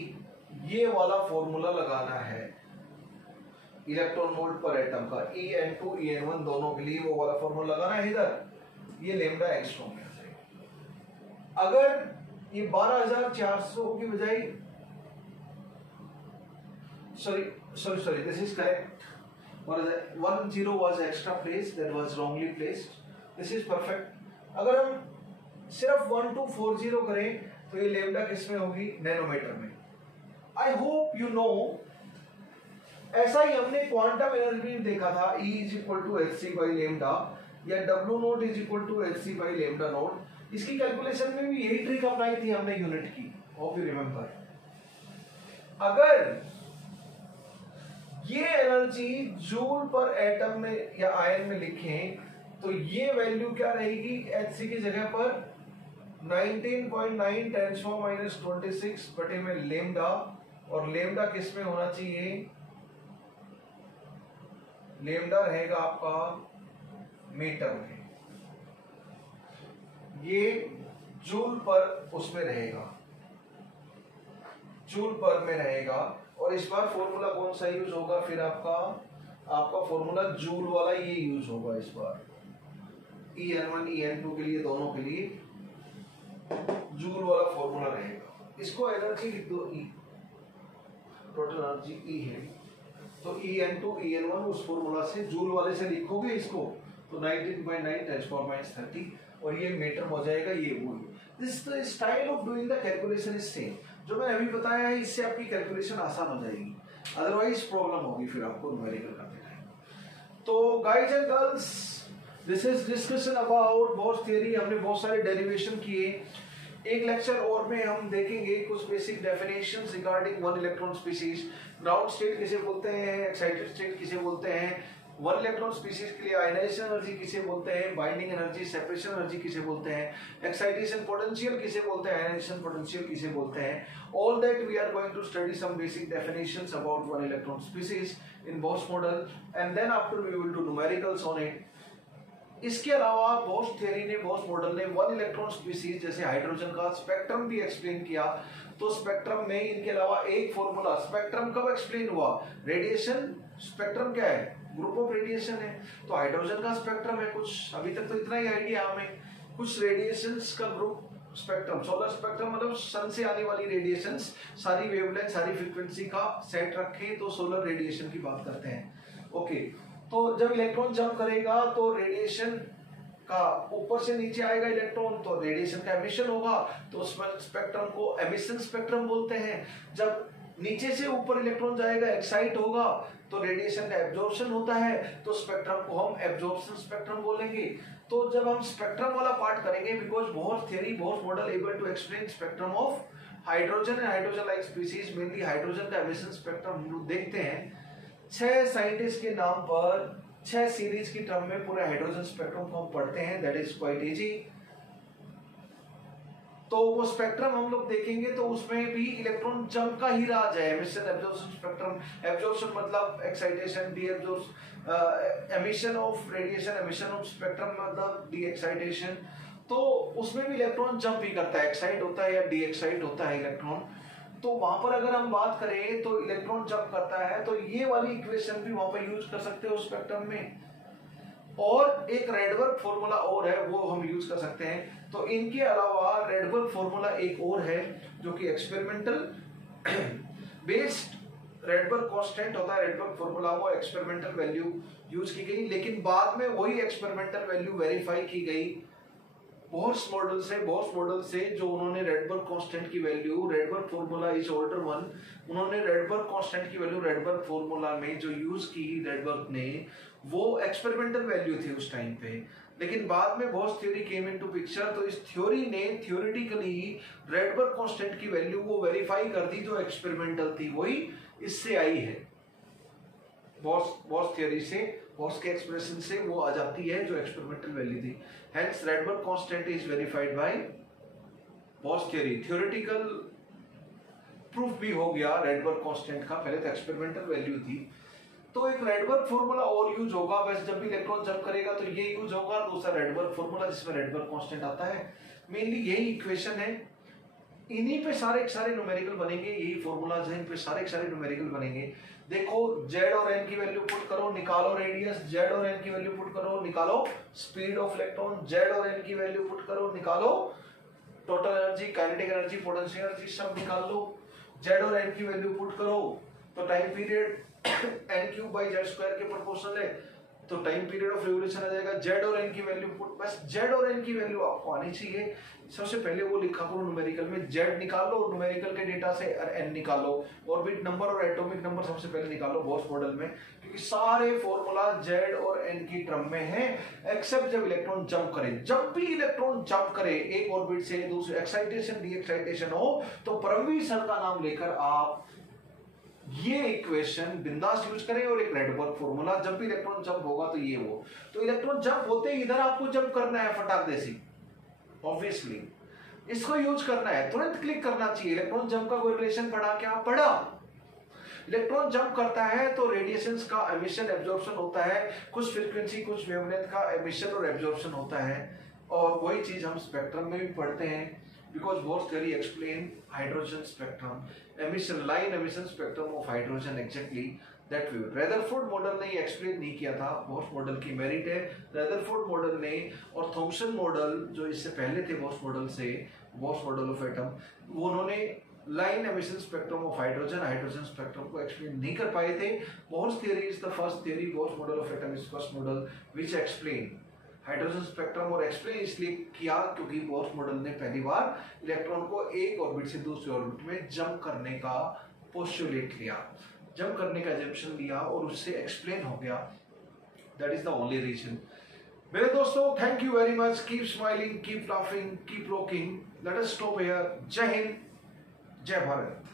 ये वाला फॉर्मूला लगाना है इलेक्ट्रॉन वोल्ट पर एटम का, En2 En1 दोनों के लिए वो वाला फॉर्मूला लगाना है इधर, ये लेमडा एंगस्ट्रॉम में आ जाएगा। अगर ये 12400 की बजाय, sorry, this is correct, 10 was extra placed, that was wrongly placed, this is perfect। अगर हम सिर्फ 1240 करें तो ये लेमडा किस में होगी, नैनोमीटर में। आई होप यू नो, ऐसा ही हमने क्वांटम एनर्जी में देखा था, E is equal to hc by lambda, या W naught is equal to hc by lambda naught. इसकी कैलकुलेशन में भी यही ट्रिक अपनाई थी हमने यूनिट की, होप यू रिमेंबर। अगर ये एनर्जी जूल पर एटम में या आयन में लिखें तो ये वैल्यू क्या रहेगी, hc की जगह पर 19.9 × 10⁻26 बटे में लेमडा, और लेमडा किस में होना चाहिए, लेमडा रहेगा आपका मीटर में, ये जूल पर उसमें रहेगा, जूल पर में रहेगा, और इस बार फॉर्मूला कौन सा यूज होगा फिर आपका फॉर्मूला जूल वाला ये यूज होगा इस बार, En1 En2 के लिए, दोनों के लिए जूल वाला फॉर्मूला रहेगा। इसको एनर्जी लिख दो E, टोटल एनर्जी E है, तो En2 En1 उस फॉर्मूला से जूल वाले से लिखोगे इसको तो 19.9 10⁻30 और ये मीटर हो जाएगा, ये volt. This the style of doing the calculation is same, जो मैंने अभी बताया है इससे आपकी कैलकुलेशन आसान हो जाएगी, अदरवाइज प्रॉब्लम होगी फिर आपको न्यूमेरिकल करते टाइम। तो guys and girls, this is discussion about bourse theory. हमने बहुत सारे डेरिवेशन किए, एक लेक्चर और में हम देखेंगे कुछ basic definitions regarding one electron species. Ground state किसे बोलते हैं, एक्साइटेड स्टेट किसे बोलते हैं, वन इलेक्ट्रॉन स्पीशीज के लिए आयनाइजेशन एनर्जी किसे बोलते हैं, बाइंडिंग एनर्जी, सेपरेशन एनर्जी किसे बोलते हैं, एक्साइटेशन पोटेंशियल किसे बोलते हैं, आयनाइजेशन पोटेंशियल किसे बोलते हैं। All that we are going to study some basic definitions about one electron species in Bohr's model and then after we will do numericals on it. इसके अलावा बोस थ्योरी ने, Bohr's model ने one electron species जैसे hydrogen का spectrum भी explain किया। तो spectrum में इनके अलावा एक फॉर्मूला, स्पेक्ट्रम कब एक्सप्लेन हुआ, रेडिएशन स्पेक्ट्रम क्या है, ग्रुप ऑफ रेडिएशन है। तो हाइड्रोजन का स्पेक्ट्रम है कुछ, अभी तक तो इतना ही आइडिया हमें, कुछ रेडिएशंस का ग्रुप स्पेक्ट्रम। सोलर स्पेक्ट्रम मतलब सन से आने वाली रेडिएशंस, सारी वेवलेंथ सारी फ्रीक्वेंसी का सेट रखे तो सोलर रेडिएशन की बात करते हैं। ओके, तो जब इलेक्ट्रॉन जंप करेगा तो रेडिएशन का ऊपर से नीचे आएगा इलेक्ट्रॉन, तो रेडिएशन का एमिशन होगा, तो उस स्पेक्ट्रम को एमिशन स्पेक्ट्रम बोलते हैं। जब नीचे से ऊपर इलेक्ट्रॉन जाएगा, एक्साइट होगा, तो रेडिएशन का एब्जॉर्प्शन होता है, तो स्पेक्ट्रम को हम एब्जॉर्प्शन स्पेक्ट्रम बोलेंगे। तो जब हम स्पेक्ट्रम वाला पार्ट करेंगे, because Bohr's theory, Bohr's model able to explain spectrum of hydrogen and hydrogen like species, mainly hydrogen का एमिशन स्पेक्ट्रम हम लोग देखते हैं। 6 साइंटिस्ट के नाम पर 6 सीरीज की टर्म में पूरे हाइड्रोजन स्पेक्ट्रम को हम पढ़ते हैं, दैट इज क्वाइट इजी। तो वो स्पेक्ट्रम हम लोग देखेंगे तो उसमें भी इलेक्ट्रॉन जंप का ही राज है, एमिशन एब्जॉर्प्शन स्पेक्ट्रम। एब्जॉर्प्शन मतलब excitation, D absorption, emission of radiation, emission of spectrum मतलब डी एक्साइटेशन। तो उसमें भी इलेक्ट्रॉन जंप ही करता है, एक्साइट होता है या डी एक्साइट होता है इलेक्ट्रॉन। तो वहां पर अगर हम बात करें तो इलेक्ट्रॉन जंप करता है, तो ये वाली इक्वेशन भी वहां पर यूज कर सकते हो स्पेक्ट्रम में। और एक रेडबर्ग फॉर्मूला और है, वो हम यूज कर सकते हैं। तो इनके अलावा रेडबर्ग फॉर्मूला एक और है जो कि एक्सपेरिमेंटल बेस्ड रेडबर्ग कांस्टेंट होता है। रेडबर्ग फॉर्मूला वो एक्सपेरिमेंटल वैल्यू यूज की गई, लेकिन बाद में वही एक्सपेरिमेंटल वैल्यू वेरीफाई की गई बोर्स मॉडल से। बोर्स मॉडल से जो उन्होंने रेडबर्ग कांस्टेंट की value, Rydberg formula is order 1, उन्होंने रेडबर्ग कांस्टेंट की वैल्यू रेडबर्ग फॉर्मूला में जो यूज की रेडबर्ग ने, वो एक्सपेरिमेंटल वैल्यू थी उस टाइम पे। लेकिन बाद में Bose theory came into picture, तो इस थ्योरी ने थ्योरेटिकली रेडबर्ग कांस्टेंट की वैल्यू वो वेरीफाई कर दी जो एक्सपेरिमेंटल थी, वही इससे आई है। बोस थ्योरी से, बोस के एक्सप्रेशन से वो आ जाती है जो एक्सपेरिमेंटल वैल्यू थी। Hence Rydberg constant is verified bye Bose theory. Theoretical proof भी हो गया रेडबर्ग कांस्टेंट का, पहले तो एक्सपेरिमेंटल वैल्यू थी। तो एक रेडबर्ग फॉर्मूला और यूज होगा, बस जब भी इलेक्ट्रॉन जंप करेगा तो ये यूज होगा। दूसरा रेडबर्ग फॉर्मूला जिसमें रेडबर्ग कांस्टेंट आता है, मेनली यही इक्वेशन है, इन्हीं पे सारे न्यूमेरिकल बनेंगे, यही फॉर्मूलाज हैं, इन पे सारे न्यूमेरिकल बनेंगे। देखो जेड और एन की वैल्यू पुट करो, निकालो रेडियस, जेड और एन की वैल्यू पुट करो, निकालो स्पीड ऑफ इलेक्ट्रॉन, जेड और एन की वैल्यू पुट करो, निकालो total energy, kinetic energy, potential energy, सब निकाल लो। जेड और एन की वैल्यू पुट करो तो टाइम पीरियड n³/z² के प्रोपोर्शनल है, तो टाइम पीरियड ऑफ रिवोल्यूशन आ जाएगा। जेड और एन की वैल्यू पुट, बस जेड और एन की वैल्यू आपको आनी चाहिए। सबसे पहले वो लिखा करो न्यूमेरिकल में, जेड निकालो न्यूमेरिकल के डेटा से, और एन निकालो, ऑर्बिट नंबर और एटॉमिक नंबर सबसे पहले निकालो बोस मॉडल में, क्योंकि सारे फॉर्मूला जेड और एन की टर्म में है, एक्सेप्ट जब इलेक्ट्रॉन जंप करे। जब भी इलेक्ट्रॉन जंप करे एक ऑर्बिट से दूसरे, एक्साइटेशन डी एक्साइटेशन हो, तो परमवीर सर का नाम लेकर आप ये इक्वेशन बिंदास यूज करें। और एक रेडबर्ग फॉर्मूला, जब भी इलेक्ट्रॉन जंप होगा तो ये वो, तो इलेक्ट्रॉन जंप होते ही इधर आपको जंप करना है फटाक देसी, ऑब्वियसली इसको यूज करना है, तुरंत क्लिक करना चाहिए। इलेक्ट्रॉन जंप का कोई रिलेशन पढ़ा क्या? पढ़ा। इलेक्ट्रॉन जंप करता है तो रेडिएशंस का एमिशन एब्जॉर्प्शन होता है, कुछ फ्रीक्वेंसी कुछ वेवलेंथ का एमिशन और एब्जॉर्प्शन होता है, और वही चीज हम स्पेक्ट्रम में भी पढ़ते हैं। because Bohr's theory explain hydrogen spectrum, emission, line emission spectrum of hydrogen exactly that way. Rutherford model ने ये एक्सप्लेन नहीं किया था, बोर्स मॉडल की मेरिट है रदरफोर्ड मॉडल ने, और थॉमसन मॉडल जो इससे पहले थे बोर्स मॉडल से, बोर्स मॉडल ऑफ एटम, वो उन्होंने line emission spectrum of hydrogen, hydrogen spectrum को एक्सप्लेन नहीं कर पाए थे. Bohr's theory is the first theory, Bohr's model of atom is first model which explain hydrogen spectrum, और explain इसलिए किया क्योंकि बोर्स मॉडल ने पहली बार इलेक्ट्रॉन को एक ऑर्बिट से दूसरे ऑर्बिट में जंप करने का पोस्टुलेट लिया, जंप करने का एजम्पशन लिया और उससे एक्सप्लेन हो गया. That is the only reason. मेरे दोस्तों, thank you very much. Keep smiling, keep laughing, keep rocking. Let us stop here. जय हिंद, जय भारत.